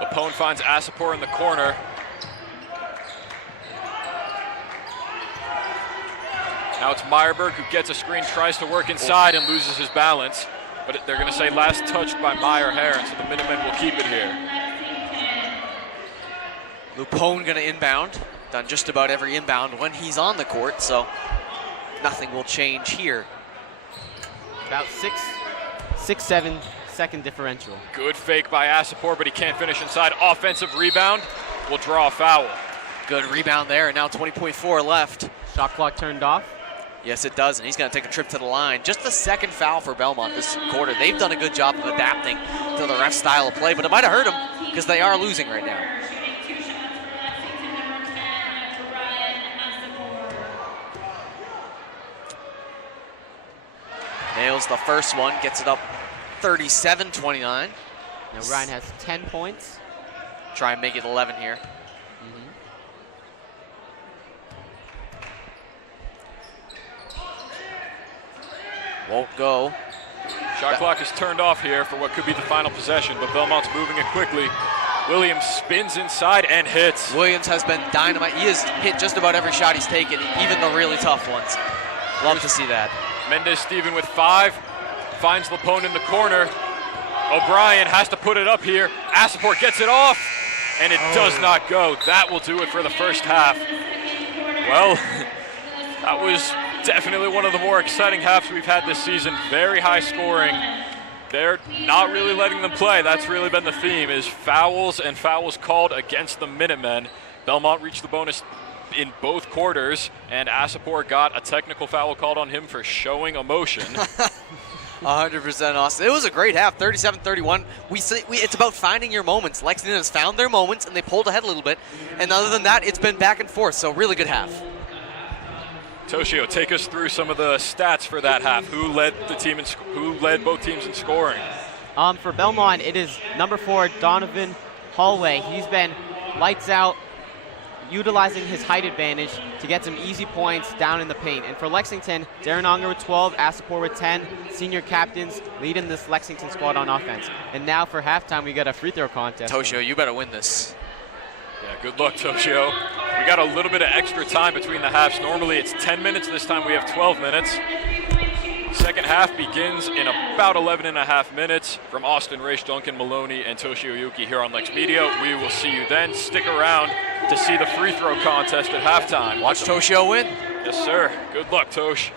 Lapone finds Asapor in the corner. Now it's Meyerberg who gets a screen, tries to work inside and loses his balance. But they're going to say last touched by Meyer-Heron, so the Minutemen will keep it here. Lapone going to inbound. Done just about every inbound when he's on the court, so nothing will change here. About 6-7 second differential. Good fake by Asapor, but he can't finish inside. Offensive rebound will draw a foul. Good rebound there, and now 20.4 left. Shot clock turned off. Yes, it does, and he's going to take a trip to the line. Just the 2nd foul for Belmont this quarter. They've done a good job of adapting to the ref style of play, but it might have hurt them because they are losing right now. Nails the first one, gets it up 37-29. Now Ryan has 10 points. Try and make it 11 here. Won't go. Shot clock is turned off here for what could be the final possession, but Belmont's moving it quickly. Williams spins inside and hits. Williams has been dynamite. He has hit just about every shot he's taken, even the really tough ones. Love to see that. Mendez-Steven with 5, finds Lapone in the corner. O'Brien has to put it up here. Asapor gets it off, and it does not go. That will do it for the first half. Well, that was definitely one of the more exciting halves we've had this season. Very high scoring. They're not really letting them play. That's really been the theme, is fouls and fouls called against the Minutemen. Belmont reached the bonus in both quarters, and Asapor got a technical foul called on him for showing emotion. 100%, Austin. It was a great half, 37-31. It's about finding your moments. Lexington has found their moments, and they pulled ahead a little bit. And other than that, it's been back and forth, so really good half. Toshio, take us through some of the stats for that half. Who led both teams in scoring? For Belmont, it is number 4, Donovan Holloway. He's been lights out, utilizing his height advantage to get some easy points down in the paint. And for Lexington, Darren Unger with 12, Asapor with 10, senior captains leading this Lexington squad on offense. And now for halftime, we got a free throw contest. Toshio, you better win this. Yeah, good luck, Toshio. We got a little bit of extra time between the halves. Normally it's 10 minutes. This time we have 12 minutes. Second half begins in about 11 and a half minutes. From Austin Race, Duncan Maloney, and Toshio Yuki here on LexMedia. We will see you then. Stick around to see the free throw contest at halftime. Watch Toshio win. Yes, sir. Good luck, Tosh.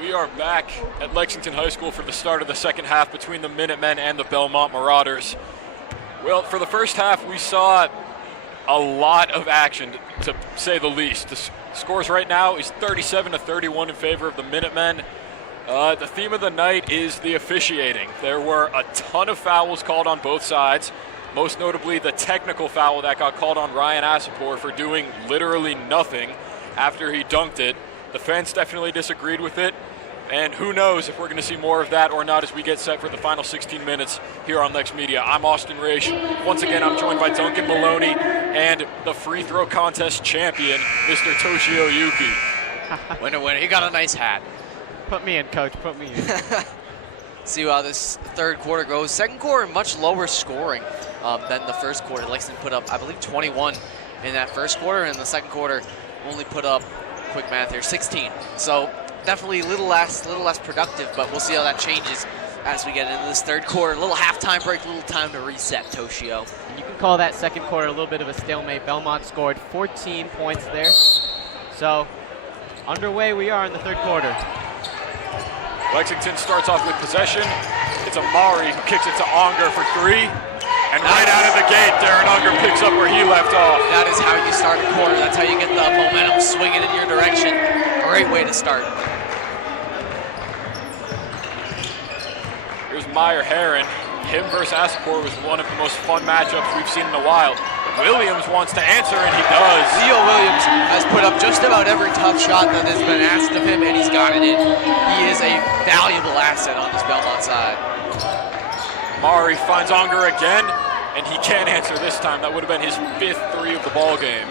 We are back at Lexington High School for the start of the second half between the Minutemen and the Belmont Marauders. Well, for the first half, we saw a lot of action, to say the least. The scores right now is 37-31 in favor of the Minutemen. The theme of the night is the officiating. There were a ton of fouls called on both sides, most notably the technical foul that got called on Ryan Asapor for doing literally nothing after he dunked it. The fans definitely disagreed with it, and who knows if we're going to see more of that or not as we get set for the final 16 minutes here on LexMedia. I'm Austin Raish. Once again, I'm joined by Duncan Maloney and the free throw contest champion, Mr. Toshio Yuki. Winner, winner. You got a nice hat. Put me in, coach. Put me in. See how this third quarter goes. Second quarter, much lower scoring than the first quarter. Lexington put up, I believe, 21 in that first quarter, and the second quarter only put up, quick math here, 16. So definitely a little less productive, but we'll see how that changes as we get into this third quarter. A little halftime break, a little time to reset, Toshio. You can call that second quarter a little bit of a stalemate. Belmont scored 14 points there. So underway we are in the third quarter. Lexington starts off with possession. It's Amari who kicks it to Unger for three. And right out of the gate, Darren Unger picks up where he left off. That is how you start a quarter. That's how you get the momentum swinging in your direction. Great way to start. Here's Meyer Heron. Him versus Asapor was one of the most fun matchups we've seen in a while. Williams wants to answer, and he does. Leo Williams has put up just about every tough shot that has been asked of him, and he's got it in. He is a valuable asset on this Belmont side. Mari finds Unger again, and he can't answer this time. That would have been his fifth three of the ball game.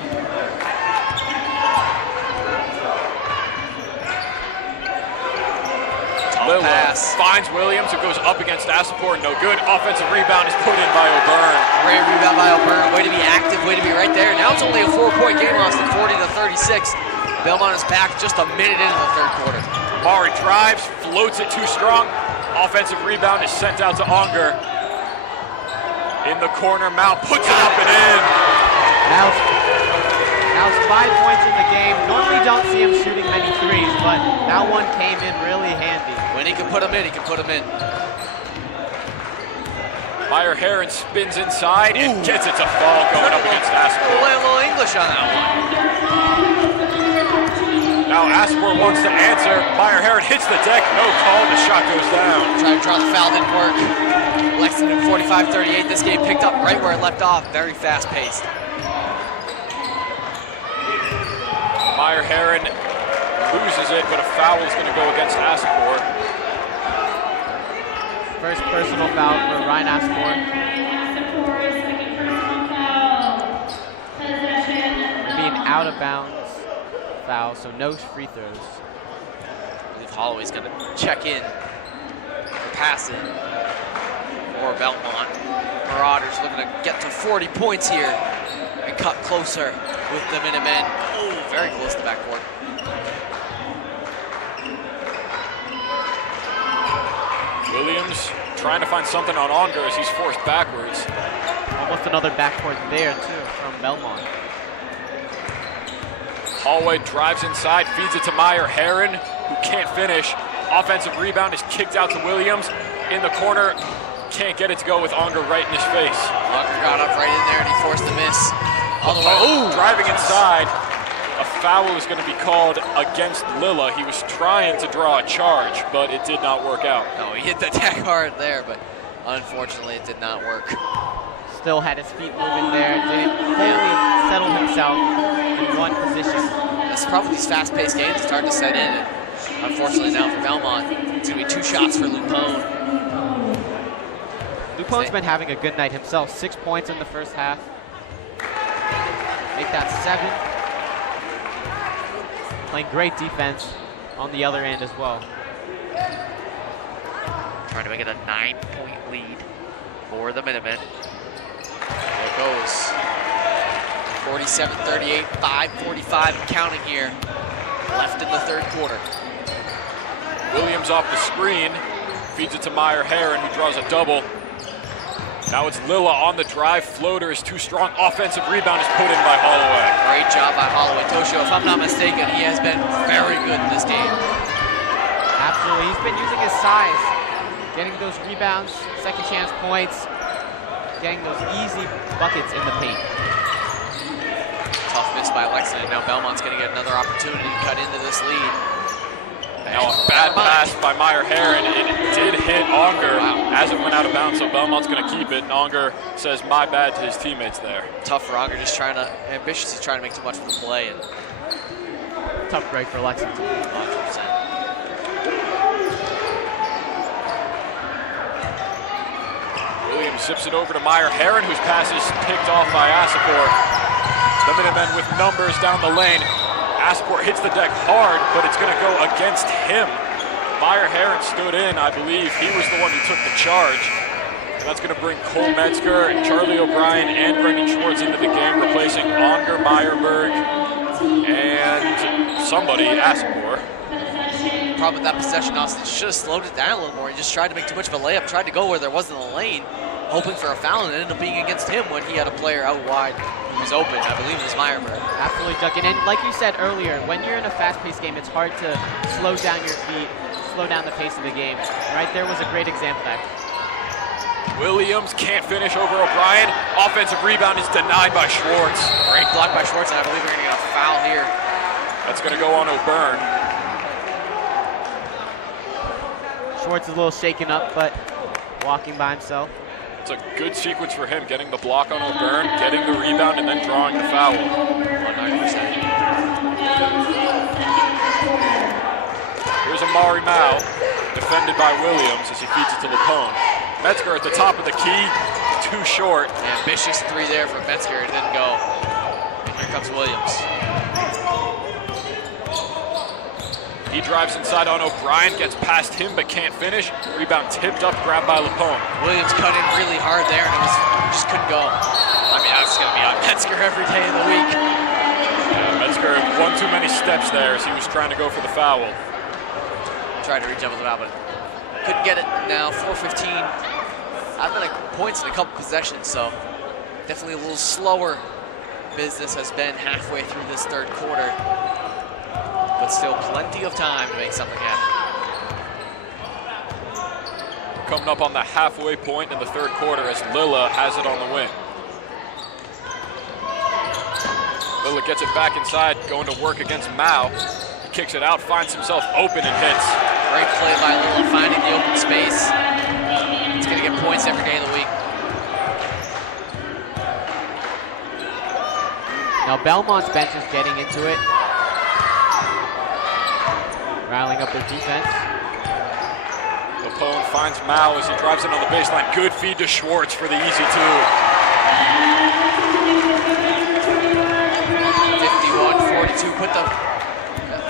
Lilla Pass. finds Williams, who goes up against Asapor. No good. Offensive rebound is put in by O'Byrne. Great rebound by O'Byrne. Way to be active, way to be right there. Now it's only a 4-point game, Austin, 40-36. Belmont is back just a minute into the third quarter. Mari drives, floats it too strong. Offensive rebound is sent out to Unger. In the corner, Mount puts it up and in. Now it's 5 points in the game. Normally don't see him shooting many threes, but that one came in really handy. When he can put them in, he can put them in. Meyer Heron spins inside and gets it to fall going up against Asapor. A little English on that one. Now Asapor wants to answer. Meyer Heron hits the deck. No call. The shot goes down. Try to draw the foul, didn't work. Lexington 45-38. This game picked up right where it left off. Very fast-paced. Meyer Heron loses it, but a foul is going to go against Asapor. First personal foul for Ryan Asapor. Being out of bounds foul, so no free throws. I believe Holloway's going to check in for passing for Belmont. Marauders looking to get to 40 points here and cut closer with the Minutemen. Oh, very close to backcourt. Williams trying to find something on Unger as he's forced backwards. Almost another backcourt there, too, from Belmont. Holloway drives inside, feeds it to Meyer Heron, who can't finish. Offensive rebound is kicked out to Williams. In the corner, can't get it to go with Unger right in his face. Unger got up right in there and he forced the miss. Driving inside. A foul is going to be called against Lilla. He was trying to draw a charge, but it did not work out. No, he hit the deck hard there, but unfortunately it did not work. Still had his feet moving there. Didn't fully settle himself in one position. That's probably these fast-paced games. It's hard to set in. And unfortunately now for Belmont, it's going to be 2 shots for Lupone. Lupone's been having a good night himself. 6 points in the first half. Make that 7. Playing great defense on the other end as well. Trying to make it a 9-point lead for the Minutemen. There it goes. 47-38, 5:45 and counting here. Left in the third quarter. Williams off the screen, feeds it to Meyer Heron, who draws a double. Now it's Lilla on the drive. Floater is too strong. Offensive rebound is put in by Holloway. Great job by Holloway. Toshio, if I'm not mistaken, he has been very good in this game. Absolutely. He's been using his size, getting those rebounds, second chance points, getting those easy buckets in the paint. Tough miss by Lexington. Now Belmont's going to get another opportunity to cut into this lead. Now a bad pass by Meyer Heron. It did hit Onger as it went out of bounds, so Belmont's going to keep it. And Onger says my bad to his teammates there. Tough for Onger, just ambitiously trying to make too much of the play. And tough break for Lexington. 100%. Williams zips it over to Meyer Heron, whose pass is picked off by Asapor. The Minutemen with numbers down the lane. Asapor hits the deck hard, but it's going to go against him. Meyer Heron stood in, I believe. He was the one who took the charge. And that's going to bring Cole Metzger, Charlie O'Brien, and Brendan Schwartz into the game, replacing Onger, Meyerberg, and somebody, Asapor. Problem with that possession, Austin should have slowed it down a little more. He just tried to make too much of a layup, tried to go where there wasn't a lane, hoping for a foul, and it ended up being against him when he had a player out wide who was open. I believe it was Meyerberg. Absolutely, Duncan. And like you said earlier, when you're in a fast-paced game, it's hard to slow down your feet, slow down the pace of the game. Right there was a great example of that. Williams can't finish over O'Brien. Offensive rebound is denied by Schwartz. Great block by Schwartz, and I believe we're going to get a foul here. That's going to go on O'Byrne. Schwartz is a little shaken up, but walking by himself. It's a good sequence for him, getting the block on O'Byrne, getting the rebound, and then drawing the foul. 100%. Here's Amari Mao, defended by Williams as he feeds it to Lapone. Metzger at the top of the key, too short. Ambitious three there for Metzger, it didn't go. And here comes Williams. He drives inside on O'Brien, gets past him but can't finish. Rebound tipped up, grabbed by Lapone. Williams cut in really hard there and it just couldn't go. I mean, that's going to be on Metzger every day of the week. Yeah, Metzger one too many steps there as he was trying to go for the foul. Tried to reach up with the foul, but couldn't get it now. 4:15. I've been at points in a couple possessions, so definitely a little slower business has been halfway through this third quarter. But still plenty of time to make something happen. Coming up on the halfway point in the third quarter as Lilla has it on the wing. Lilla gets it back inside, going to work against Mao. He kicks it out, finds himself open and hits. Great play by Lilla, finding the open space. He's going to get points every day of the week. Now Belmont's bench is getting into it. Rallying up their defense. Lapone finds Mao as he drives it on the baseline. Good feed to Schwartz for the easy two. 51-42, put the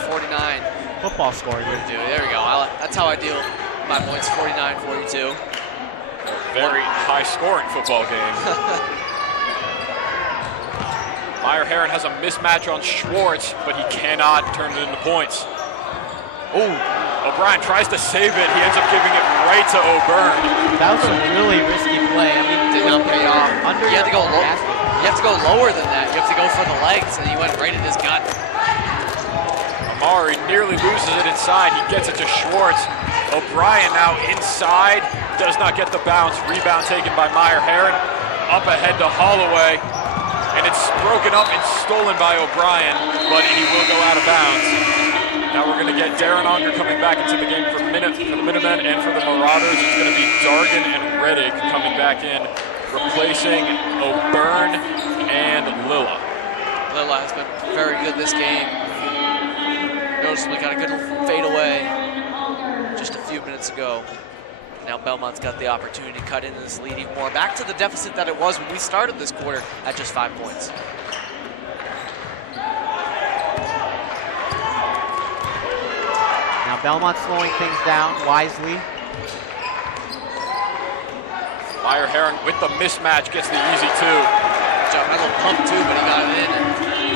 49. Football score here. Dude, there we go. That's how I deal my points, 49-42. Very high scoring football game. Meyer Heron has a mismatch on Schwartz, but he cannot turn it into points. Ooh, O'Brien tries to save it. He ends up giving it right to O'Byrne. That was a really risky play. I mean, did not pay off. You have to go low. basket. You have to go lower than that. You have to go for the legs, and he went right in his gut. Amari nearly loses it inside. He gets it to Schwartz. O'Brien now inside. Does not get the bounce. Rebound taken by Meyer Heron. Up ahead to Holloway. And it's broken up and stolen by O'Brien, but he will go out of bounds. Now we're going to get Darren Onger coming back into the game for the Minutemen and for the Marauders. It's going to be Dargan and Reddick coming back in, replacing O'Byrne and Lilla. Lilla has been very good this game. Noticeably got a good fadeaway just a few minutes ago. Now Belmont's got the opportunity to cut into this lead even more. Back to the deficit that it was when we started this quarter at just 5 points. Now Belmont slowing things down wisely. Meyer Heron with the mismatch gets the easy two. Good job. A little pump too, but he got it in.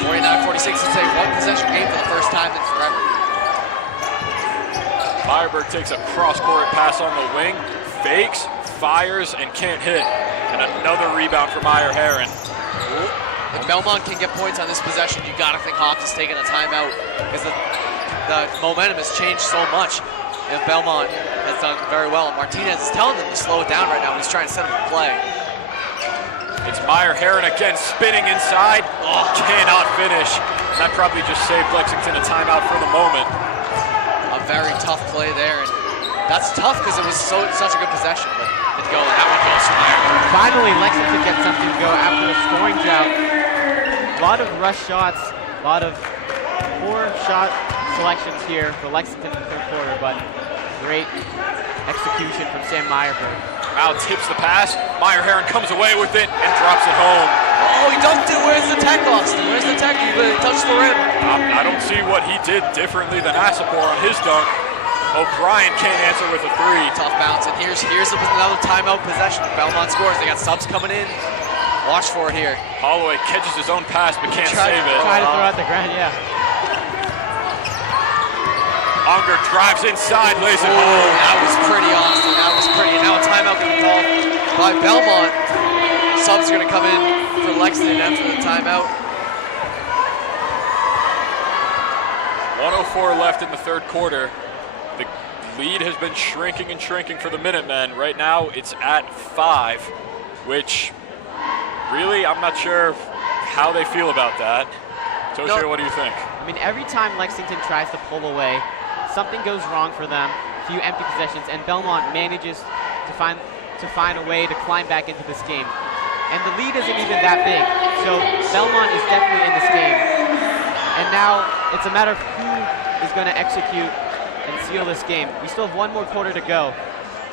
49-46, it's a one possession game for the first time in forever. Meyerberg takes a cross-court pass on the wing, fakes, fires, and can't hit. And another rebound for Meyer Heron. If Belmont can get points on this possession, you gotta think Hoff is taking a timeout because the momentum has changed so much. And Belmont has done very well. Martinez is telling them to slow it down right now. He's trying to set up a play. It's Meyer-Heron again, spinning inside. Oh, cannot finish. That probably just saved Lexington a timeout for the moment. A very tough play there. And that's tough because it was such a good possession. But it go. That one goes to Meyer-Heron. Finally, Lexington gets something to go after a scoring drought. A lot of rush shots, a lot of poor shot selections here for Lexington in the third quarter, but great execution from Sam Meyerberg. Al tips the pass. Meyer-Heron comes away with it and drops it home. Oh, he dunked it. Where's the tech, Austin? Where's the tech? He touched the rim. I don't see what he did differently than Asapor on his dunk. O'Brien can't answer with a three. Tough bounce. And here's another timeout possession. Belmont scores. They got subs coming in. Watch for it here. Holloway catches his own pass but can't save it. Try to throw out the ground, yeah. Unger drives inside, lays it home. That was pretty, Austin. That was pretty. Now a timeout going to be called by Belmont. Subs are going to come in for Lexington after the timeout. 1:04 left in the third quarter. The lead has been shrinking and shrinking for the Minutemen. Right now it's at 5, which really I'm not sure how they feel about that. Toshio, what do you think? I mean, every time Lexington tries to pull away, something goes wrong for them, a few empty possessions, and Belmont manages to find a way to climb back into this game. And the lead isn't even that big, so Belmont is definitely in this game. And now it's a matter of who is going to execute and seal this game. We still have one more quarter to go,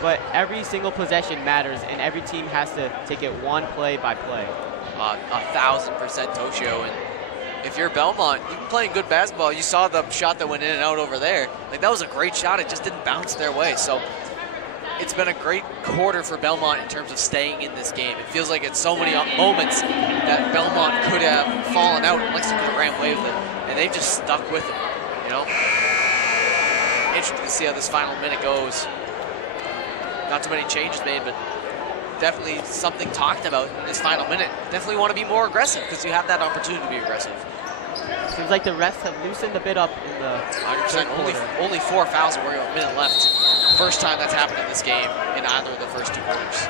but every single possession matters, and every team has to take it one play by play. 1,000% Toshio. And if you're Belmont, you've been playing good basketball. You saw the shot that went in and out over there. Like, that was a great shot. It just didn't bounce their way. So it's been a great quarter for Belmont in terms of staying in this game. It feels like it's so many moments that Belmont could have fallen out and Lexington could have ran away with it. And they've just stuck with it, you know? Interesting to see how this final minute goes. Not too many changes made, but definitely something talked about in this final minute. Definitely want to be more aggressive because you have that opportunity to be aggressive. Seems like the refs have loosened a bit up in the 100%. Only 4 fouls with a minute left. First time that's happened in this game in either of the first 2 quarters.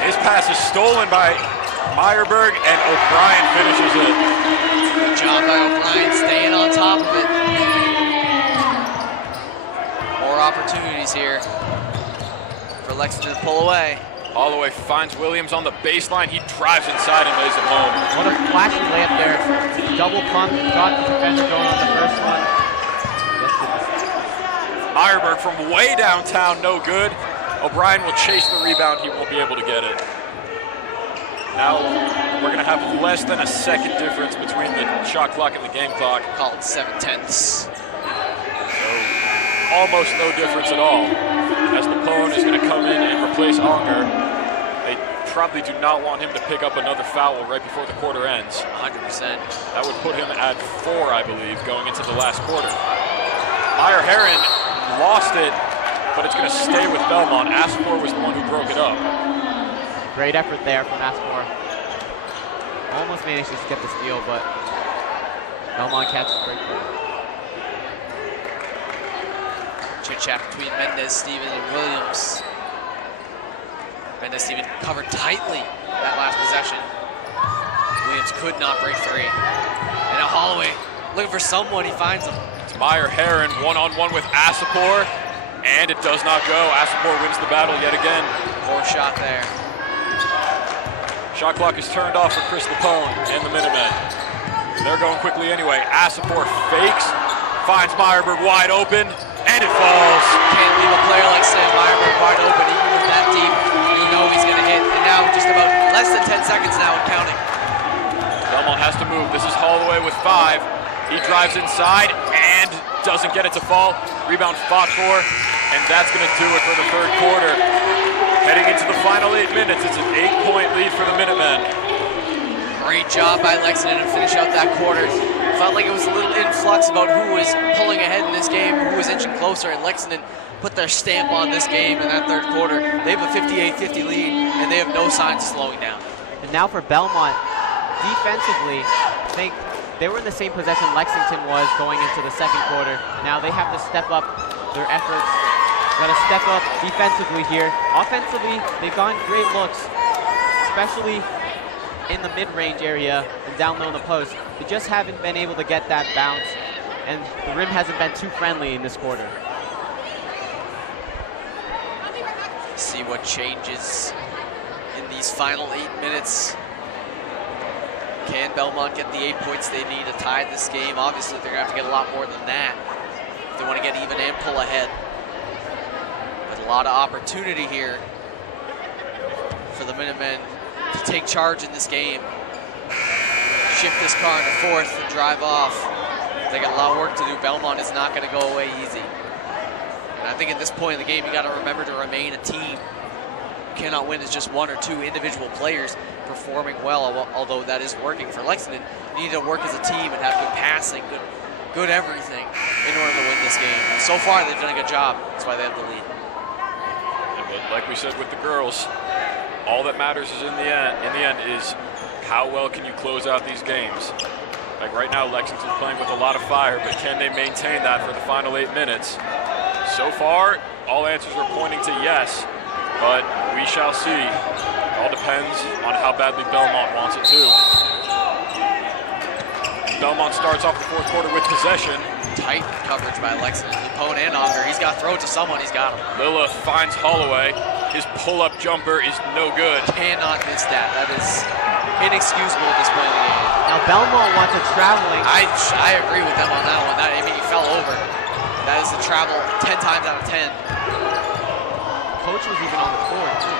His pass is stolen by Meyerberg, and O'Brien finishes it. Good job by O'Brien staying on top of it. More opportunities here for Lexington to pull away. Holloway finds Williams on the baseline. He drives inside and lays it home. What a flashy layup there. Double pump, got the defender going on the first one. Meyerberg from way downtown, no good. O'Brien will chase the rebound. He won't be able to get it. Now we're going to have less than a second difference between the shot clock and the game clock. Called 7/10. So almost no difference at all. As Napone is going to come in and replace Unger. They probably do not want him to pick up another foul right before the quarter ends. 100%. That would put him at 4, I believe, going into the last quarter. Meyer-Heron lost it, but it's going to stay with Belmont. Asapor was the one who broke it up. Great effort there from Asapor. Almost managed to get the steal, but Belmont catches the break there. Chit-chat between Mendez-Steven and Williams. Mendez-Steven covered tightly that last possession. Williams could not break free. And now Holloway looking for someone, he finds him. It's Meyer-Heron one-on-one with Asapor, and it does not go. Asapor wins the battle yet again. Poor shot there. Shot clock is turned off for Chris Lapone and the Minutemen. They're going quickly anyway. Asapor fakes, finds Meyerberg wide open, and it falls. Can't leave a player like Sam Meyerberg wide open, even with that deep. You know he's going to hit. And now just about less than 10 seconds now and counting. Belmont has to move. This is Holloway with 5. He drives inside and doesn't get it to fall. Rebound fought for, and that's going to do it for the third quarter. Heading into the final 8 minutes, it's an 8-point lead for the Minutemen. Great job by Lexington to finish out that quarter. Felt like it was a little influx about who was pulling ahead in this game, who was inching closer, and Lexington put their stamp on this game in that third quarter. They have a 58-50 lead, and they have no signs of slowing down. And now for Belmont, defensively, they were in the same possession Lexington was going into the second quarter. Now they have to step up their efforts. Got to step up defensively here. Offensively, they've gotten great looks, especially in the mid-range area and down low in the post. They just haven't been able to get that bounce, and the rim hasn't been too friendly in this quarter. See what changes in these final 8 minutes. Can Belmont get the 8 points they need to tie this game? Obviously, they're going to have to get a lot more than that if they want to get even and pull ahead. But a lot of opportunity here for the Minutemen to take charge in this game. Shift this car into fourth and drive off. They got a lot of work to do. Belmont is not going to go away easy. And I think at this point in the game, you got to remember to remain a team. You cannot win as just one or two individual players performing well, although that is working for Lexington. You need to work as a team and have good passing, good everything in order to win this game. And so far, they've done a good job. That's why they have the lead. But like we said with the girls, all that matters is in the end is how well can you close out these games. Like right now, Lexington's playing with a lot of fire, but can they maintain that for the final 8 minutes? So far, all answers are pointing to yes, but we shall see. It all depends on how badly Belmont wants it too. Belmont starts off the fourth quarter with possession. Tight coverage by Lexington. Lupone and Onger. He's got to throw it to someone. He's got him. Lilla finds Holloway. His pull-up jumper is no good. Cannot miss that. That is inexcusable at this point in the game. Now Belmont wants a traveling. I agree with them on that one. I mean, he fell over. That is a travel 10 times out of 10. Coach was even on the floor too.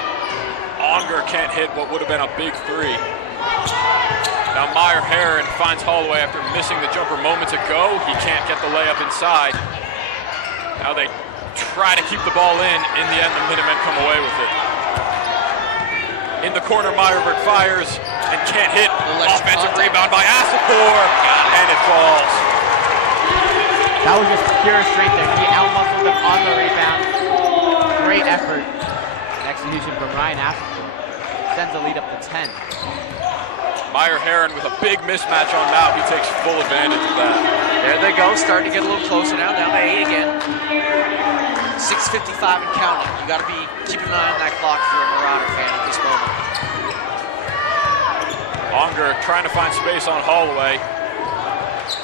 Onger can't hit what would have been a big three. Now Meyer Heron finds Holloway after missing the jumper moments ago. He can't get the layup inside. Now they try to keep the ball in. In the end, the Minutemen come away with it. In the corner, Meyerberg fires and can't hit. Offensive rebound by Asapor, and it falls. That was just pure strength there. He out-muscled them on the rebound. Great effort. An execution from Ryan Asapor. Sends the lead up to 10. Meyer Heron with a big mismatch on Mount. He takes full advantage of that. There they go, starting to get a little closer now, down to 8 again. 6:55 and counting. You got to be keeping an eye on that clock if you're a Marauder fan at this moment. Onger trying to find space on Holloway.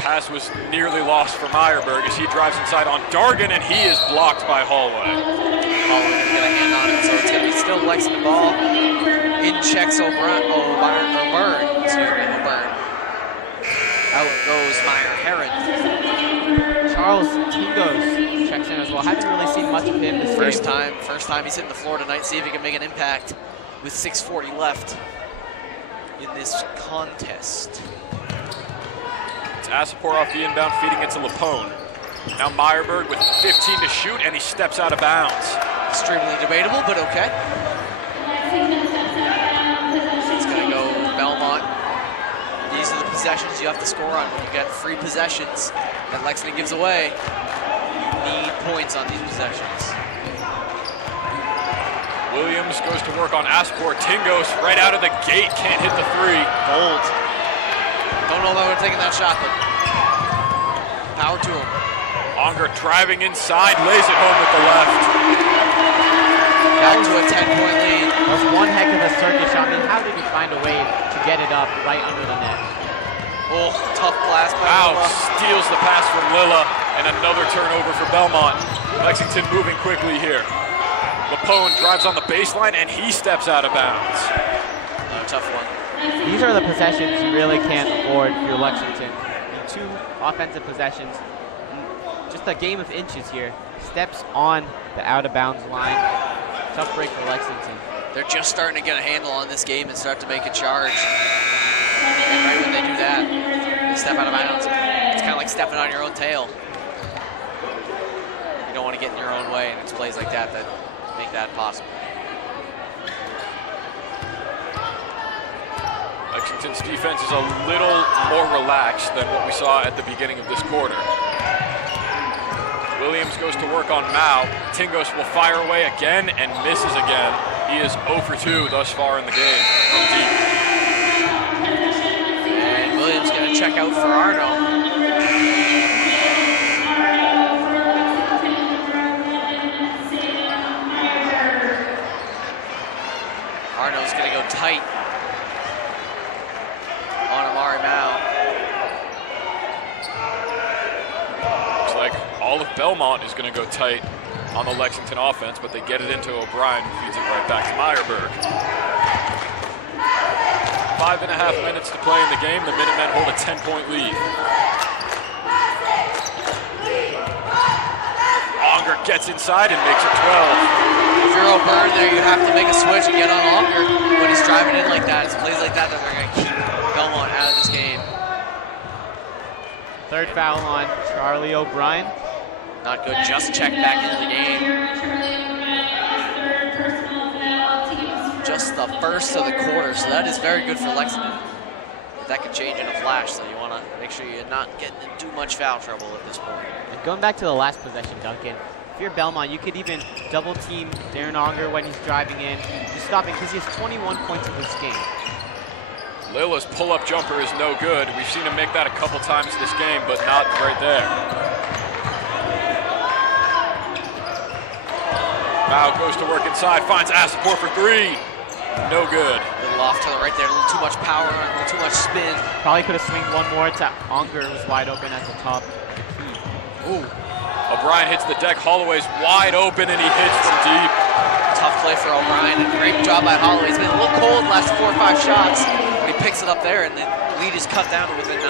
Pass was nearly lost for Meyerberg as he drives inside on Dargan, and he is blocked by Holloway. Holloway going to get a hand on it, so it's going to be still Lexington ball. In checks O'Byrne. Out goes Meyer Heron. Charles Tingos checks in as well. Haven't really seen much of him this First game. time he's hitting the floor tonight. See if he can make an impact with 6:40 left in this contest. It's Asapor off the inbound, feeding it to Lapone. Now Meyerberg with 15 to shoot, and he steps out of bounds. Extremely debatable, but okay. It's going to go Belmont. These are the possessions you have to score on when you get free possessions that Lexington gives away. You need points on these possessions. Williams goes to work on Asapor. Tingos right out of the gate, can't hit the three. Bold. Don't know if I would have taken that shot, but power to him. Onger driving inside, lays it home with the left. Back to a 10-point lead. That was one heck of a circuit shot. I mean, how did he find a way to get it up right under the net? Oh, tough glass by Wow, Lilla. steals the pass from Lilla, and another turnover for Belmont. Lexington moving quickly here. Lapone drives on the baseline, and he steps out of bounds. Another tough one. These are the possessions you really can't afford if you're Lexington. In 2 offensive possessions, just a game of inches here. Steps on the out-of-bounds line. Tough break for Lexington. They're just starting to get a handle on this game and start to make a charge. And right when they do that, they step out of bounds. It's kind of like stepping on your own tail. You don't want to get in your own way, and it's plays like that that make that possible. Lexington's defense is a little more relaxed than what we saw at the beginning of this quarter. Williams goes to work on Mao. Tingos will fire away again and misses again. He is 0 for 2 thus far in the game from deep. And Williams going to check out for Arno. tight on Amari Mao. Looks like all of Belmont is going to go tight on the Lexington offense, but they get it into O'Brien, who feeds it right back to Meyerberg. 5.5 minutes to play in the game. The Minutemen hold a 10-point lead. Unger gets inside and makes it 12. If you're O'Byrne there, you have to make a switch and get on Unger when he's driving in like that. It's plays like that that they're going to keep Belmont out of this game. Third foul on Charlie O'Brien. Not good, just checked back into the game. Just the first of the quarter, so that is very good for Lexington. That could change in a flash, so you want to make sure you're not getting in too much foul trouble at this point. And going back to the last possession, Duncan, if you're Belmont, you could even double team Darren Unger when he's driving in, just stopping, because he has 21 points in this game. Lilla's pull-up jumper is no good. We've seen him make that a couple times this game, but not right there. Mao goes to work inside, finds Asapor for three. No good. A little off to the right there, a little too much power, a little too much spin. Probably could have swung one more to Unger, who was wide open at the top. Ooh. O'Brien hits the deck, Holloway's wide open and he hits from deep. Tough play for O'Brien, and great job by Holloway. He's been a little cold the last 4 or 5 shots, but he picks it up there and the lead is cut down to within 9.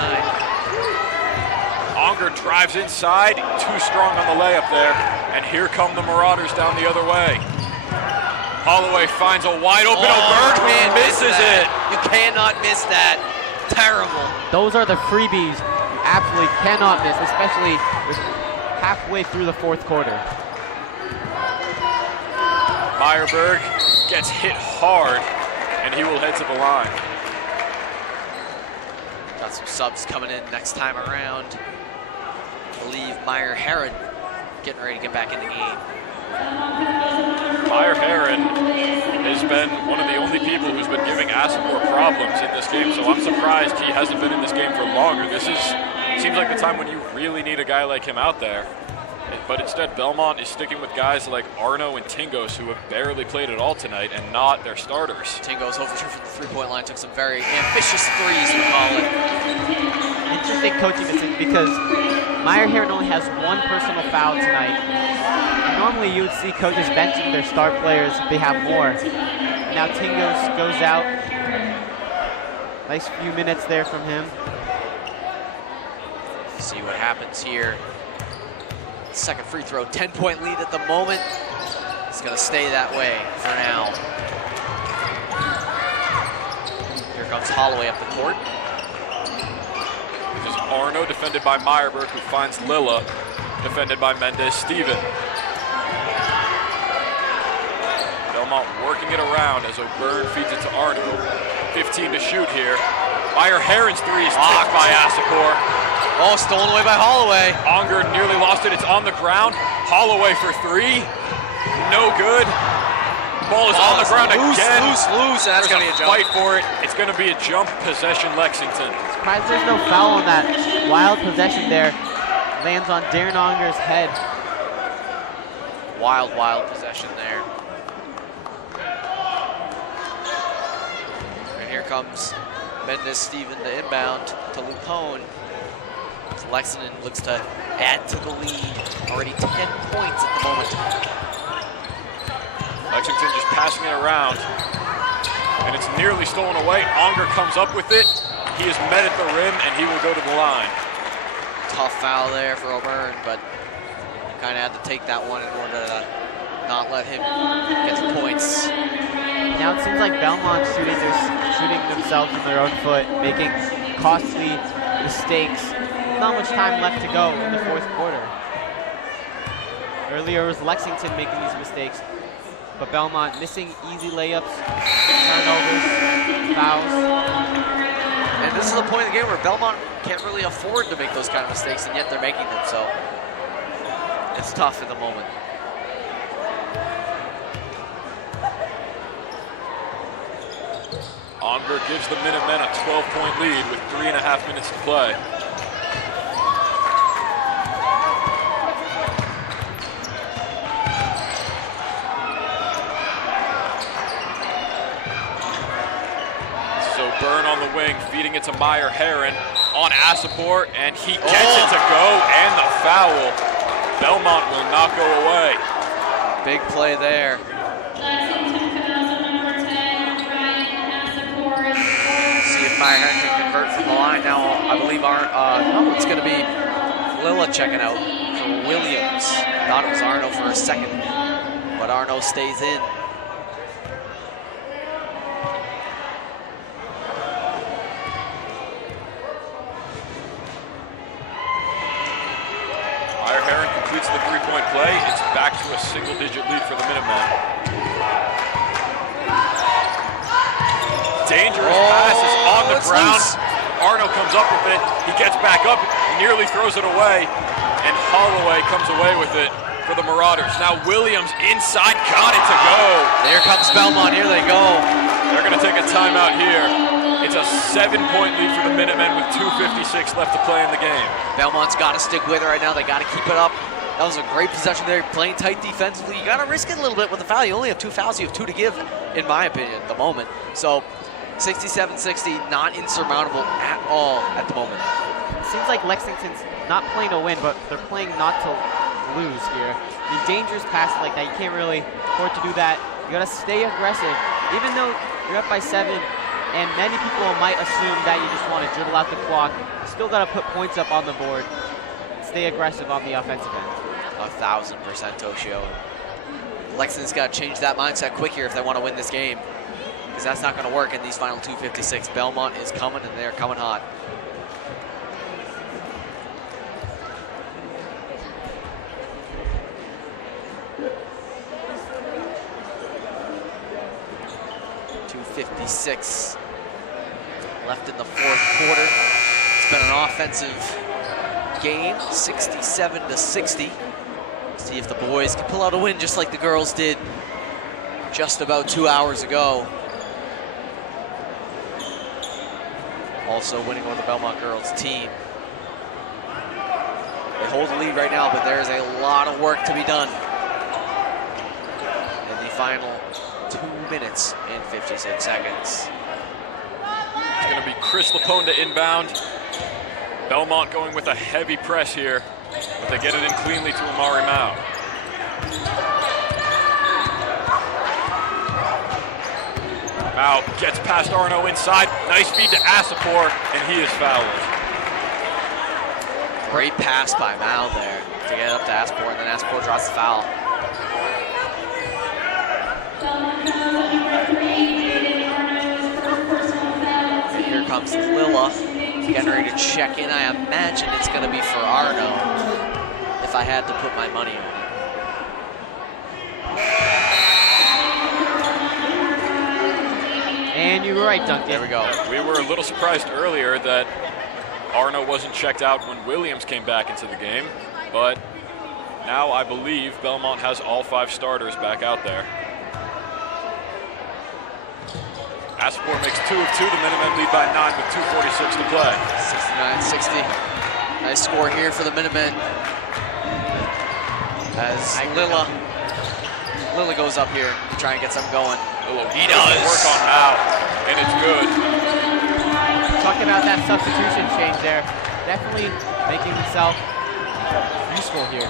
Unger drives inside, too strong on the layup there, and here come the Marauders down the other way. Holloway finds a wide open O'Byrne who misses it. You cannot miss that. Terrible. Those are the freebies you absolutely cannot miss, especially with halfway through the fourth quarter. Meyerberg gets hit hard, and he will head to the line. Got some subs coming in next time around. I believe Meyer Herron getting ready to get back in the game. Meyer Herron has been one of the only people who's been giving Asapor problems in this game, so I'm surprised he hasn't been in this game for longer. This seems like the time when you really need a guy like him out there. But instead, Belmont is sticking with guys like Arno and Tingos, who have barely played at all tonight, and not their starters. Tingos over from the three-point line, took some very ambitious threes, we call it. Interesting coaching decision, because Meyer Herron only has 1 personal foul tonight. And normally you would see coaches benching their star players if they have more. Now Tingos goes out. Nice few minutes there from him. See what happens here. Second free throw, 10-point lead at the moment. It's gonna stay that way for now. Here comes Holloway up the court. This is Arno defended by Meyerberg, who finds Lilla, defended by Mendez-Steven. Belmont working it around as O'Byrne feeds it to Arno. 15 to shoot here. Meyer Herron's three is blocked by Asapor. Oh, stolen away by Holloway. Unger nearly lost it. It's on the ground. Holloway for three. No good. Ball is on the ground again. Loose. That's going to be a jump. Fight for it. It's going to be a jump possession, Lexington. Surprised there's no foul on that wild possession there. Lands on Darren Unger's head. Wild possession there. And here comes Mendez-Steven, the inbound to Lupone. Lexington looks to add to the lead. Already 10 points at the moment. Lexington just passing it around. And it's nearly stolen away. Unger comes up with it. He is met at the rim, and he will go to the line. Tough foul there for O'Byrne, but kind of had to take that one in order to not let him get the points. Now it seems like Belmont's shooting themselves in their own foot, making costly mistakes. Not much time left to go in the fourth quarter. Earlier it was Lexington making these mistakes, but Belmont missing easy layups, turnovers, fouls. And this is the point of the game where Belmont can't really afford to make those kind of mistakes, and yet they're making them, so it's tough in the moment. Unger gives the Minutemen a 12-point lead with 3.5 minutes to play. wing, feeding it to Meyer Heron on Asapor, and he gets it to go, and the foul. Belmont will not go away. Big play there. Lexington foul number 10, Ryan Asapor. See if Meyer Heron can convert from the line now. I believe it's going to be Lilla checking out for Williams. Thought it was Arno for a second, but Arno stays in. Meyer Heron completes the three-point play. It's back to a single-digit lead for the Minutemen. Dangerous pass is on the ground. Loose. Arno comes up with it. He gets back up, nearly throws it away, and Holloway comes away with it for the Marauders. Now Williams inside, got it to go. There comes Belmont. Here they go. They're going to take a timeout here. It's a 7-point lead for the Minutemen with 2:56 left to play in the game. Belmont's got to stick with it right now. They got to keep it up. That was a great possession there, playing tight defensively. You got to risk it a little bit with the foul. You only have 2 fouls. You have 2 to give, in my opinion, at the moment. So 67-60, not insurmountable at all at the moment. It seems like Lexington's not playing to win, but they're playing not to lose here. I mean, dangerous passes like that, you can't really afford to do that. You got to stay aggressive. Even though you're up by 7, and many people might assume that you just want to dribble out the clock, you still got to put points up on the board. Stay aggressive on the offensive end. 1,000% Toshio. Lexington's got to change that mindset quick here if they want to win this game, because that's not going to work in these final 2:56. Belmont is coming, and they're coming hot. .56 left in the fourth quarter. It's been an offensive game, 67-60. See if the boys can pull out a win just like the girls did just about 2 hours ago. Also winning over the Belmont girls team. They hold the lead right now, but there is a lot of work to be done in the final 2 minutes and 56 seconds. It's going to be Chris Lapone to inbound. Belmont going with a heavy press here, but they get it in cleanly to Amari Mao. Mao gets past Arno inside. Nice feed to Asapor, and he is fouled. Great pass by Mao there to get it up to Asapor, and then Asapor drops the foul. And here comes Lilla, getting ready to check in. I imagine it's going to be for Arno, if I had to put my money on it. And you were right, Duncan. There we go. We were a little surprised earlier that Arno wasn't checked out when Williams came back into the game, but now I believe Belmont has all 5 starters back out there. Asapor makes 2 of 2. The Minutemen lead by 9 with 2:46 to play. 69-60. Nice score here for the Minutemen. As Lilla goes up here to try and get something going. He does work on Mao, and it's good. Talking about that substitution change there. Definitely making himself useful here.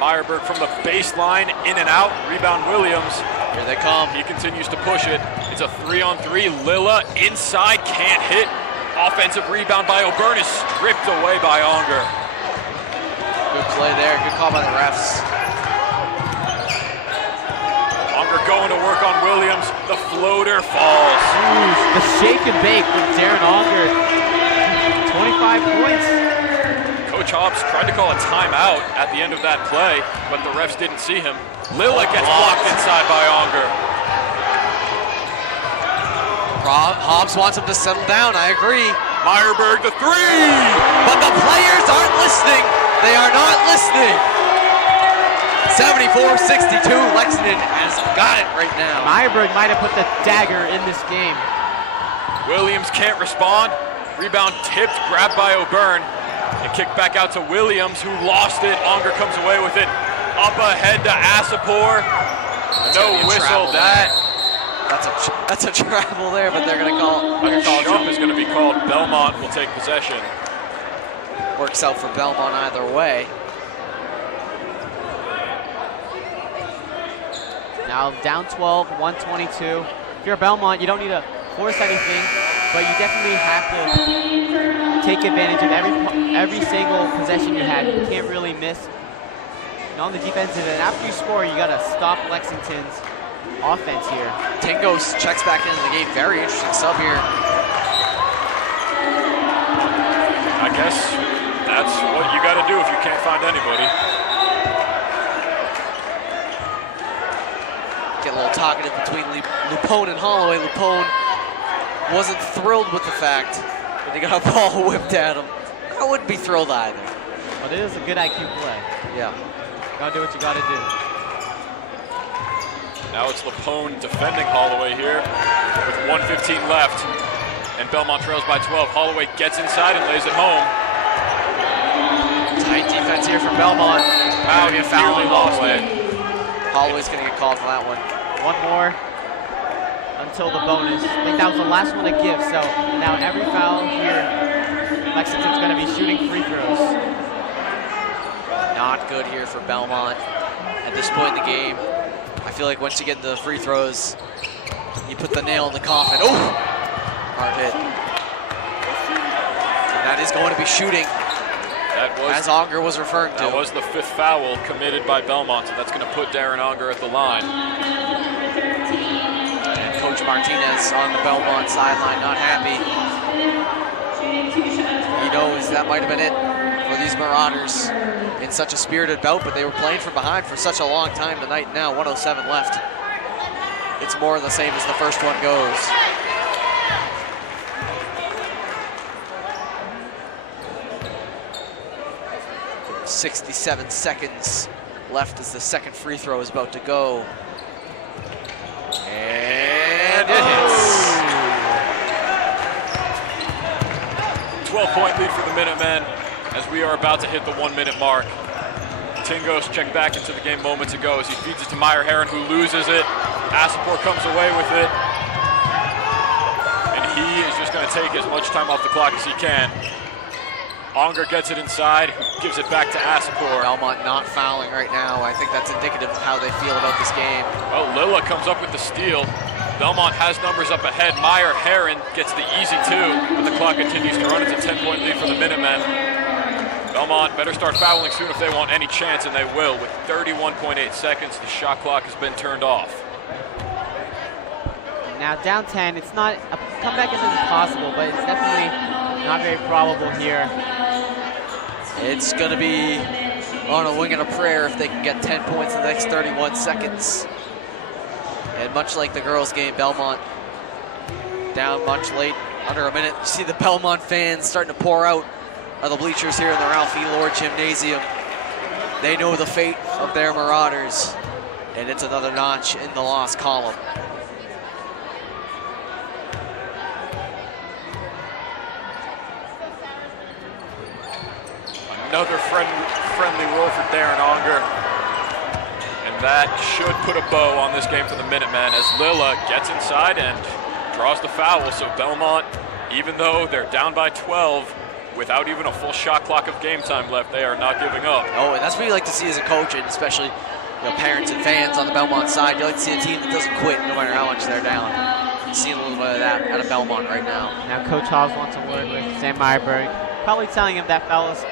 Meyerberg from the baseline, in and out. Rebound Williams. Here they come. He continues to push it. It's a 3-on-3. Lilla inside, can't hit. Offensive rebound by O'Byrne is stripped away by Onger. Good play there. Good call by the refs. Onger going to work on Williams. The floater falls. Ooh, the shake and bake from Darren Onger. 25 points. Coach Hobbs tried to call a timeout at the end of that play, but the refs didn't see him. Lilla gets blocked inside by Onger. Hobbs wants him to settle down, I agree. Meyerberg the 3! But the players aren't listening. They are not listening. 74-62, Lexington has got it right now. Meyerberg might have put the dagger in this game. Williams can't respond. Rebound tipped, grabbed by O'Byrne. And kicked back out to Williams, who lost it. Onger comes away with it. Up ahead to Asapor. No whistle that. That's a travel there, but they're going to call. A jump is going to be called. Belmont will take possession. Works out for Belmont either way. Now down 12, 122. If you're Belmont, you don't need to force anything, but you definitely have to take advantage of every single possession you had. You can't really miss. And on the defensive end, after you score, you got to stop Lexington's offense here. Tingos checks back into the game. Very interesting sub here. I guess that's what you got to do if you can't find anybody. Get a little talkative between Lupone and Holloway. Lupone wasn't thrilled with the fact that they got a ball whipped at him. I wouldn't be thrilled either. But it is a good IQ play. Yeah. You gotta do what you gotta do. Now it's Lupone defending Holloway here with 1:15 left. And Belmont trails by 12. Holloway gets inside and lays it home. Tight defense here from Belmont. Wow, get foul on Holloway. It. Holloway's gonna get called for that one. One more until the bonus. I think that was the last one to give, so now every foul here, Lexington's gonna be shooting free throws. Not good here for Belmont at this point in the game. I feel like once you get into the free throws, you put the nail in the coffin. Oh! Hard hit. And that is going to be shooting, as Auger was referring to. That was the 5th foul committed by Belmont, so that's going to put Darren Auger at the line. And Coach Martinez on the Belmont sideline, not happy. He knows that might have been it for these Marauders in such a spirited bout, but they were playing from behind for such a long time tonight. Now 107 left. It's more of the same as the first one goes. .67 seconds left as the second free throw is about to go. And it hits. 12-point lead for the Minutemen as we are about to hit the 1-minute mark. Tingos checked back into the game moments ago as he feeds it to Meyer Heron, who loses it. Asapor comes away with it. And he is just going to take as much time off the clock as he can. Auger gets it inside, gives it back to Asapor. Belmont not fouling right now. I think that's indicative of how they feel about this game. Well, Lilla comes up with the steal. Belmont has numbers up ahead. Meyer Heron gets the easy 2, but the clock continues to run. It's a 10-point lead for the Minutemen. Belmont better start fouling soon if they want any chance, and they will. With 31.8 seconds, the shot clock has been turned off. Now down 10, it's not, a comeback isn't impossible, but it's definitely not very probable here. It's going to be on a wing and a prayer if they can get 10 points in the next 31 seconds. And much like the girls' game, Belmont down much late, under a minute. You see the Belmont fans starting to pour out of the bleachers here in the Ralph E. Lord Gymnasium. They know the fate of their Marauders, and it's another notch in the loss column. Another friendly roll for Darren Auger. And that should put a bow on this game for the Minutemen as Lilla gets inside and draws the foul. So Belmont, even though they're down by 12, without even a full shot clock of game time left, they are not giving up. Oh, and that's what you like to see as a coach, and especially parents and fans on the Belmont side. You like to see a team that doesn't quit no matter how much they're down. You see a little bit of that out of Belmont right now. Now Coach Hawes wants a word with Sam Meyerberg, probably telling him that foul is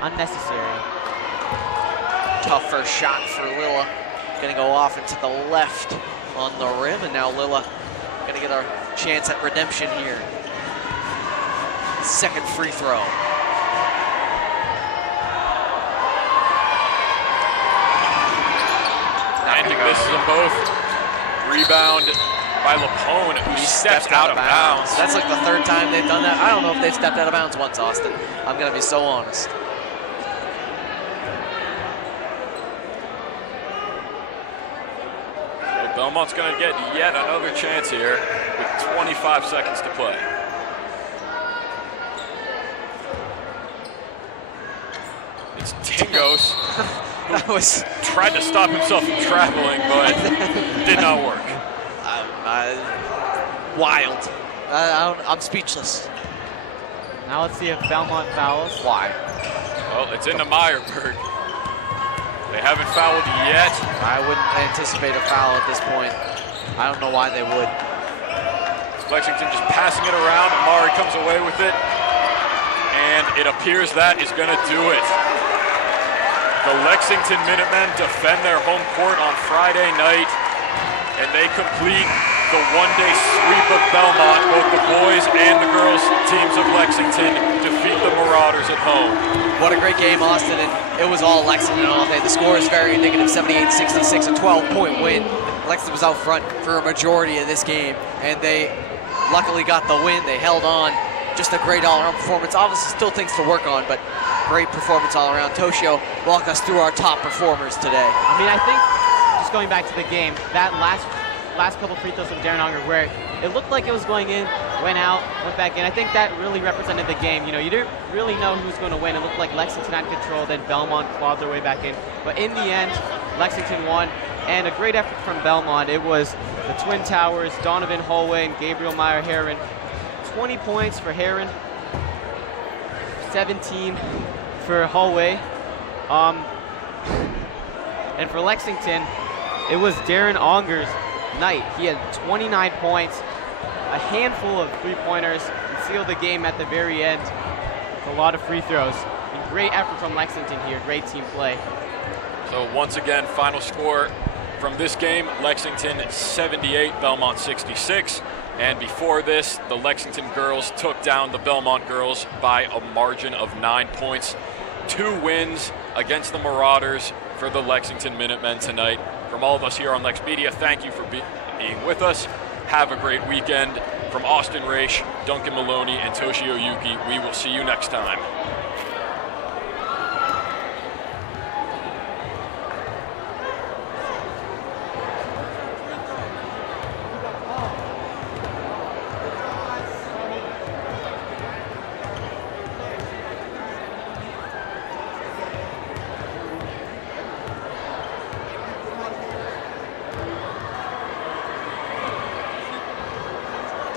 unnecessary. Tough first shot for Lilla. Gonna go off into the left on the rim, and now Lilla gonna get a chance at redemption here. Second free throw. And he misses them both. Rebound by Lupone, who steps out of bounds. That's like the third time they've done that. I don't know if they've stepped out of bounds once, Austin. I'm gonna be so honest. So Belmont's gonna get yet another chance here with 25 seconds to play. It's Tingos, who tried to stop himself from traveling, but did not work. Wild. I'm speechless. Now let's see if Belmont fouls. Why? Well, it's into Meyerberg. They haven't fouled yet. I wouldn't anticipate a foul at this point. I don't know why they would. Lexington just passing it around, and Mari comes away with it. And it appears that is going to do it. The Lexington Minutemen defend their home court on Friday night, and they complete the one-day sweep of Belmont. Both the boys and the girls teams of Lexington defeat the Marauders at home. What a great game, Austin, and it was all Lexington all day. The score is very indicative, 78-66, a 12-point win. Lexington was out front for a majority of this game, and they luckily got the win. They held on. Just a great all-around performance. Obviously, still things to work on, but great performance all around. Toshio, walk us through our top performers today. I mean, I think, just going back to the game, that last couple free throws from Darren Unger, where it looked like it was going in, went out, went back in. I think that really represented the game. You know, you didn't really know who was going to win. It looked like Lexington had control, then Belmont clawed their way back in. But in the end, Lexington won, and a great effort from Belmont. It was the Twin Towers, Donovan Holway and Gabriel Meyer-Heron. 20 points for Heron, 17 for Holway. And for Lexington, it was Darren Unger's night. He had 29 points, a handful of three-pointers, and sealed the game at the very end with a lot of free throws. And great effort from Lexington here, great team play. So once again, final score from this game, Lexington 78, Belmont 66. And before this, the Lexington girls took down the Belmont girls by a margin of 9 points. 2 wins against the Marauders for the Lexington Minutemen tonight. From all of us here on LexMedia, thank you for being with us. Have a great weekend. From Austin Raish, Duncan Maloney, and Toshio Yuki, we will see you next time.